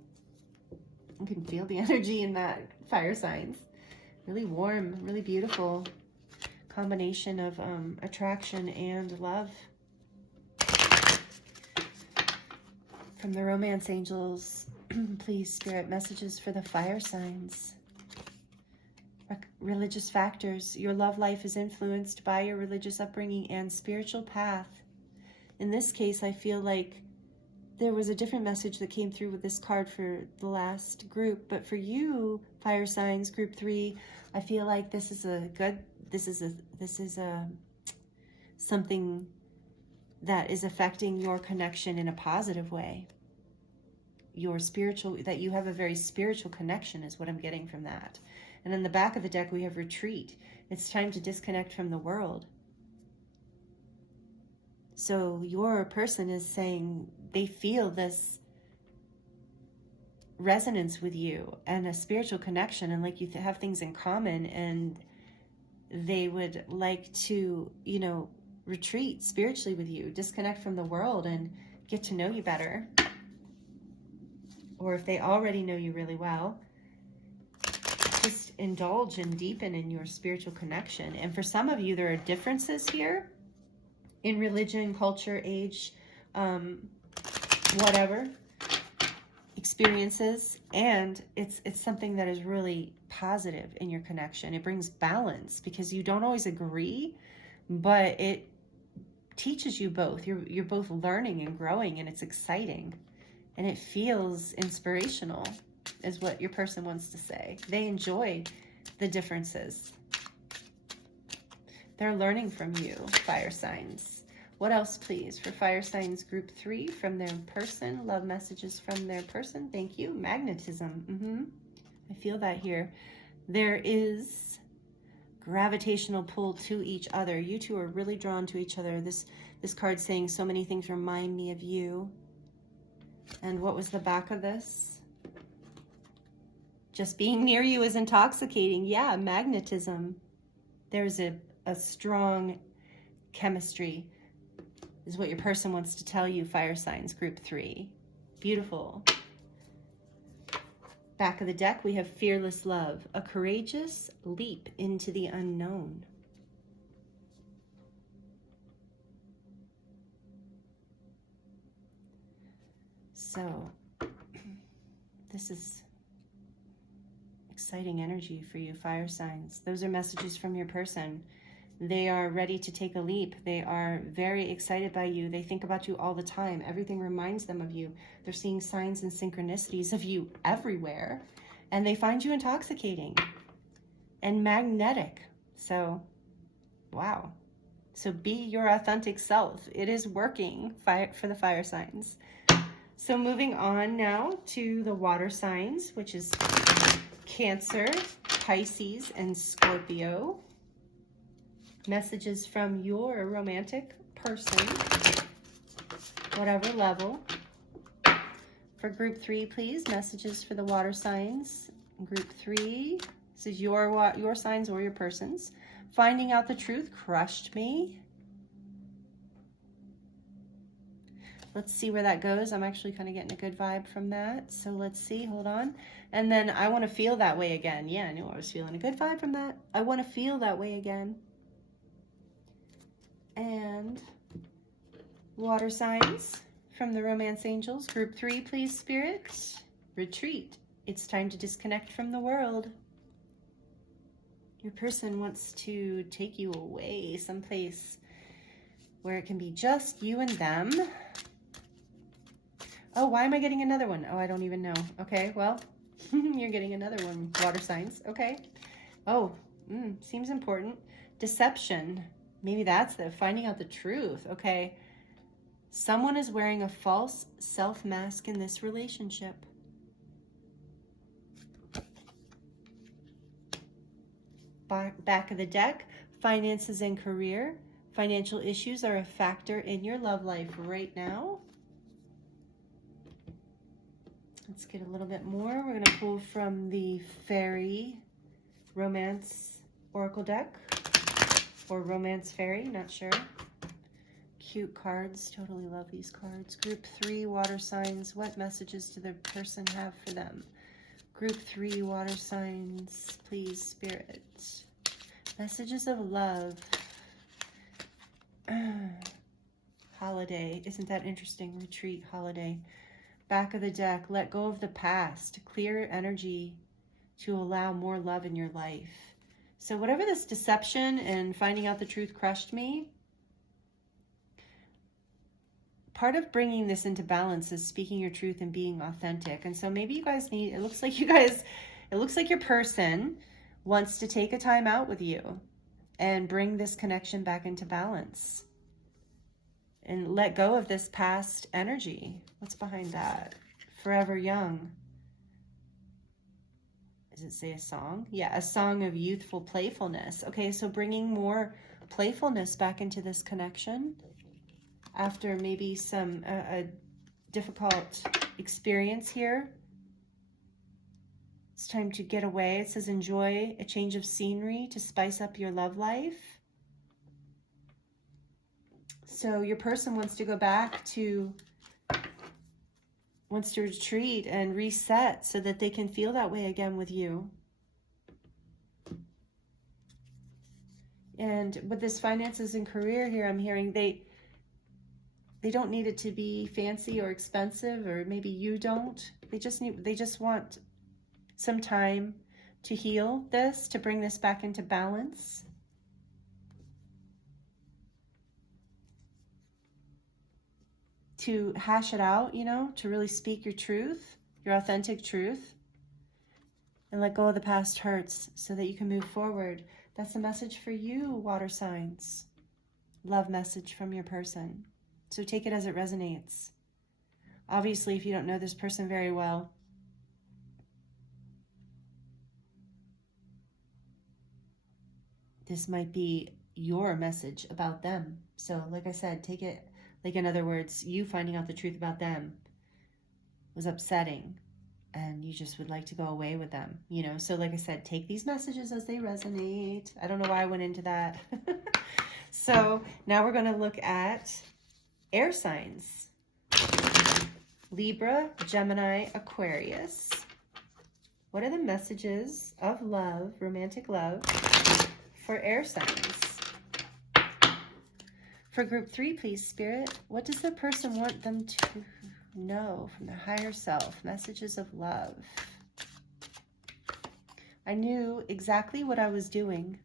You can feel the energy in that, fire signs. Really warm, really beautiful combination of attraction and love. From the romance angels, please, Spirit, messages for the fire signs. Religious factors. Your love life is influenced by your religious upbringing and spiritual path. In this case, I feel like there was a different message that came through with this card for the last group, but for you, fire signs, group 3, I feel like this is something that is affecting your connection in a positive way. Your spiritual, that you have a very spiritual connection is what I'm getting from that. And in the back of the deck, we have retreat. It's time to disconnect from the world. So your person is saying they feel this resonance with you and a spiritual connection, and like you have things in common, and they would like to, you know, retreat spiritually with you, disconnect from the world and get to know you better. Or if they already know you really well, just indulge and deepen in your spiritual connection. And for some of you, there are differences here in religion, culture, age, whatever, experiences, and it's something that is really positive in your connection. It brings balance because you don't always agree, but it teaches you both. You're both learning and growing, and it's exciting, and it feels inspirational, is what your person wants to say. They enjoy the differences. They're learning from you, fire signs. What else, please, for fire signs group 3 from their person? Love messages from their person. Thank you. Magnetism. I feel that here. There is gravitational pull to each other. You two are really drawn to each other. This card saying so many things remind me of you. And what was the back of this? Just being near you is intoxicating. Yeah, magnetism. There's a strong chemistry is what your person wants to tell you, fire signs, group 3. Beautiful. Back of the deck, we have fearless love, a courageous leap into the unknown. So, this is exciting energy for you, fire signs. Those are messages from your person. They are ready to take a leap. They are very excited by you. They think about you all the time. Everything reminds them of you. They're seeing signs and synchronicities of you everywhere. And they find you intoxicating and magnetic. So, wow. So be your authentic self. It is working for the fire signs. So moving on now to the water signs, which is Cancer, Pisces, and Scorpio. Messages from your romantic person, whatever level. For group 3, please, messages for the water signs. Group 3, this is your signs or your person's. Finding out the truth crushed me. Let's see where that goes. I'm actually kind of getting a good vibe from that. So let's see, hold on. And then I want to feel that way again. Yeah, I knew I was feeling a good vibe from that. I want to feel that way again. And water signs from the romance angels. Group 3, please, Spirit. Retreat. It's time to disconnect from the world. Your person wants to take you away someplace where it can be just you and them. Oh, why am I getting another one? Oh, I don't even know. Okay, well, you're getting another one. Water signs. Okay. Oh, seems important. Deception. Maybe that's the finding out the truth. Okay. Someone is wearing a false self-mask in this relationship. Back of the deck, finances and career. Financial issues are a factor in your love life right now. Let's get a little bit more. We're going to pull from the Faery Romance Oracle deck. Or Romance Fairy, not sure. Cute cards. Totally love these cards. Group 3, water signs. What messages do the person have for them? Group 3, water signs. Please, Spirit. Messages of love. Holiday. Isn't that interesting? Retreat, holiday. Back of the deck. Let go of the past. Clear energy to allow more love in your life. So whatever this deception and finding out the truth crushed me, part of bringing this into balance is speaking your truth and being authentic. And so maybe you guys need, it looks like your person wants to take a time out with you and bring this connection back into balance and let go of this past energy. What's behind that? Forever young. Does it say a song? Yeah, a song of youthful playfulness. Okay, so bringing more playfulness back into this connection after maybe some a difficult experience here. It's time to get away. It says enjoy a change of scenery to spice up your love life. So your person wants to go back to, wants to retreat and reset so that they can feel that way again with you. And with this finances and career here, I'm hearing they don't need it to be fancy or expensive, or maybe you don't. They just want some time to heal this, to bring this back into balance. To hash it out, you know, to really speak your truth, your authentic truth, and let go of the past hurts so that you can move forward. That's the message for you, water signs. Love message from your person. So take it as it resonates. Obviously, if you don't know this person very well, this might be your message about them. So like I said, take it, like in other words, you finding out the truth about them was upsetting and you just would like to go away with them, you know? So like I said, take these messages as they resonate. I don't know why I went into that. So now we're going to look at air signs. Libra, Gemini, Aquarius. What are the messages of love, romantic love, for air signs? For group 3, please, Spirit, what does the person want them to know from their higher self? Messages of love. I knew exactly what I was doing.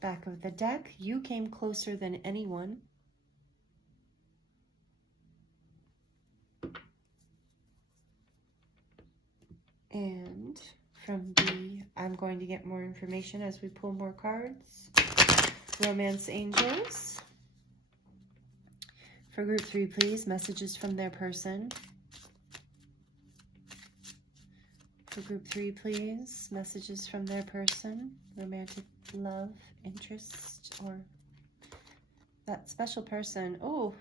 Back of the deck, you came closer than anyone. And from the, I'm going to get more information as we pull more cards. Romance angels. For group 3, please, messages from their person. For group 3, please, messages from their person. Romantic love, interest, or that special person. Oh,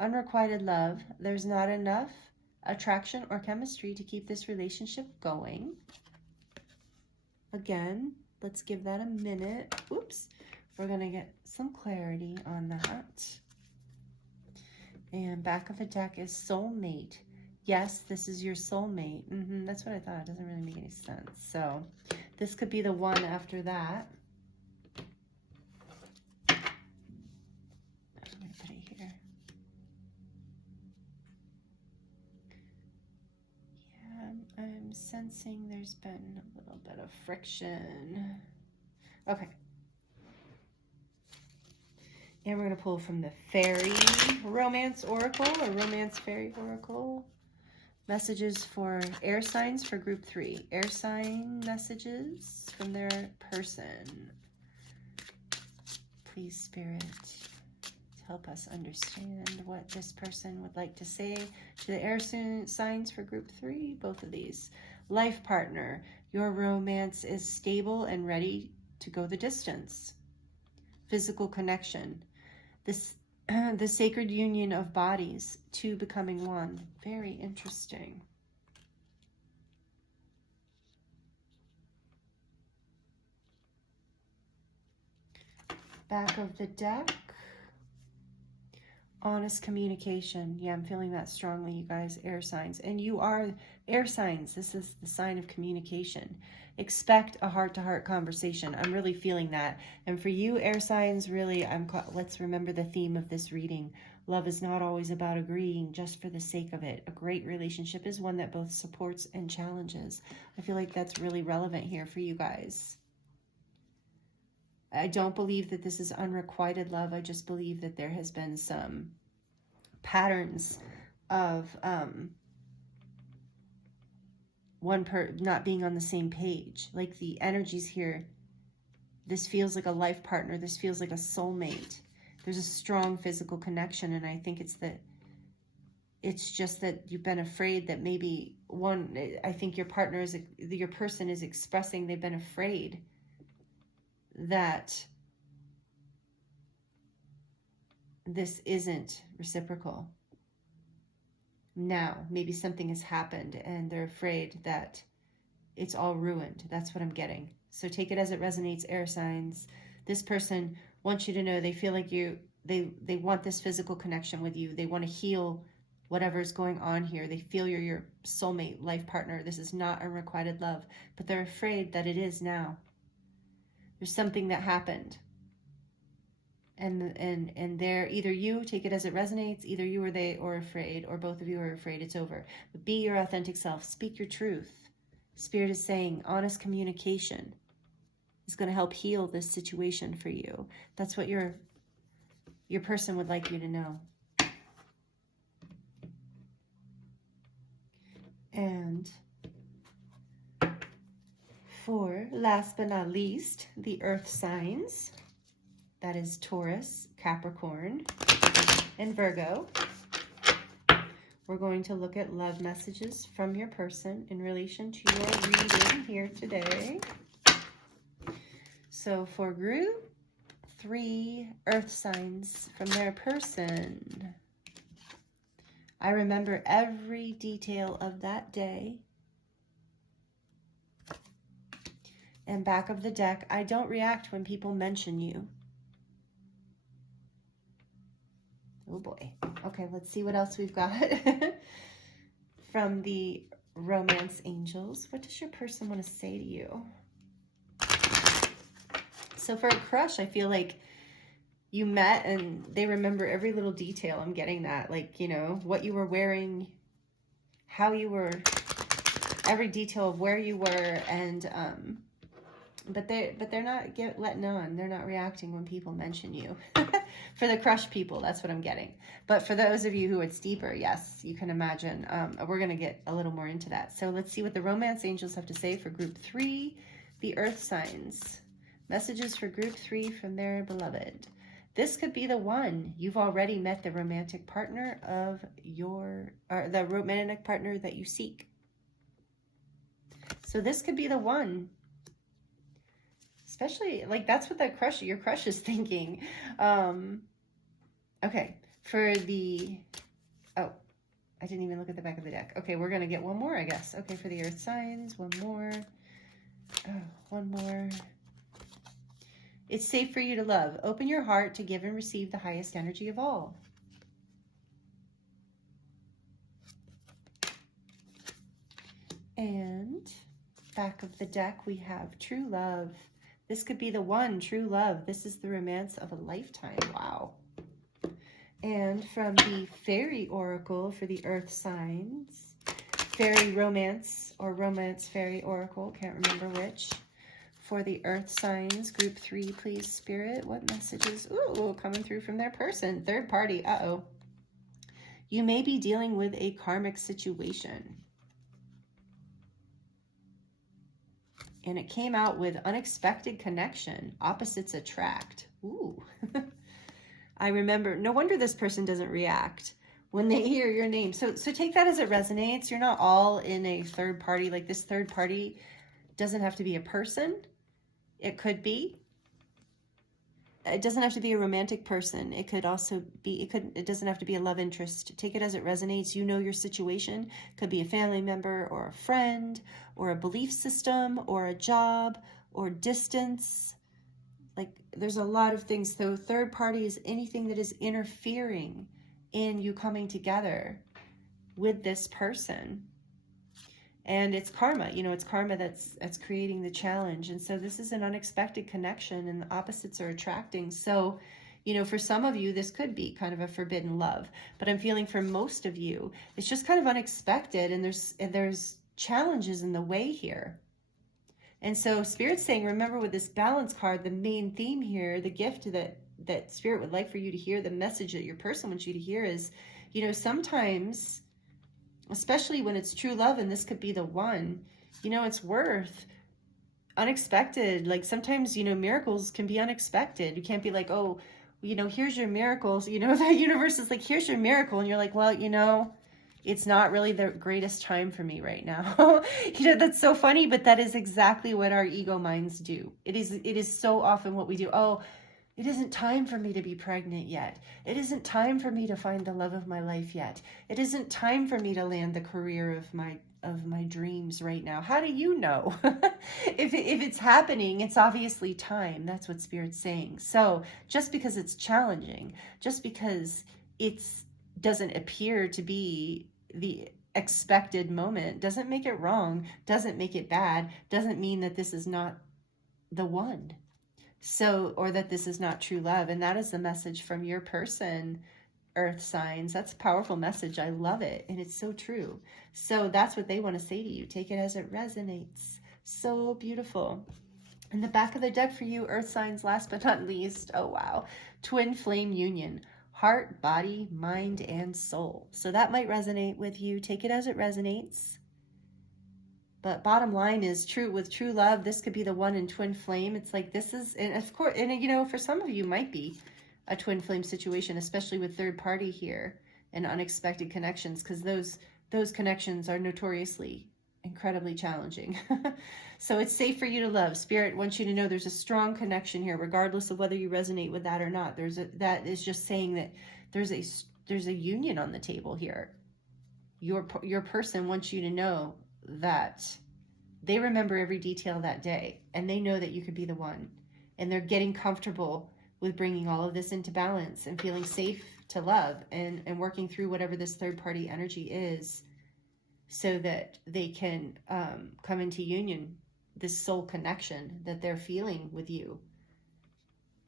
unrequited love. There's not enough attraction or chemistry to keep this relationship going. Again, let's give that a minute. Oops. We're going to get some clarity on that. And back of the deck is soulmate. Yes, this is your soulmate. That's what I thought. It doesn't really make any sense. So this could be the one after that. I'm going to put it here. Yeah, I'm sensing there's been a little bit of friction. Okay. And we're going to pull from the Fairy Romance Oracle, or Romance Fairy Oracle. Messages for air signs for group 3. Air sign messages from their person. Please, Spirit, help us understand what this person would like to say to the air signs for group 3. Both of these. Life partner. Your romance is stable and ready to go the distance. Physical connection. The sacred union of bodies, two becoming one. Very interesting. Back of the deck. Honest communication. Yeah, I'm feeling that strongly, you guys. Air signs. And you are air signs. This is the sign of communication. Expect a heart-to-heart conversation. I'm really feeling that. And for you, air signs, really, let's remember the theme of this reading. Love is not always about agreeing just for the sake of it. A great relationship is one that both supports and challenges. I feel like that's really relevant here for you guys. I don't believe that this is unrequited love. I just believe that there has been some patterns of not being on the same page. Like the energies here, this feels like a life partner. This feels like a soulmate. There's a strong physical connection, and I think it's just that you've been afraid that maybe I think your person is expressing they've been afraid that this isn't reciprocal. Now, maybe something has happened and they're afraid that it's all ruined. That's what I'm getting. So take it as it resonates, air signs. This person wants you to know they feel like they want this physical connection with you. They want to heal whatever's going on here. They feel you're your soulmate, life partner. This is not unrequited love, but they're afraid that it is now. There's something that happened. And they're either you, take it as it resonates, either you or they are afraid, or both of you are afraid it's over. But be your authentic self. Speak your truth. Spirit is saying honest communication is going to help heal this situation for you. That's what your person would like you to know. And for last but not least, the earth signs. That is Taurus, Capricorn, and Virgo. We're going to look at love messages from your person in relation to your reading here today. So for group 3, earth signs from their person. I remember every detail of that day. And back of the deck, I don't react when people mention you. Oh boy. Okay, let's see what else we've got from the romance angels. What does your person want to say to you? So for a crush, I feel like you met and they remember every little detail. I'm getting that. Like, you know, what you were wearing, how you were, every detail of where you were, and but they're not letting on. They're not reacting when people mention you. For the crush people, that's what I'm getting. But for those of you who it's deeper, yes, you can imagine. We're going to get a little more into that. So let's see what the romance angels have to say for group 3, the earth signs. Messages for group 3 from their beloved. This could be the one. You've already met the romantic partner of the romantic partner that you seek. So this could be the one. Especially, like, that's what your crush is thinking. Okay, for the, oh, I didn't even look at the back of the deck. Okay, we're going to get one more, I guess. Okay, for the earth signs, one more. Oh, one more. It's safe for you to love. Open your heart to give and receive the highest energy of all. And back of the deck, we have true love. This could be the one, true love. This is the romance of a lifetime. Wow. And from the Faery Oracle for the earth signs, Fairy Romance or Romance Fairy Oracle, can't remember which. For the earth signs, group 3, please, Spirit. What messages? Ooh, coming through from their person. Third party. Uh-oh. You may be dealing with a karmic situation. And it came out with unexpected connection, opposites attract. Ooh. I remember, no wonder this person doesn't react when they hear your name. So take that as it resonates. You're not all in a third party. Like, this third party doesn't have to be a person. It could be. It doesn't have to be a romantic person. It could also be, it doesn't have to be a love interest. Take it as it resonates. You know your situation. Could be a family member or a friend or a belief system or a job or distance. Like, there's a lot of things. So third party is anything that is interfering in you coming together with this person. And it's karma, you know, it's karma that's creating the challenge. And so this is an unexpected connection, and the opposites are attracting. So, you know, for some of you, this could be kind of a forbidden love, but I'm feeling for most of you, it's just kind of unexpected, and there's challenges in the way here. And so Spirit's saying, remember with this balance card, the main theme here, the gift that Spirit would like for you to hear, the message that your person wants you to hear is, you know, sometimes, especially when it's true love, and this could be the one, you know, it's worth unexpected. Like, sometimes, you know, miracles can be unexpected. You can't be like, oh, you know, here's your miracles. You know, the universe is like, here's your miracle. And you're like, well, you know, it's not really the greatest time for me right now. You know, that's so funny, but that is exactly what our ego minds do. It is so often what we do. Oh, it isn't time for me to be pregnant yet. It isn't time for me to find the love of my life yet. It isn't time for me to land the career of my dreams right now. How do you know? If it's happening, it's obviously time. That's what Spirit's saying. So just because it's challenging, just because it doesn't appear to be the expected moment, doesn't make it wrong, doesn't make it bad, doesn't mean that this is not the one. So, or that this is not true love. And that is the message from your person, earth signs. That's a powerful message. I love it. And it's so true. So that's what they want to say to you. Take it as it resonates. So beautiful. In the back of the deck for you, earth signs, last but not least, oh wow, twin flame union, heart, body, mind, and soul. So that might resonate with you. Take it as it resonates. But bottom line is, with true love, this could be the one in twin flame. It's like, this is, and of course, and you know, for some of you might be a twin flame situation, especially with third party here and unexpected connections, because those connections are notoriously incredibly challenging. So it's safe for you to love. Spirit wants you to know there's a strong connection here, regardless of whether you resonate with that or not. That is just saying that there's a union on the table here. Your person wants you to know that they remember every detail that day, and they know that you could be the one, and they're getting comfortable with bringing all of this into balance and feeling safe to love and working through whatever this third party energy is, so that they can come into union, this soul connection that they're feeling with you.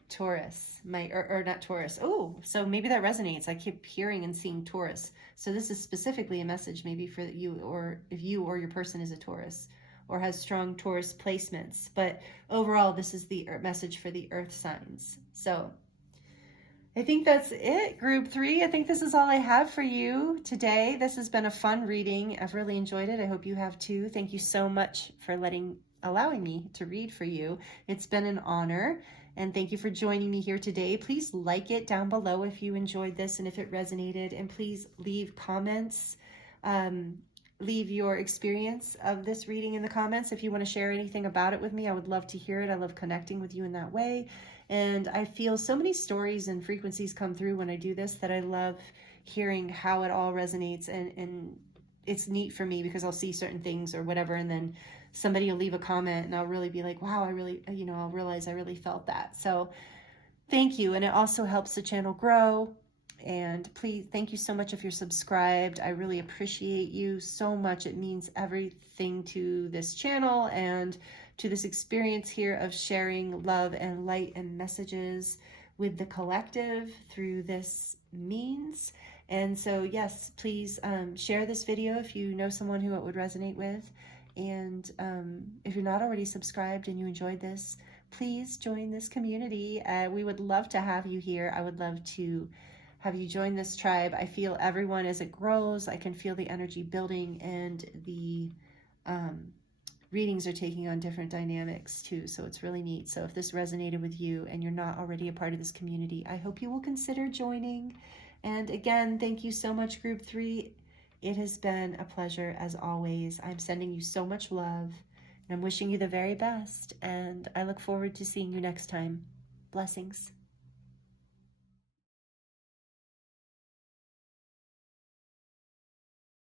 Taurus, or not Taurus. Oh, so maybe that resonates. I keep hearing and seeing Taurus. So this is specifically a message maybe for you, or if you or your person is a Taurus or has strong Taurus placements. But overall, this is the message for the earth signs. So I think that's it, group 3. I think this is all I have for you today. This has been a fun reading. I've really enjoyed it. I hope you have too. Thank you so much for allowing me to read for you. It's been an honor. And thank you for joining me here today. Please like it down below if you enjoyed this and if it resonated. And please leave comments. Leave your experience of this reading in the comments. If you want to share anything about it with me, I would love to hear it. I love connecting with you in that way. And I feel so many stories and frequencies come through when I do this that I love hearing how it all resonates. And it's neat for me because I'll see certain things or whatever, and then somebody will leave a comment and I'll really be like, wow, I'll realize I really felt that. So thank you. And it also helps the channel grow. And please, thank you so much if you're subscribed. I really appreciate you so much. It means everything to this channel and to this experience here of sharing love and light and messages with the collective through this means. And so yes, please share this video if you know someone who it would resonate with. And if you're not already subscribed and you enjoyed this, please join this community. We would love to have you here. I would love to have you join this tribe. I feel everyone as it grows. I can feel the energy building and the readings are taking on different dynamics too, so it's really neat. So if this resonated with you and you're not already a part of this community, I hope you will consider joining. And again, thank you so much, Group 3. It has been a pleasure as always. I'm sending you so much love, and I'm wishing you the very best, and I look forward to seeing you next time. Blessings.